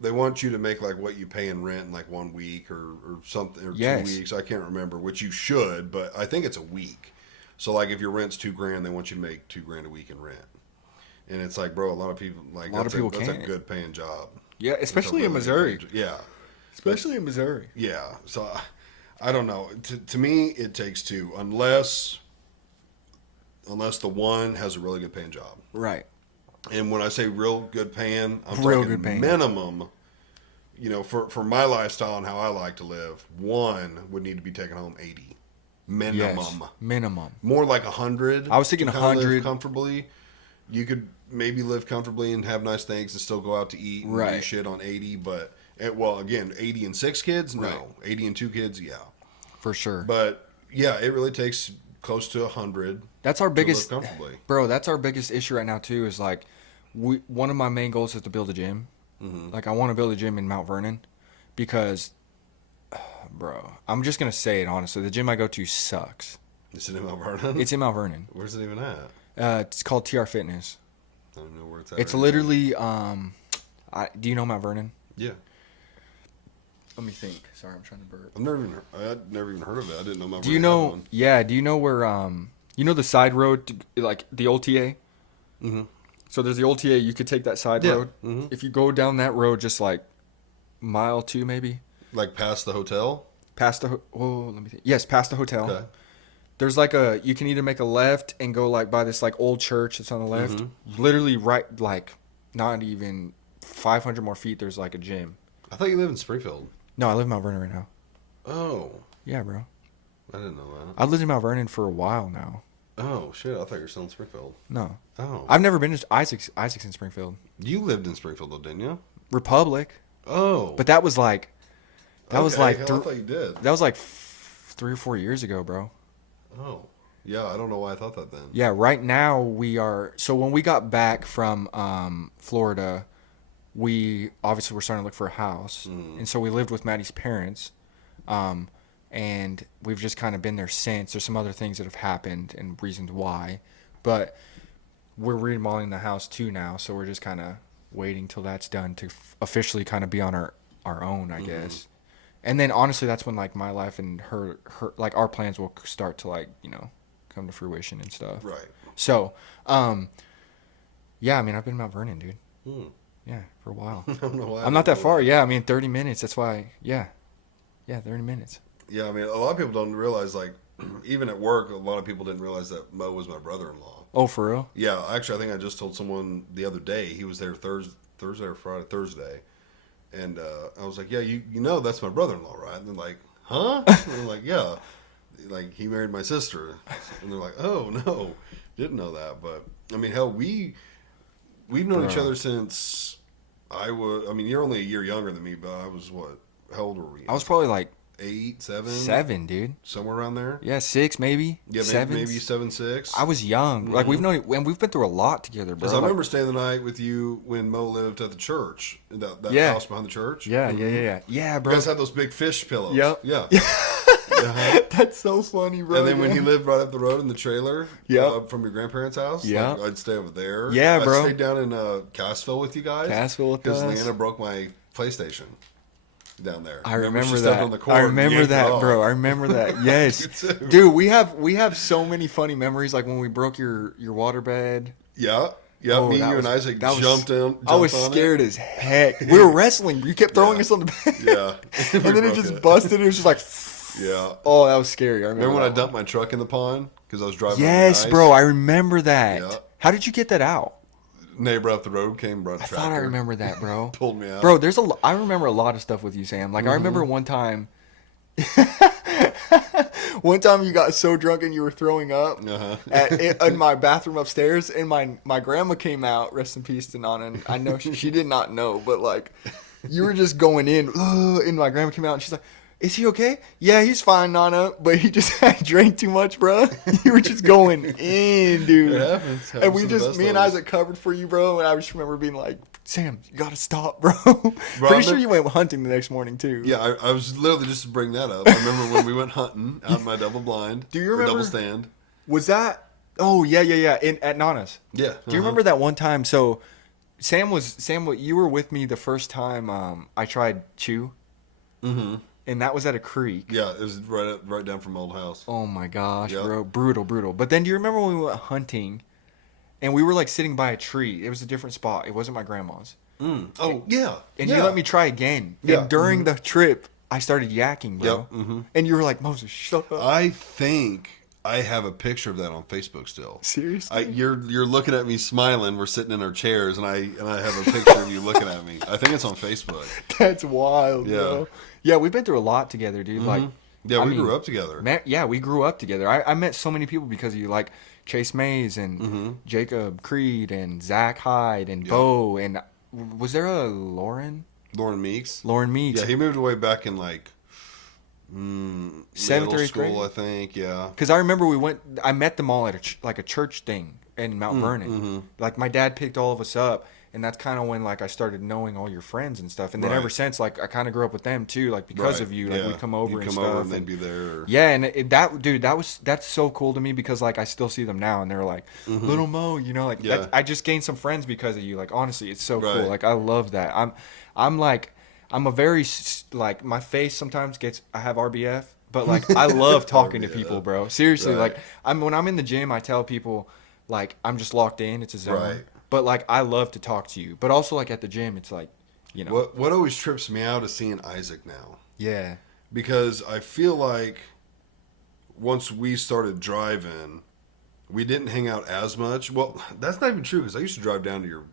they want you to make what you pay in rent in 1 week or something, or Yes. 2 weeks. I can't remember, which you should, but I think it's a week. So if your rent's $2,000, they want you to make $2,000 a week in rent. And it's bro, a lot of people that's a can't. good paying job. Yeah, It's a especially in really Missouri. good yeah. Especially in Missouri. Yeah, so I don't know. To me, it takes two, unless the one has a really good paying job. Right. And when I say real good paying, I'm Real talking good paying. minimum. For my lifestyle and how I like to live, one would need to be taking home 80 minimum. Yes. Minimum. More like 100. I was thinking to kinda live 100. comfortably. You could maybe live comfortably and have nice things and still go out to eat and do Right. shit on 80. But again, 80 and 6 kids, no. Right. 80 and 2 kids, yeah. For sure. But yeah, it really takes close to 100 That's our to biggest, live comfortably. bro. That's our biggest issue right now too. Is one of my main goals is to build a gym. Mm-hmm. I want to build a gym in Mount Vernon, because, bro, I'm just gonna say it honestly. The gym I go to sucks. Is it in Mount Vernon? It's in Mount Vernon. Where's it even at? It's called TR Fitness. I don't know where it's at. It's right now. literally. Do you know Mount Vernon? Yeah. Let me think. Sorry, I'm trying to burp. I'd never even heard of it. I didn't know Mount Do you Vernon had know? one. Yeah. Do you know where? The side road to the old TA. Mm-hmm. So there's the old TA. You could take that side Yeah. road. Mhm. If you go down that road, just mile 2 maybe, Past the hotel? past the. Let me think. Yes, past the hotel. Okay. There's you can either make a left and go by this old church that's on the left. Mm-hmm. Literally right not even 500 more feet. There's a gym. I thought you live in Springfield. No, I live in Mount Vernon right now. Oh. Yeah, bro. I didn't know that. I've lived in Mount Vernon for a while now. Oh, shit. I thought you were still in Springfield. No, Oh. I've never been to Isaac's in Springfield. You lived in Springfield, though, didn't you? Republic, Oh. but that was hell, I thought you did. that was 3 or 4 years ago, bro. Oh. Yeah, I don't know why I thought that then. Yeah, right now we are. So when we got back from Florida, we obviously were starting to look for a house, and so we lived with Maddie's parents, and we've just kind of been there since. There's some other things that have happened and reasons why, but we're remodeling the house too now, so we're just kind of waiting till that's done to officially kind of be on our own, I guess. And then honestly, that's when my life and her our plans will start to come to fruition and stuff. Right. So, yeah, I mean, I've been in Mount Vernon, dude. Hmm. Yeah, for a while. I don't know why. I I'm not didn't that know far. Yeah, I mean, 30 minutes. That's why. Yeah, 30 minutes. Yeah, I mean, a lot of people don't realize, even at work, a lot of people didn't realize that Mo was my brother-in-law. Oh, for real? Yeah, actually, I think I just told someone the other day. He was there Thursday or Friday, Thursday. And I was like, yeah, you know that's my brother-in-law, right? And they're like, huh? And I'm like, yeah. Like, he married my sister. And they're like, oh, no. Didn't know that. But, I mean, hell, we've known each other since you're only a year younger than me, but I was what? How old were we? I was probably like 8, 7? 7, dude. Somewhere around there? Yeah, 6 maybe. Yeah, maybe 7, 6. I was young. Like, we've known, and we've been through a lot together, bro. Because I remember staying the night with you when Mo lived at the church, that house behind the church. Yeah, yeah, bro. You guys had those big fish pillows. Yep. Yeah. Uh-huh. That's so funny, bro. And then when he lived right up the road in the trailer from your grandparents' house, yeah, I'd stay over there. Yeah, bro. I stayed down in Cassville with you guys. Cassville with us. Because Leanna broke my PlayStation down there. I remember she that. stepped on the cord I remember that, bro. I remember that. Yes, dude. We have so many funny memories. Like when we broke your waterbed. Yeah. Yeah, Oh, me, you, and Isaac jumped in. I was scared as heck. We were wrestling. You kept throwing us on the bed. Yeah. And then it just busted. It was just like, yeah. Oh, that was scary. I remember when I dumped my truck in the pond because I was driving. Yes, on the ice? bro. I remember that. Yeah. How did you get that out? Neighbor up the road came, brought a I tractor. thought I remember that, bro. Pulled me out. Bro, I remember a lot of stuff with you, Sam. Like, I remember one time. One time you got so drunk and you were throwing up in my bathroom upstairs, and my grandma came out, rest in peace to Nana, and I know she did not know, but like you were just going in, and my grandma came out and she's like, is he okay? Yeah, he's fine, Nana, but he just drank too much, bro. You were just going in, dude. It happens. And me and Isaac covered for you, bro, and I just remember being like, Sam, you gotta stop, bro. Pretty sure you went hunting the next morning too. Yeah, I was literally just to bring that up. I remember when we went hunting out in my double blind. Do you remember? Double stand. Was that? Oh yeah. At Nana's. Yeah. Do you remember that one time? So, Sam, you were with me the first time I tried chew. Mm-hmm. And that was at a creek. Yeah, it was right down from old house. Oh my gosh, bro, brutal. But then, do you remember when we went hunting? And we were like sitting by a tree. It was a different spot. It wasn't my grandma's. Oh, yeah. And you let me try again. Yeah. And during the trip, I started yakking, bro. Yep. Mm-hmm. And you were like, Moses, shut up. I think I have a picture of that on Facebook still. Seriously? You're looking at me smiling. We're sitting in our chairs, and I have a picture of you looking at me. I think it's on Facebook. That's wild, bro. Yeah, we've been through a lot together, dude. Mm-hmm. Like, yeah, we grew up together. Man, yeah, we grew up together. I met so many people because of you, like Chase Mays and Jacob Creed and Zach Hyde and Bo, and was there a Lauren Meeks? Lauren Meeks. Yeah, he moved away back in like 7th or 8th grade, I think. Yeah, because I remember I met them all at a church thing in Mount Vernon. Mm-hmm. Like my dad picked all of us up, and that's kind of when like I started knowing all your friends and stuff. And then ever since, like I kind of grew up with them too, like because of you. Like we'd come over and stuff. And they'd be there. Yeah, and that's so cool to me because like I still see them now, and they're like, Little Mo, you know, like I just gained some friends because of you. Like honestly, it's so cool. Like I love that. I'm a very like my face sometimes I have RBF, but like I love talking to people, bro. Seriously, like when I'm in the gym, I tell people like I'm just locked in. It's a zone. Right. But like I love to talk to you. But also like at the gym, it's like, you know. What always trips me out is seeing Isaac now. Yeah. Because I feel like once we started driving, we didn't hang out as much. Well, that's not even true because I used to drive down to your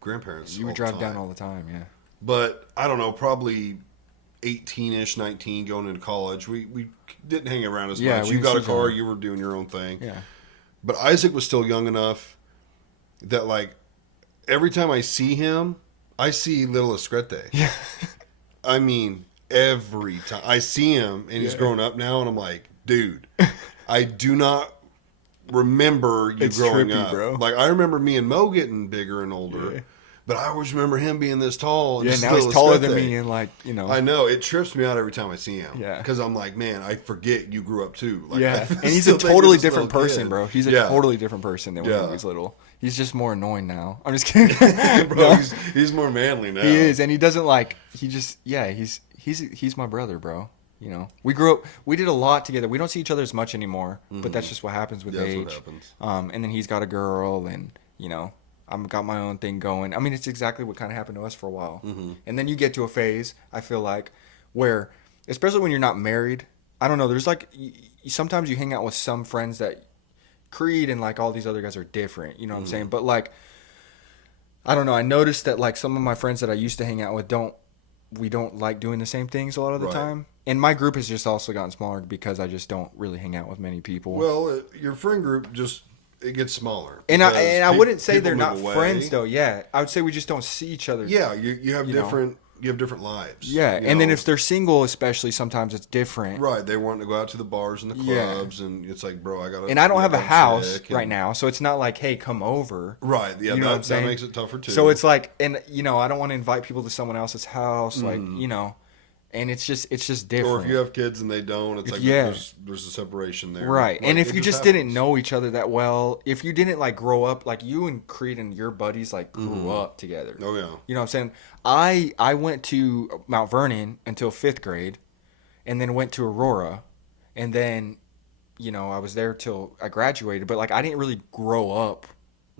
grandparents. You would drive down all the time, yeah. But I don't know, probably 18-ish, 19, going into college. We didn't hang around as much. You got a car, you were doing your own thing. Yeah. But Isaac was still young enough that like every time I see him, I see little Escrete. Yeah. I mean, every time I see him, and he's grown up now, and I'm like, dude, I do not remember you growing trippy, up. bro. Like I remember me and Mo getting bigger and older. Yeah. But I always remember him being this tall. And now he's taller than me, and like, you know. I know. It trips me out every time I see him. Yeah. Because I'm like, man, I forget you grew up too. Like, yeah. And he's a totally different person, bro. He's a totally different person than when he was little. He's just more annoying now. I'm just kidding. Bro, he's more manly now. He is, and he doesn't like, he's my brother, bro. You know, we grew up, we did a lot together. We don't see each other as much anymore, but that's just what happens with age. That's what happens. And then he's got a girl, and, you know, I've got my own thing going. I mean, it's exactly what kind of happened to us for a while. Mm-hmm. And then you get to a phase, I feel like, where, especially when you're not married, I don't know, there's like, sometimes you hang out with some friends that Creed and like all these other guys are different, you know what I'm saying? But like, I don't know, I noticed that like some of my friends that I used to hang out with we don't like doing the same things a lot of the Right. time. And my group has just also gotten smaller because I just don't really hang out with many people. Well, your friend group just it gets smaller. and I because and I wouldn't say people they're move not away. friends though. Yeah, I would say we just don't see each other. Yeah, you have You know. different you have different lives. Yeah, you and then know? if they're single, especially sometimes it's different. right, they want to go out to the bars and the Yeah. clubs, and it's like, bro, I got. And I don't have a house right now, so it's not like, hey, come over. Right, yeah, You know what I'm that saying? makes it tougher too. So it's like, and I don't want to invite people to someone else's house, like Mm-hmm. and it's just different. or if you have kids and they don't, it's like yeah. there's a separation there. Right. Like, And if it you just didn't happens. know each other that well, if you didn't like grow up, like you and Creed and your buddies like grew up together. Oh yeah. You know what I'm saying? I went to Mount Vernon until 5th grade and then went to Aurora and then, I was there till I graduated, but like I didn't really grow up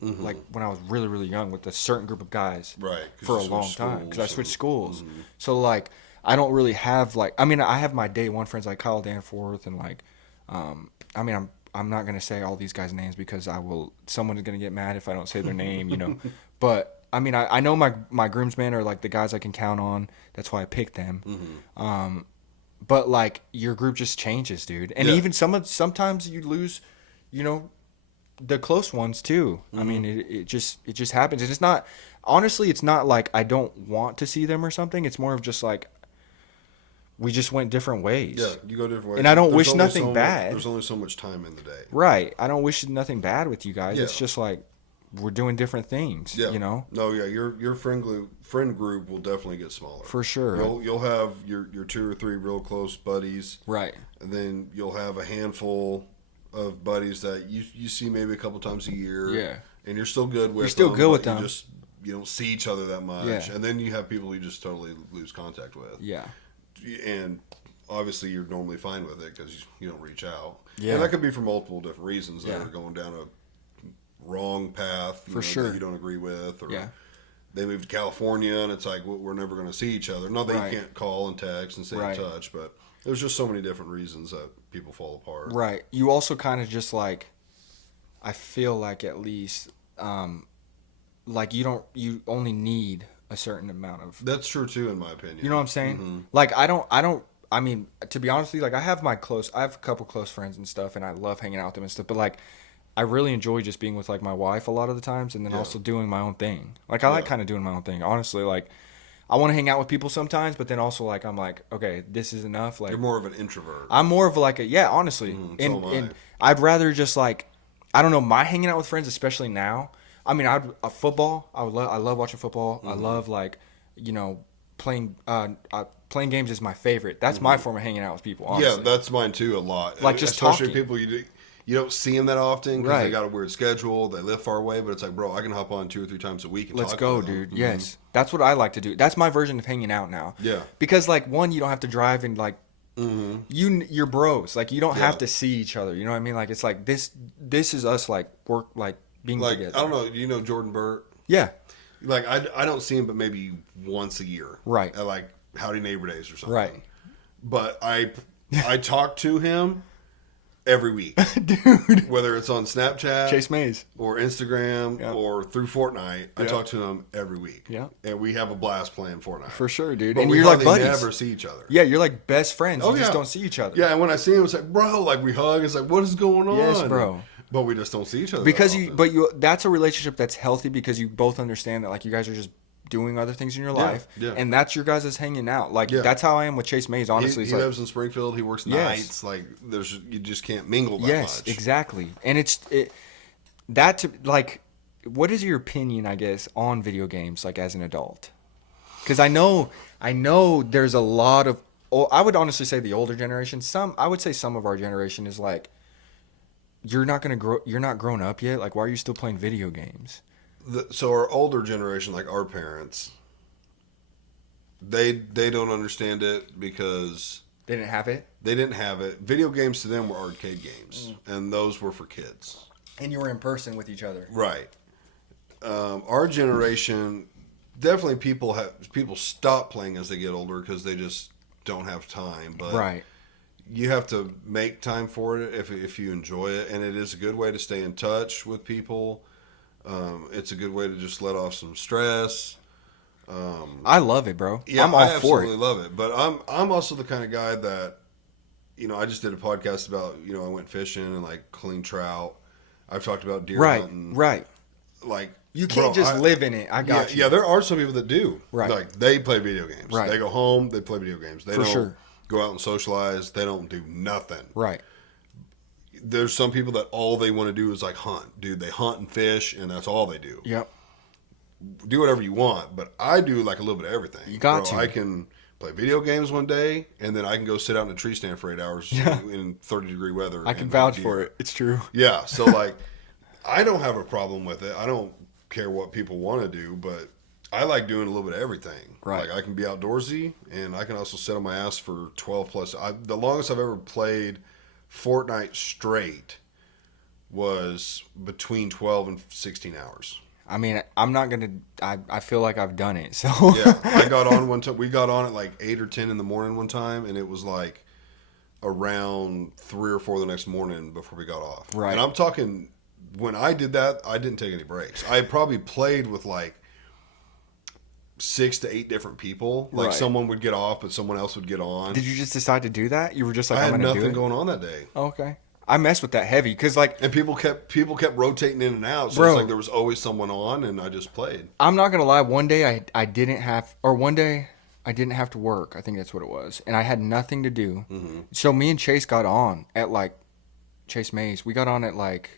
like when I was really, really young with a certain group of guys Right, 'cause for you a long switched time because I schools switched and- schools. So like I don't really have like I have my day one friends like Kyle Danforth and like I'm not gonna say all these guys' names because someone is gonna get mad if I don't say their name, But I know my groomsmen are like the guys I can count on. That's why I picked them. But like your group just changes, dude. And Yeah. even sometimes you lose, the close ones too. I mean, it just happens. And it's not honestly, it's not like I don't want to see them or something. It's more of just like we just went different ways. Yeah, you go different ways. And I don't There's wish only nothing so much- bad. There's only so much time in the day. Right. I don't wish nothing bad with you guys. It's Yeah. just like we're doing different things, Yeah. you know? No, yeah, your friend group will definitely get smaller. For sure. You'll have your 2 or 3 real close buddies, Right. and then you'll have a handful of buddies that you see maybe a couple times a year. Yeah. And you're still good with. You're still them, good but with you them. just you don't see each other that much, Yeah. and then you have people you just totally lose contact with. Yeah. And obviously you're normally fine with it because you don't reach out. Yeah. And that could be for multiple different reasons. Yeah. They're going down a wrong path For sure. that you don't agree with, or Yeah. they moved to California and it's like we're never going to see each other. Not that Right. you can't call and text and stay Right. in touch, but there's just so many different reasons that people fall apart. Right. You also kind of just like, I feel like at least, like you only need a certain amount of, That's true too, in my opinion. you know what I'm saying? Mm-hmm. Like to be honest with you, like I have a couple close friends and stuff and I love hanging out with them and stuff, but like, I really enjoy just being with like my wife a lot of the times and then Yeah. also doing my own thing. Like I like Yeah. kind of doing my own thing. Honestly, like I want to hang out with people sometimes, but then also like I'm like, okay, this is enough. Like You're more of an introvert. I'm more of like honestly, so and am I. and I'd rather just like, I don't know, my hanging out with friends, especially now. I mean, football. I love watching football. Mm-hmm. I love like, playing games is my favorite. That's my form of hanging out with people. Honestly. Yeah, that's mine too. A lot. Like, just especially talking. people you don't see them that often because Right. they got a weird schedule. They live far away, but it's like, bro, I can hop on 2 or 3 times a week and Let's talk go, with them. dude. Mhm. Yes, that's what I like to do. That's my version of hanging out now. Yeah. Because like one, you don't have to drive and like. You're bros. Like you don't Yeah. have to see each other. You know what I mean? Like it's like this is us like work like being Like together. I don't know. You know Jordan Burt? Yeah. Like I don't see him, but maybe once a year. Right. At like Howdy Neighbor Days or something. Right. But I talk to him every week, Dude. whether it's on Snapchat, Chase Mays. or Instagram, Yeah. or through Fortnite. I Yeah. talk to him every week. Yeah. And we have a blast playing Fortnite. For sure, dude. But And we you're like hardly buddies. never see each other. Yeah, you're like best friends. Oh, You just yeah. don't see each other. Yeah, and when I see him, it's like, bro, like we hug. It's like, what is going on? Yes, bro. But we just don't see each other Because that you often. that's a relationship that's healthy because you both understand that like you guys are just doing other things in your life. yeah. And that's your guys' hanging out. Like Yeah. that's how I am with Chase Mays, honestly. He It's like, lives in Springfield. He works Yes. nights. Like you just can't mingle that yes, much. exactly. And what is your opinion, I guess, on video games like as an adult? Because I know there's a lot of I would honestly say the older generation. I would say some of our generation is like, you're not grown up yet. Like, why are you still playing video games? So our older generation, like our parents, they don't understand it because They didn't have it, they didn't have it. Video games to them were arcade games, and those were for kids. and you were in person with each other. Right. Our generation, definitely people stop playing as they get older because they just don't have time. But Right. you have to make time for it if you enjoy it, and it is a good way to stay in touch with people. It's a good way to just let off some stress. I love it, bro. Yeah, I'm all I for absolutely it. love it. But I'm also the kind of guy that, I just did a podcast about, I went fishing and like clean trout. I've talked about deer Right, hunting. right. Like, You can't just live in it. I got you. Yeah, there are some people that do. Right. Like, they play video games. Right. They go home, they play video games. They For don't sure. go out and socialize. They don't do nothing. Right. There's some people that all they want to do is like hunt. Dude, they hunt and fish, and that's all they do. Yep. Do whatever you want, but I do like a little bit of everything. You got to. I can play video games one day, and then I can go sit out in a tree stand for 8 hours in 30-degree weather. I can and vouch hunt for deer. it. It's true. Yeah, so like, I don't have a problem with it. I don't care what people want to do, but I like doing a little bit of everything. Right. Like, I can be outdoorsy, and I can also sit on my ass for 12 plus. The longest I've ever played Fortnite straight was between 12 and 16 hours. I mean, I'm not gonna. I feel like I've done it. So Yeah, I got on one time. We got on at like 8 or 10 in the morning one time, and it was like around 3 or 4 the next morning before we got off. Right. And I'm talking, when I did that, I didn't take any breaks. I probably played with like 6 to 8 different people. Like, Right. someone would get off, but someone else would get on. Did you just decide to do that? You were just like, I I'm had gonna do nothing it. going on that day. Oh, okay. I mess with that heavy because like And people kept rotating in and out, so Bro. it's like there was always someone on, and I just played. I'm not gonna lie. One day I didn't have, or one day I didn't have to work. I think that's what it was, and I had nothing to do. Mm-hmm. So me and Chase got on at like Chase Mays. We got on at like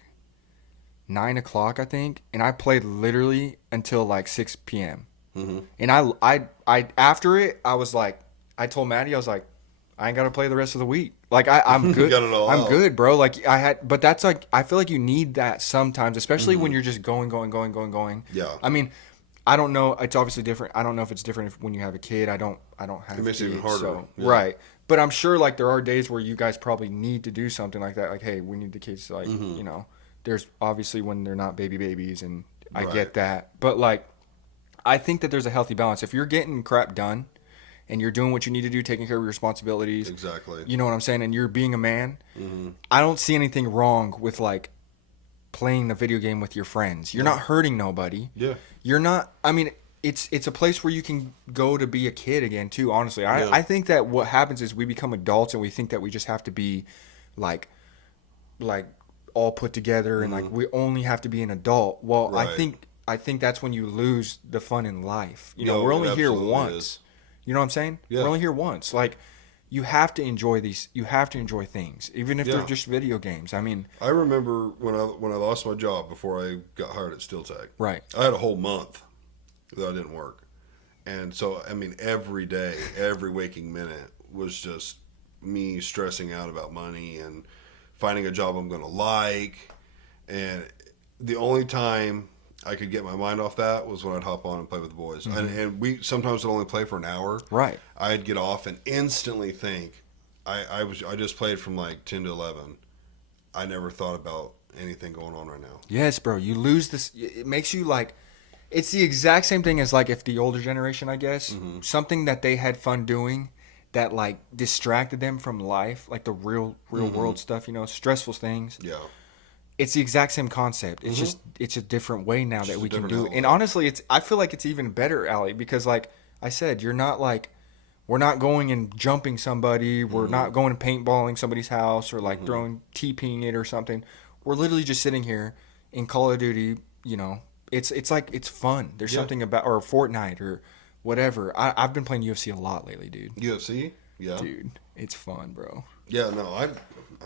9 o'clock, I think, and I played literally until like 6 p.m. Mm-hmm. And I after it, I was like, I told Maddie, I was like, I ain't got to play the rest of the week. Like I'm good. Got it all I'm out. good, bro. Like but that's like, I feel like you need that sometimes, especially Mm-hmm. when you're just going. Yeah. I mean, I don't know. It's obviously different. I don't know if it's different when you have a kid. I don't have. It makes it even kids, harder. so- Yeah. Right. But I'm sure like there are days where you guys probably need to do something like that. Like, hey, we need the kids to, like, there's obviously when they're not babies, and I Right. get that. But like, I think that there's a healthy balance. If you're getting crap done and you're doing what you need to do, taking care of your responsibilities, Exactly. you know what I'm saying, and you're being a man, Mm-hmm. I don't see anything wrong with like playing the video game with your friends. You're not hurting nobody. Yeah. You're not. I mean, it's a place where you can go to be a kid again too. Honestly, Yeah. I think that what happens is we become adults and we think that we just have to be like all put together and like we only have to be an adult. Well, Mm-hmm. Right. I think that's when you lose the fun in life. You know, No, we're it only here absolutely once. is. You know what I'm saying? Yeah. We're only here once. Like, you have to enjoy these. You have to enjoy things, even if Yeah. they're just video games. I mean, I remember when I lost my job before I got hired at Steel Tech. right? I had a whole month that I didn't work, and so I mean every day, every waking minute was just me stressing out about money and finding a job I'm going to like. And the only time I could get my mind off that was when I'd hop on and play with the boys. And we sometimes would only play for an hour. Right. I'd get off and instantly think, I just played from like 10 to 11. I never thought about anything going on right now. Yes, bro. You lose this. It makes you like. It's the exact same thing as like if the older generation, I guess, something that they had fun doing that like distracted them from life, like the real world stuff, you know, stressful things. Yeah. It's the exact same concept. It's just it's a different way now that just we a can different do it. And outlet. honestly, I feel like it's even better, Ali, because like I said, you're not like we're not going and jumping somebody. We're not going and paintballing somebody's house or like throwing TPing it or something. We're literally just sitting here in Call of Duty. You know, it's like it's fun. There's Yeah. something about or Fortnite or whatever. I've been playing UFC a lot lately, dude. UFC? Yeah. Dude, it's fun, bro. Yeah, no, I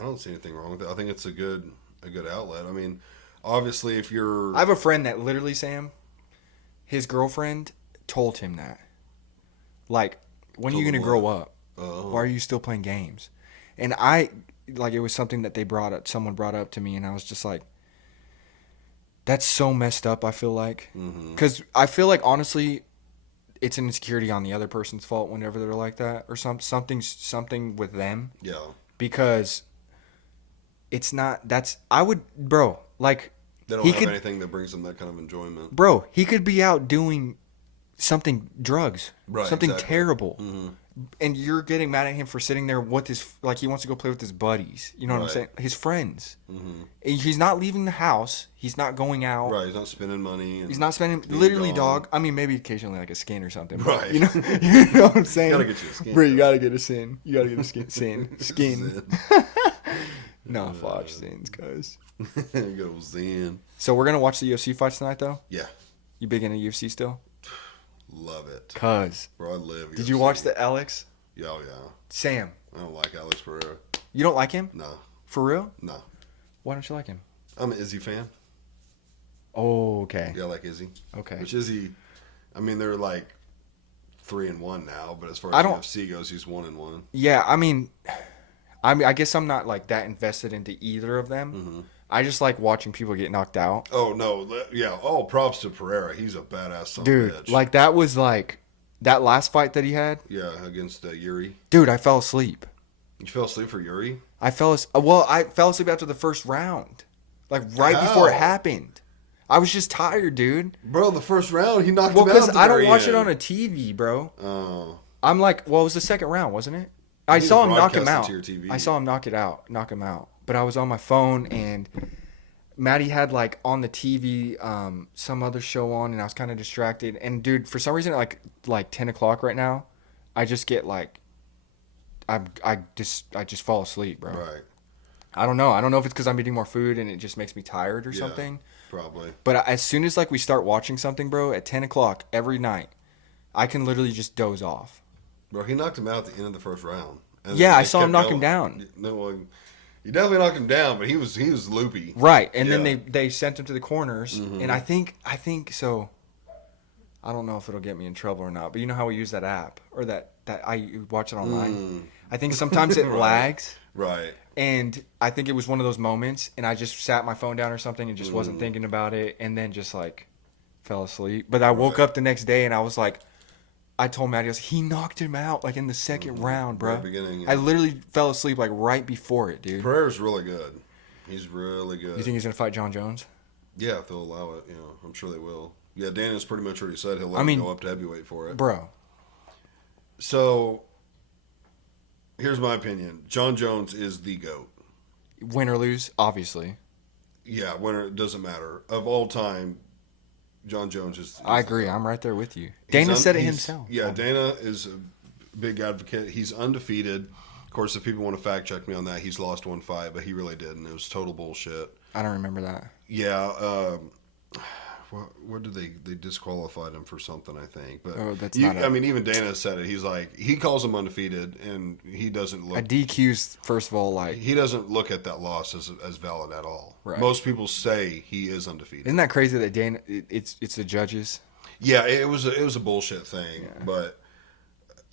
don't see anything wrong with it. I think it's a good outlet. I mean, obviously if you're I have a friend that literally, Sam, his girlfriend told him that. Like, when are you Told going him to grow what? up? Oh. Why are you still playing games? And it was something that someone brought up to me, and I was just like, that's so messed up, I feel like. Because I feel like, honestly, it's an insecurity on the other person's fault whenever they're like that, or something with them. Yeah. Because it's not, bro, like, They don't he have could, anything that brings them that kind of enjoyment. bro, he could be out doing something drugs, Right, something exactly. terrible. and you're getting mad at him for sitting there with his, like, he wants to go play with his buddies. You know what I'm Right. saying? His friends. And he's not leaving the house. He's not going out. Right, he's not spending money. And He's not spending, being literally, gone. dog. I mean, maybe occasionally like a skin or something. but, Right. You know, you know what I'm saying? Gotta get you a skin, Bro, you bro. gotta get a sin. You gotta get a skin. Skin. No, Foch sins, guys. Go Zen. So we're gonna watch the UFC fights tonight, though. Yeah, You big into UFC still? love it. Cause Bro, I live. did you watch the Alex Yeah, oh, yeah. Sam? I don't like Alex Pereira. You don't like him No, for real? no. Why don't you like him? I'm an Izzy fan. Oh, okay. Yeah, I like Izzy. Okay. Which Izzy, I mean, they're like 3-1 now, but as far I as don't- UFC goes, he's 1-1. Yeah, I mean, I guess I'm not like that invested into either of them. Mm-hmm. I just like watching people get knocked out. Oh no, yeah. All props to Pereira. He's a badass son Dude, of a bitch. like that was like that last fight that he had. yeah, against Yuri. Dude, I fell asleep. You fell asleep for Yuri? I fell asleep after the first round. Like right before it How? happened. I was just tired, dude. Bro, the first round he knocked Well, him out. because at the I don't very watch it end. on a TV, bro. Oh, I'm like, well, it was the second round, wasn't it? I need saw to him knock him broadcast out. it to your TV. I saw him knock him out. But I was on my phone and Maddie had like on the TV some other show on and I was kind of distracted. And dude, for some reason, at like 10 o'clock right now, I just get like, I just fall asleep, bro. right. I don't know. I don't know if it's because I'm eating more food and it just makes me tired or Yeah. something. Probably. But as soon as like we start watching something, bro, at 10 o'clock every night, I can literally just doze off. Bro, he knocked him out at the end of the first round. And Yeah, then I they saw him kept knock him going. down. No, well, he definitely knocked him down, but he was loopy. Right, and then Yeah. they sent him to the corners, Mm-hmm. and I think so. I don't know if it'll get me in trouble or not, but you know how we use that app or that I watch it online. I think sometimes it Right. lags, Right. and I think it was one of those moments, and I just sat my phone down or something and just Mm. wasn't thinking about it, and then just like fell asleep. But I woke Right. up the next day and I was like, I told Maddie, I was, he knocked him out like in the second round, bro. Right beginning, yeah. I literally fell asleep like right before it, dude. Pereira's really good. He's really good. You think he's gonna fight John Jones? Yeah, if they'll allow it, I'm sure they will. Yeah, Daniel's pretty much already said he'll let I mean- him go up to heavyweight for it. Bro, So, here's my opinion. John Jones is the GOAT. win or lose, obviously. Yeah, winner, it doesn't matter. Of all time, John Jones is I the agree. GOAT. I'm right there with you. He's Dana said it he's- himself. Yeah, Dana is a big advocate. He's undefeated. Of course, if people want to fact check me on that, he's lost one fight, but he really didn't. It was total bullshit. I don't remember that. Yeah, what did they disqualified him for something? I think, but Oh, that's not I mean, even Dana said it. He's like, he calls him undefeated, and he doesn't A look. DQ's first of all, like, He doesn't look at that loss as valid at all. Right. Most people say he is undefeated. isn't that crazy that Dana? It's the judges. Yeah, it was a bullshit thing, but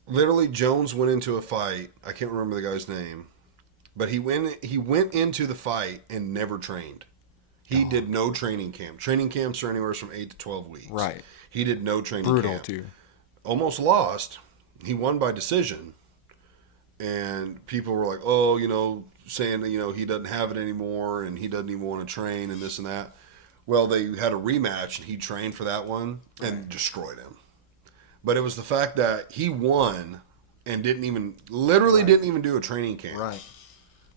literally Jones went into a fight. I can't remember the guy's name, but he went into the fight and never trained. He did no training camp. Training camps are anywhere from 8 to 12 weeks. Right. He did no training Brutal camp. too. Almost lost. He won by decision, and people were like, "Oh, saying that he doesn't have it anymore, and he doesn't even want to train, and this and that." Well, they had a rematch, and he trained for that one and destroyed him. But it was the fact that he won and didn't even do a training camp. Right.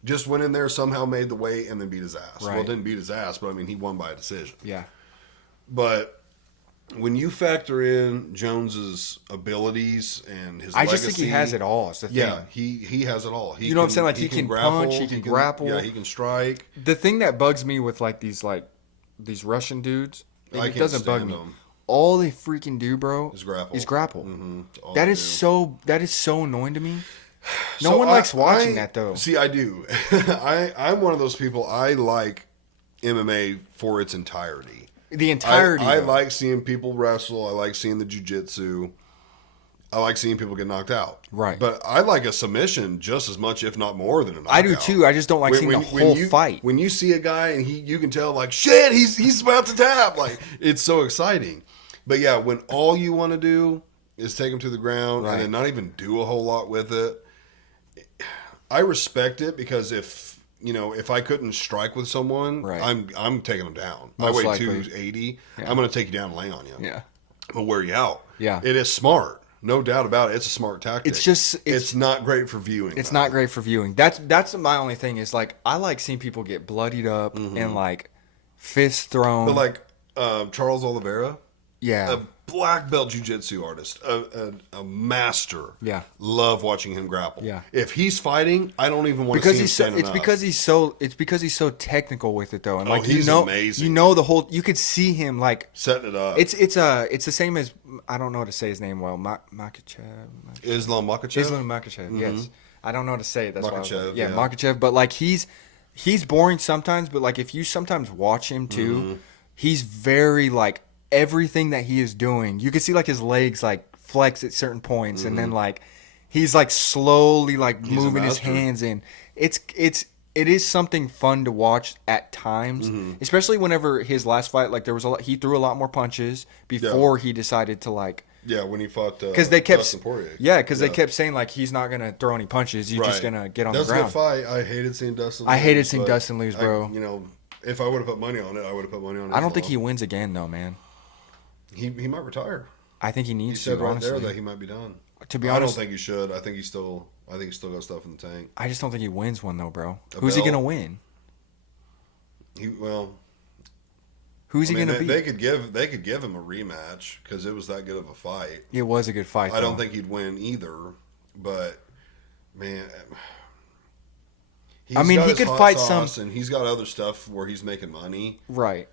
Just went in there, somehow made the weight, and then beat his ass. Right. Well, didn't beat his ass, but I mean, he won by a decision. Yeah. But when you factor in Jones's abilities and his I legacy, just think he has it all. It's the thing. Yeah, he has it all. He You know what I'm saying? Like, he can punch, he can grapple. Yeah, he can strike. The thing that bugs me with these Russian dudes, I it can't doesn't bug stand me. them. All they freaking do, bro, Is grapple. Is grapple. Mm-hmm. That's all That they is do. that is so annoying to me. No So one likes watching I- that though. See, I do. I'm one of those people. I like MMA for its entirety. The entirety. I though. like seeing people wrestle. I like seeing the jiu-jitsu. I like seeing people get knocked out. Right. But I like a submission just as much, if not more, than a knockout. I do too. I just don't like seeing the whole fight. When you see a guy and you can tell, like, shit, he's about to tap. Like, it's so exciting. But yeah, when all you want to do is take him to the ground Right. and then not even do a whole lot with it, I respect it, because if I couldn't strike with someone, Right. I'm taking them down. Most I weigh likely. 280. Yeah. I'm going to take you down and lay on you. Yeah. But wear you out. Yeah. It is smart. No doubt about it. It's a smart tactic. It's not great for viewing. It's though. not great for viewing. That's my only thing is like I like seeing people get bloodied up and like fists thrown. But like Charles Oliveira, yeah. a black belt jiu-jitsu artist, a master. Yeah. Love watching him grapple. Yeah. If he's fighting, I don't even want to see him standing up. It's because he's so technical with it though. And like he's amazing. You know the whole you could see him like setting it up. It's the same as I don't know how to say his name well. Makhachev. Islam Makhachev. Islam Makhachev. Yes. I don't know how to say it. That's Makhachev, why. yeah. Makhachev. But like he's boring sometimes. But like if you sometimes watch him too, he's very like everything that he is doing. You can see like his legs like flex at certain points, and then like he's like slowly like moving his hands in. It is something fun to watch at times, especially whenever his last fight, like there was he threw a lot more punches before he decided to like. Yeah, when he fought because they kept Dustin Poirier. Yeah, because they kept saying like he's not gonna throw any punches. He's just gonna get on the ground. That was a good fight. I hated seeing Dustin. I hated seeing Dustin lose, bro. If I would have put money on it, I would have put money on it. I don't think he wins again though, man. He might retire. I think he needs to. He said right honestly. there that he might be done. To be honest, I don't think he should. I think he's still got stuff in the tank. I just don't think he wins one though, bro. Who's he gonna win? Who's he gonna beat? They could give him a rematch because it was that good of a fight. It was a good fight. I don't think he'd win either, but man, he could fight and he's got other stuff where he's making money, right?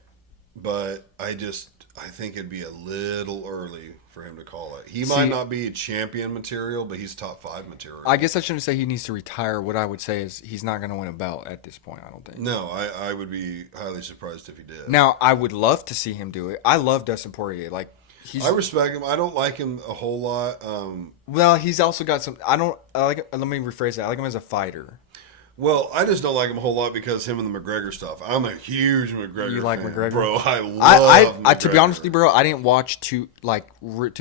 But I think it'd be a little early for him to call it. He might not be a champion material, but he's top 5 material. I guess I shouldn't say he needs to retire. What I would say is he's not going to win a belt at this point, I don't think. No, I would be highly surprised if he did. Now, I would love to see him do it. I love Dustin Poirier. Like, I respect him. I don't like him a whole lot. Well, he's also got some... let me rephrase that. I like him as a fighter. Well, I just don't like him a whole lot because him and the McGregor stuff. I'm a huge McGregor You like fan, McGregor? bro. I love McGregor. To be honest with you, bro, I didn't watch to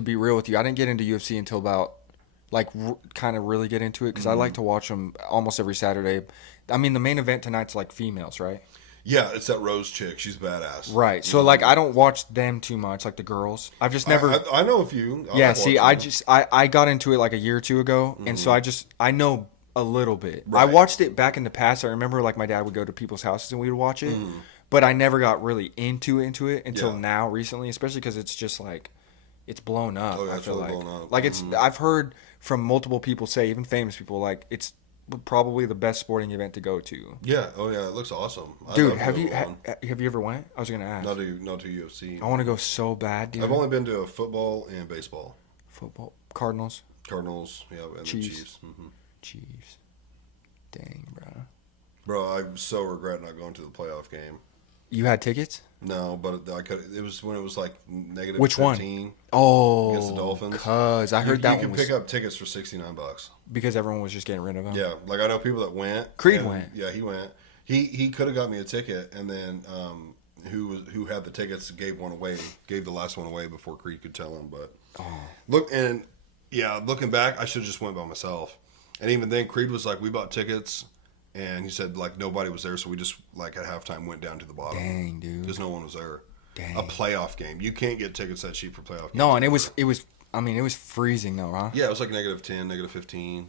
be real with you. I didn't get into UFC until about kind of really get into it because I like to watch them almost every Saturday. I mean, the main event tonight's like females, right? Yeah, it's that Rose chick. She's badass. Right. So like, I don't watch them too much, like the girls. I've just never. I know a few. I got into it like a year or two ago, and so I know a little bit. Right. I watched it back in the past. I remember like my dad would go to people's houses and we would watch it, but I never got really into it until now recently, especially because it's just like it's blown up. Oh, yeah, I feel really like blown up. Like it's. I've heard from multiple people say, even famous people, like it's probably the best sporting event to go to. Yeah. Oh yeah, it looks awesome. Dude, have you ever went? I was gonna ask. Not to UFC. I want to go so bad, dude. I've only been to football and baseball. Football, Cardinals, yeah, and Chiefs. The Chiefs. Chiefs. Dang, bro. Bro, I so regret not going to the playoff game. You had tickets? No, but I could. It was when it was like negative. Which 15 one? Oh, against the Dolphins. Cause I heard that you one can pick up tickets for $69 because everyone was just getting rid of them. Yeah, like I know people that went. Creed went. Yeah, he went. He could have got me a ticket, and then who had the tickets gave the last one away before Creed could tell him. But looking back, I should have just went by myself. And even then, Creed was like, we bought tickets, and he said, like, nobody was there, so we just, like, at halftime went down to the bottom. Dang, dude. Because no one was there. Dang. A playoff game. You can't get tickets that cheap for playoff games. No, and it was freezing, though, huh? Yeah, it was like -10, -15.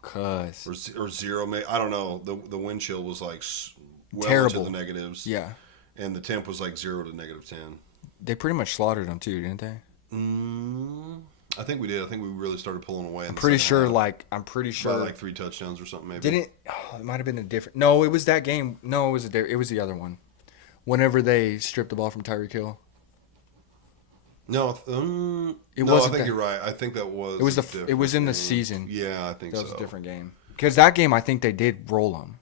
Cuz. Or 0. I don't know. The wind chill was, like, terrible. Into the negatives. Yeah. And the temp was, like, 0 to -10. They pretty much slaughtered them, too, didn't they? I think we did. I think we really started pulling away. I'm pretty sure. By Like 3 touchdowns or something. Maybe it might have been a different. No, it was that game. No, it was the other one. Whenever they stripped the ball from Tyreek Hill. No, I think you're right. I think that was. It was in the season. Yeah, I think that was a different game. Because that game, I think they did roll them.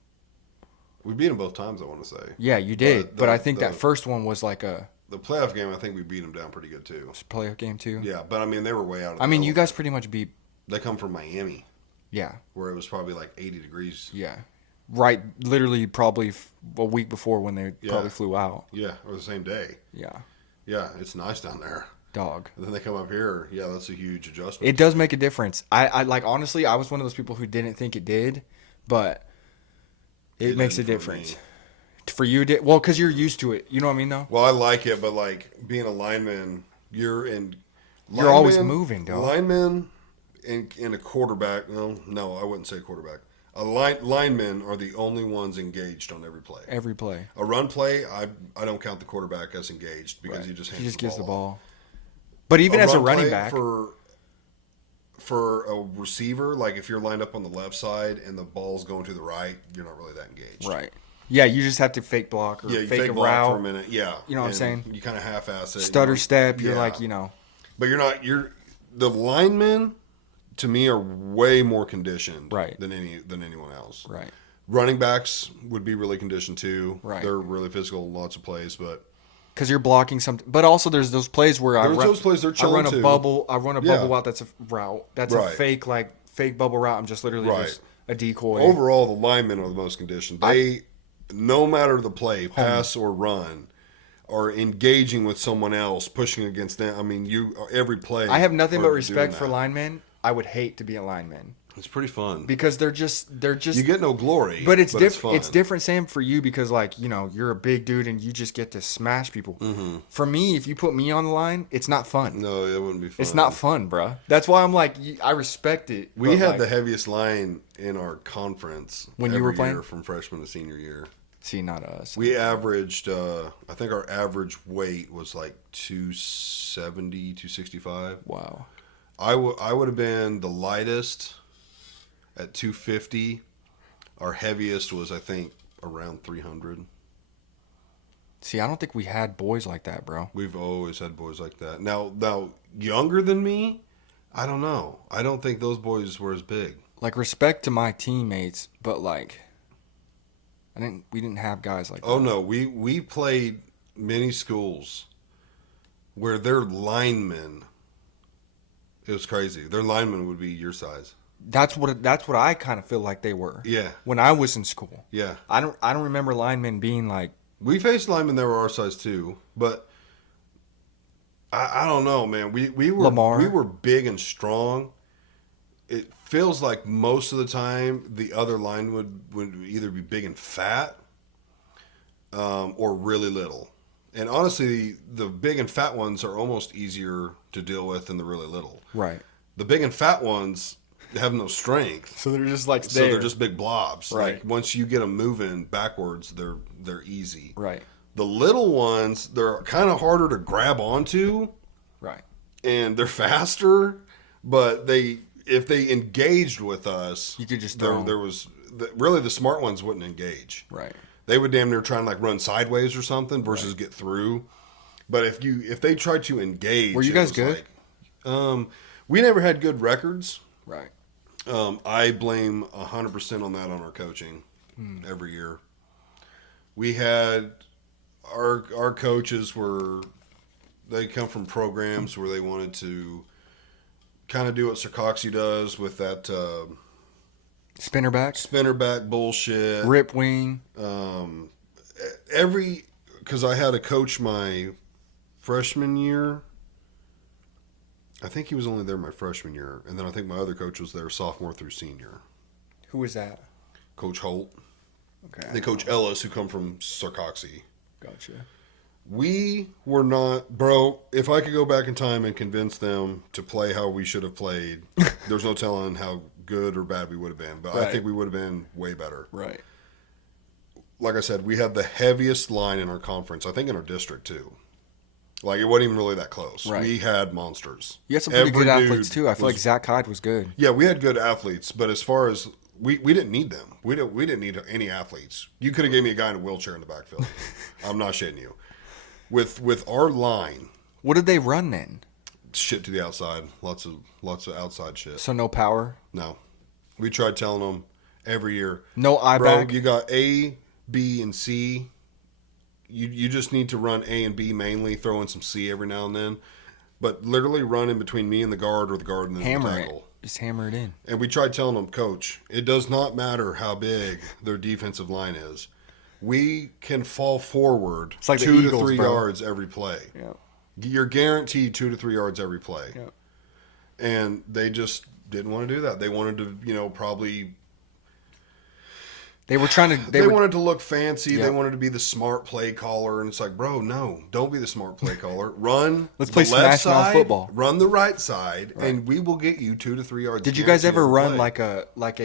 We beat them both times. I want to say. Yeah, you did. But I think that first one was like a. The playoff game, I think we beat them down pretty good too. It's a playoff game too. Yeah, but I mean they were way out. You guys pretty much beat. They come from Miami. Yeah. Where it was probably like 80 degrees. Yeah. Right. Literally, probably a week before when they probably flew out. Yeah, or the same day. Yeah. Yeah, it's nice down there. Dog. And then they come up here. Yeah, that's a huge adjustment. It does make a difference. I like honestly, I was one of those people who didn't think it did, but it makes a difference. For you, because you're used to it. You know what I mean, though? Well, I like it, but like being a lineman, you're in You're always moving, dog. Linemen and a quarterback. No, I wouldn't say quarterback. Linemen are the only ones engaged on every play. Every play. A run play, I don't count the quarterback as engaged because he just gives the ball. off. But even as a run running play back, for a receiver, like if you're lined up on the left side and the ball's going to the right, you're not really that engaged. Right. Yeah, you just have to fake block or Yeah, you fake a block route for a minute. Yeah, You know what I'm saying? You kind of half-ass it. Stutter step. You're Yeah. like, But you're not. The linemen, to me, are way more conditioned Right. than anyone else. Right. Running backs would be really conditioned too. Right. They're really physical, lots of plays, but Because you're blocking something. But also there's those plays where those plays they're I chilling run a too. bubble. I run a Yeah. bubble route that's a route. That's Right. a fake bubble route. I'm just literally Right. just a decoy. Overall, the linemen are the most conditioned. They, no matter the play, pass or run, are engaging with someone else, pushing against them. I mean, every play. I have nothing but are respect doing for that. linemen. I would hate to be a lineman It's pretty fun because they're just you get no glory, but it's different. fun. It's different, Sam, for you because you're a big dude and you just get to smash people. Mm-hmm. For me, if you put me on the line, it's not fun. No, it wouldn't be fun. It's not fun, bruh. That's why I'm like, I respect it. We but, had like, the heaviest line in our conference When you every were playing? year from freshman to senior year. see, not us. We averaged, I think our average weight was like 270, 265. Wow. I would have been the lightest at 250. Our heaviest was, I think, around 300. See, I don't think we had boys like that, bro. We've always had boys like that. Now, younger than me, I don't know. I don't think those boys were as big. Like, respect to my teammates, but like, we didn't have guys like that. Oh no, we played many schools where their linemen. It was crazy. Their linemen would be your size. That's what I kind of feel like they were. Yeah, When I was in school, yeah. I don't remember linemen being like. We faced linemen that were our size too, but I don't know, man. We were Lamar. we were big and strong. It feels like most of the time the other line would either be big and fat, or really little. And honestly, the big and fat ones are almost easier to deal with than the really little. Right. The big and fat ones have no strength, So they're just like so they're just big blobs. Right. Like once you get them moving backwards, they're easy. right. The little ones, they're kind of harder to grab onto, Right. and they're faster. But if they engaged with us, You could just throw 'em. there was really the smart ones wouldn't engage. Right. They would damn near try and like run sideways or something versus get through. But if they tried to engage, Were you it guys was good? Like, we never had good records. Right. I blame 100% on that on our coaching Hmm. every year. We had our coaches they come from programs where they wanted to kind of do what Sarcoxy does with that Spinner back. spinner back bullshit. Rip wing. Because I had a coach my freshman year. I think he was only there my freshman year, and then I think my other coach was there sophomore through senior. Who was that? Coach Holt. Okay. Then Coach Ellis, who come from Sarcoxy. Gotcha. We were not, bro. If I could go back in time and convince them to play how we should have played, there's no telling how good or bad we would have been. But I Right. think we would have been way better. Right. Like I said, we had the heaviest line in our conference. I think in our district too. Like it wasn't even really that close. Right. We had monsters. You had some pretty Every good dude athletes too. I feel was- like Zach Hyde was good. Yeah, we had good athletes, but as far as we didn't need them. We didn't need any athletes. You could have gave me a guy in a wheelchair in the backfield. I'm not shitting you. With our line, What did they run then? shit to the outside. Lots of outside shit. So no power, No. We tried telling them every year. no eye Bro, back. you got A, B, and C. You just need to run A and B mainly, throw in some C every now and then. But literally run in between me and the guard or the guard and then the Hammer tackle. it. Just hammer it in. And we tried telling them, Coach, it does not matter how big their defensive line is. We can fall forward It's like the 2 to Eagles, 3 bro. yards every play. Yeah. You're guaranteed 2 to 3 yards every play. Yeah. And they just didn't want to do that. They wanted to, probably They were trying to. They were, wanted to look fancy. Yeah. They wanted to be the smart play caller, and it's like, bro, no, don't be the smart play caller. Run. Let's the play left smash mouth side, football. Run the right side, and we will get you 2 to 3 yards. Did you guys ever run play. like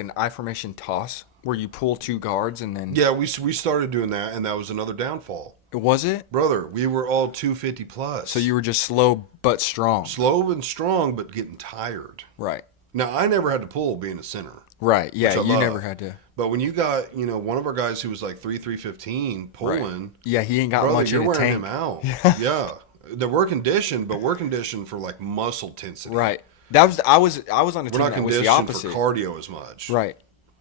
an I formation toss where you pull 2 guards and then? Yeah, we started doing that, and that was another downfall. Was it? Brother, we were all 250 plus. So you were just slow but strong. slow and strong, but getting tired. Right. Now, I never had to pull being a center. Right. Yeah. Which I You love. never had to. But when you got, one of our guys who was like 315 pulling, Right. Yeah. He ain't got brother, much you're in a wearing tank. him out. Yeah. We're conditioned, but we're conditioned for like muscle tensity. Right. That was I was on a We're team not that was the conditioned for opposite. cardio as much. Right.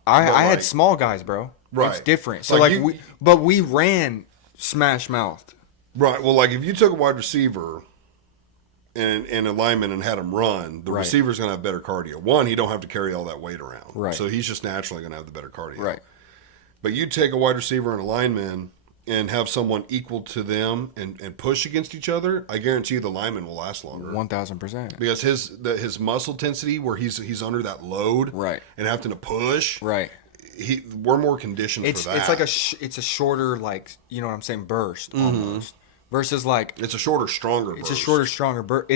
I But, had like- small guys, bro. Right. It's different. So Like, we ran smash mouthed. Right. Well, like if you took a wide receiver and a lineman and had him run, the Right. receiver's going to have better cardio. One, he don't have to carry all that weight around. Right. So he's just naturally going to have the better cardio. Right. But you take a wide receiver and a lineman and have someone equal to them and push against each other, I guarantee you the lineman will last longer. 1000%. Because his muscle tensity, where he's under that load, Right. and having to push, Right. we're more conditioned It's for that. it's like it's a shorter, like, you know what I'm saying, burst almost versus like it's a shorter, stronger. it's a shorter, stronger burst.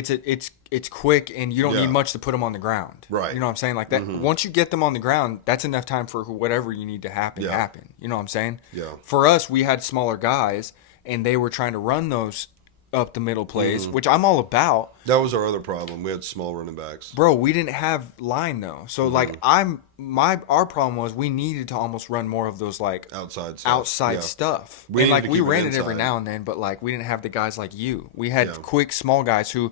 It's quick and you don't Yeah. need much to put them on the ground. Right. You know what I'm saying? Like that. Once you get them on the ground, that's enough time for whatever you need to happen. Yeah. Happen. You know what I'm saying? Yeah. For us, we had smaller guys and they were trying to run those up the middle plays, which I'm all about. That was our other problem. We had small running backs. Bro, we didn't have line though. So like our problem was we needed to almost run more of those like Outside stuff. outside Yeah. stuff. We and needed like to we keep it ran it every inside. now and then, but like we didn't have the guys like you. We had Yeah. quick small guys who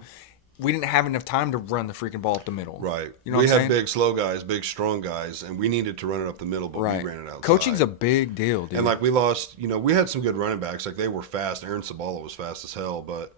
we didn't have enough time to run the freaking ball up the middle. Right. You know we what I'm had saying? big, slow guys, big, strong guys, and we needed to run it up the middle, but Right. we ran it outside. Coaching's a big deal, dude. And like we lost, we had some good running backs. Like they were fast. Aaron Sabala was fast as hell, but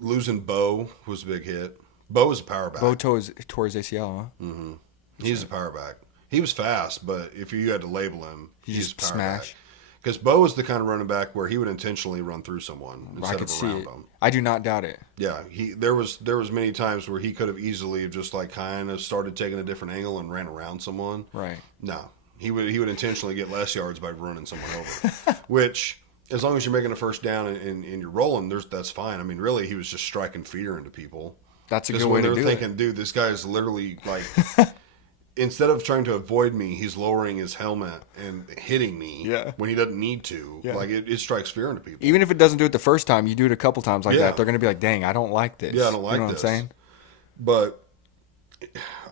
losing Bo was a big hit. Bo was a power back. Bo tore his ACL, huh? He's a power back. He was fast, but if you had to label him, He he's just a power smash. Because Bo was the kind of running back where he would intentionally run through someone I instead could of see around it. them. I do not doubt it. Yeah, there was many times where he could have easily just like kind of started taking a different angle and ran around someone. Right. No, he would intentionally get less yards by running someone over. Which, as long as you're making a first down and you're rolling, that's fine. I mean, really, he was just striking fear into people. That's a Because good way when to they're do thinking, it. dude, this guy is literally like, instead of trying to avoid me, he's lowering his helmet and hitting me Yeah. when he doesn't need to. Yeah. Like it strikes fear into people. Even if it doesn't do it the first time, you do it a couple times like Yeah. that, they're going to be like, dang, I don't like this. Yeah, I don't like You know this. what I'm saying? But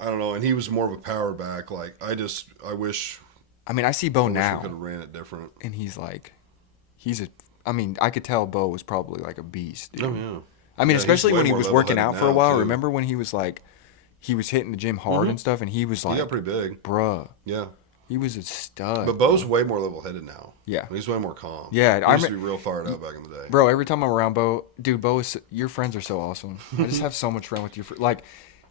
I don't know. And he was more of a power back. Like I wish I mean, I see Bo we could now, have ran it different. and I mean, I could tell Bo was probably like a beast, dude. Oh yeah. I mean, Yeah, especially he's way when he more was working level-headed out for a now, while. too. Remember when he was like, he was hitting the gym hard and stuff, and he was He like, got pretty big. bruh, Yeah. he was a stud. But Bo's way more level-headed now. Yeah. He's way more calm. Yeah, he I used to be real fired up back in the day. Bro, every time I'm around Bo, dude, your friends are so awesome. I just have so much fun with your like,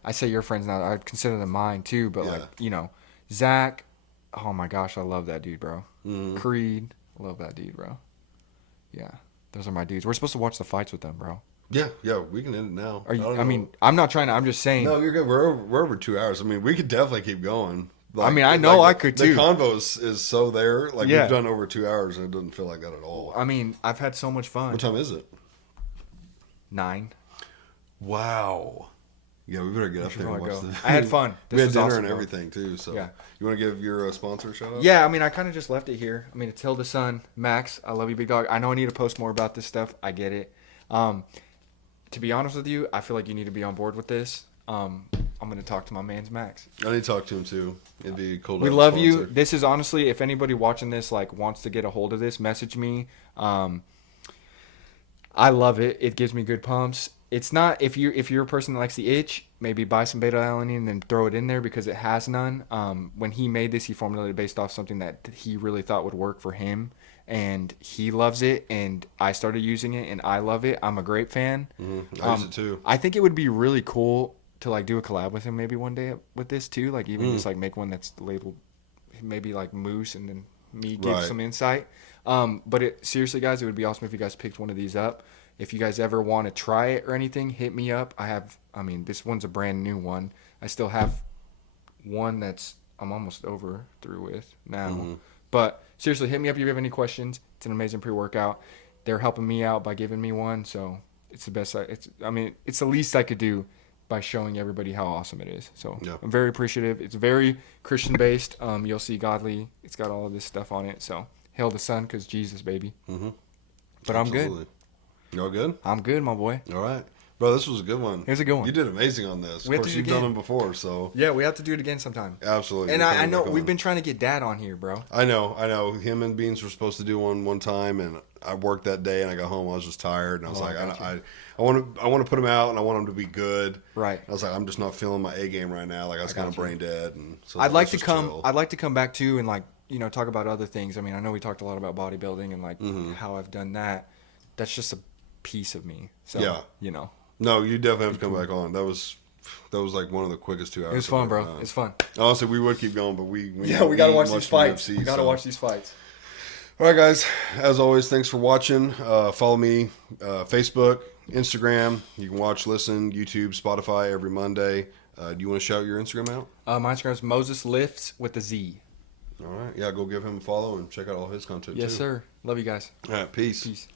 I say your friends now, I consider them mine too, but Yeah. like, Zach, oh my gosh, I love that dude, bro. Mm-hmm. Creed, I love that dude, bro. Yeah, those are my dudes. We're supposed to watch the fights with them, bro. Yeah, we can end it now. Are you? don't I know. mean, I'm not trying to. I'm just saying. No, you're good. We're over 2 hours. I mean, we could definitely keep going. I mean, I know I could, too. The convo is so there. Like Yeah. we've done over 2 hours, and it doesn't feel like that at all. I mean, I've had so much fun. What time is it? 9. Wow. Yeah, we better get up there and Where do I watch go? this. I had fun. We This had was dinner awesome, and bro. everything too. So, Yeah. You want to give your sponsor a shout out? Yeah, I mean, I kind of just left it here. I mean, it's Hilda Sun, Max. I love you, big dog. I know I need to post more about this stuff. I get it. To be honest with you, I feel like you need to be on board with this. I'm going to talk to my man's Max. I need to talk to him too. It'd be cool. To We have a love you. sponsor. This is honestly, if anybody watching this like wants to get a hold of this, message me. I love it. It gives me good pumps. It's not if you're a person that likes the itch, maybe buy some beta alanine and then throw it in there because it has none. When he made this, he formulated it based off something that he really thought would work for him, and he loves it. And I started using it, and I love it. I'm a great fan. I use it too. I think it would be really cool to like do a collab with him maybe one day with this too. Like even just like make one that's labeled maybe like Moose and then me give Right. some insight. But seriously, guys, it would be awesome if you guys picked one of these up. If you guys ever want to try it or anything, hit me up. I mean, this one's a brand new one. I still have one that's I'm almost through with now. Mm-hmm. But seriously, hit me up if you have any questions. It's an amazing pre-workout. They're helping me out by giving me one, so it's the best. It's the least I could do by showing everybody how awesome it is. So Yeah. I'm very appreciative. It's very Christian based. You'll see godly. It's got all of this stuff on it. So hail the sun, cause Jesus, baby. Mm-hmm. But I'm good. You all good? I'm good, my boy. All right. Bro, this was a good one. It was a good one. You did amazing on this. Of We have course, to do you've it done again. them before, so. Yeah, we have to do it again sometime. Absolutely. And We're I coming know back we've on. been trying to get Dad on here, bro. I know. Him and Beans were supposed to do one time, and I worked that day, and I got home. I was just tired, and I was like, got I want to put him out, and I want him to be good. Right. I was like, I'm just not feeling my A game right now. Like I was kind of got you. brain dead, and so I'd like let's to just come. chill. I'd like to come back too and talk about other things. I mean, I know we talked a lot about bodybuilding and Mm-hmm. how I've done that. That's just a piece of me. So Yeah. No, you definitely have to come back on. That was like one of the quickest 2 hours. It was fun, I've bro. ever done. It's fun. Honestly, we would keep going, but we We gotta watch these fights. UFC, We gotta so. watch these fights. All right, guys. As always, thanks for watching. Follow me, Facebook, Instagram. You can watch, listen, YouTube, Spotify every Monday. Do you want to shout your Instagram out? My Instagram is Moses Lifts with a Z. All right. Yeah, go give him a follow and check out all his content Yes, too. sir. Love you guys. All right. Peace. Peace.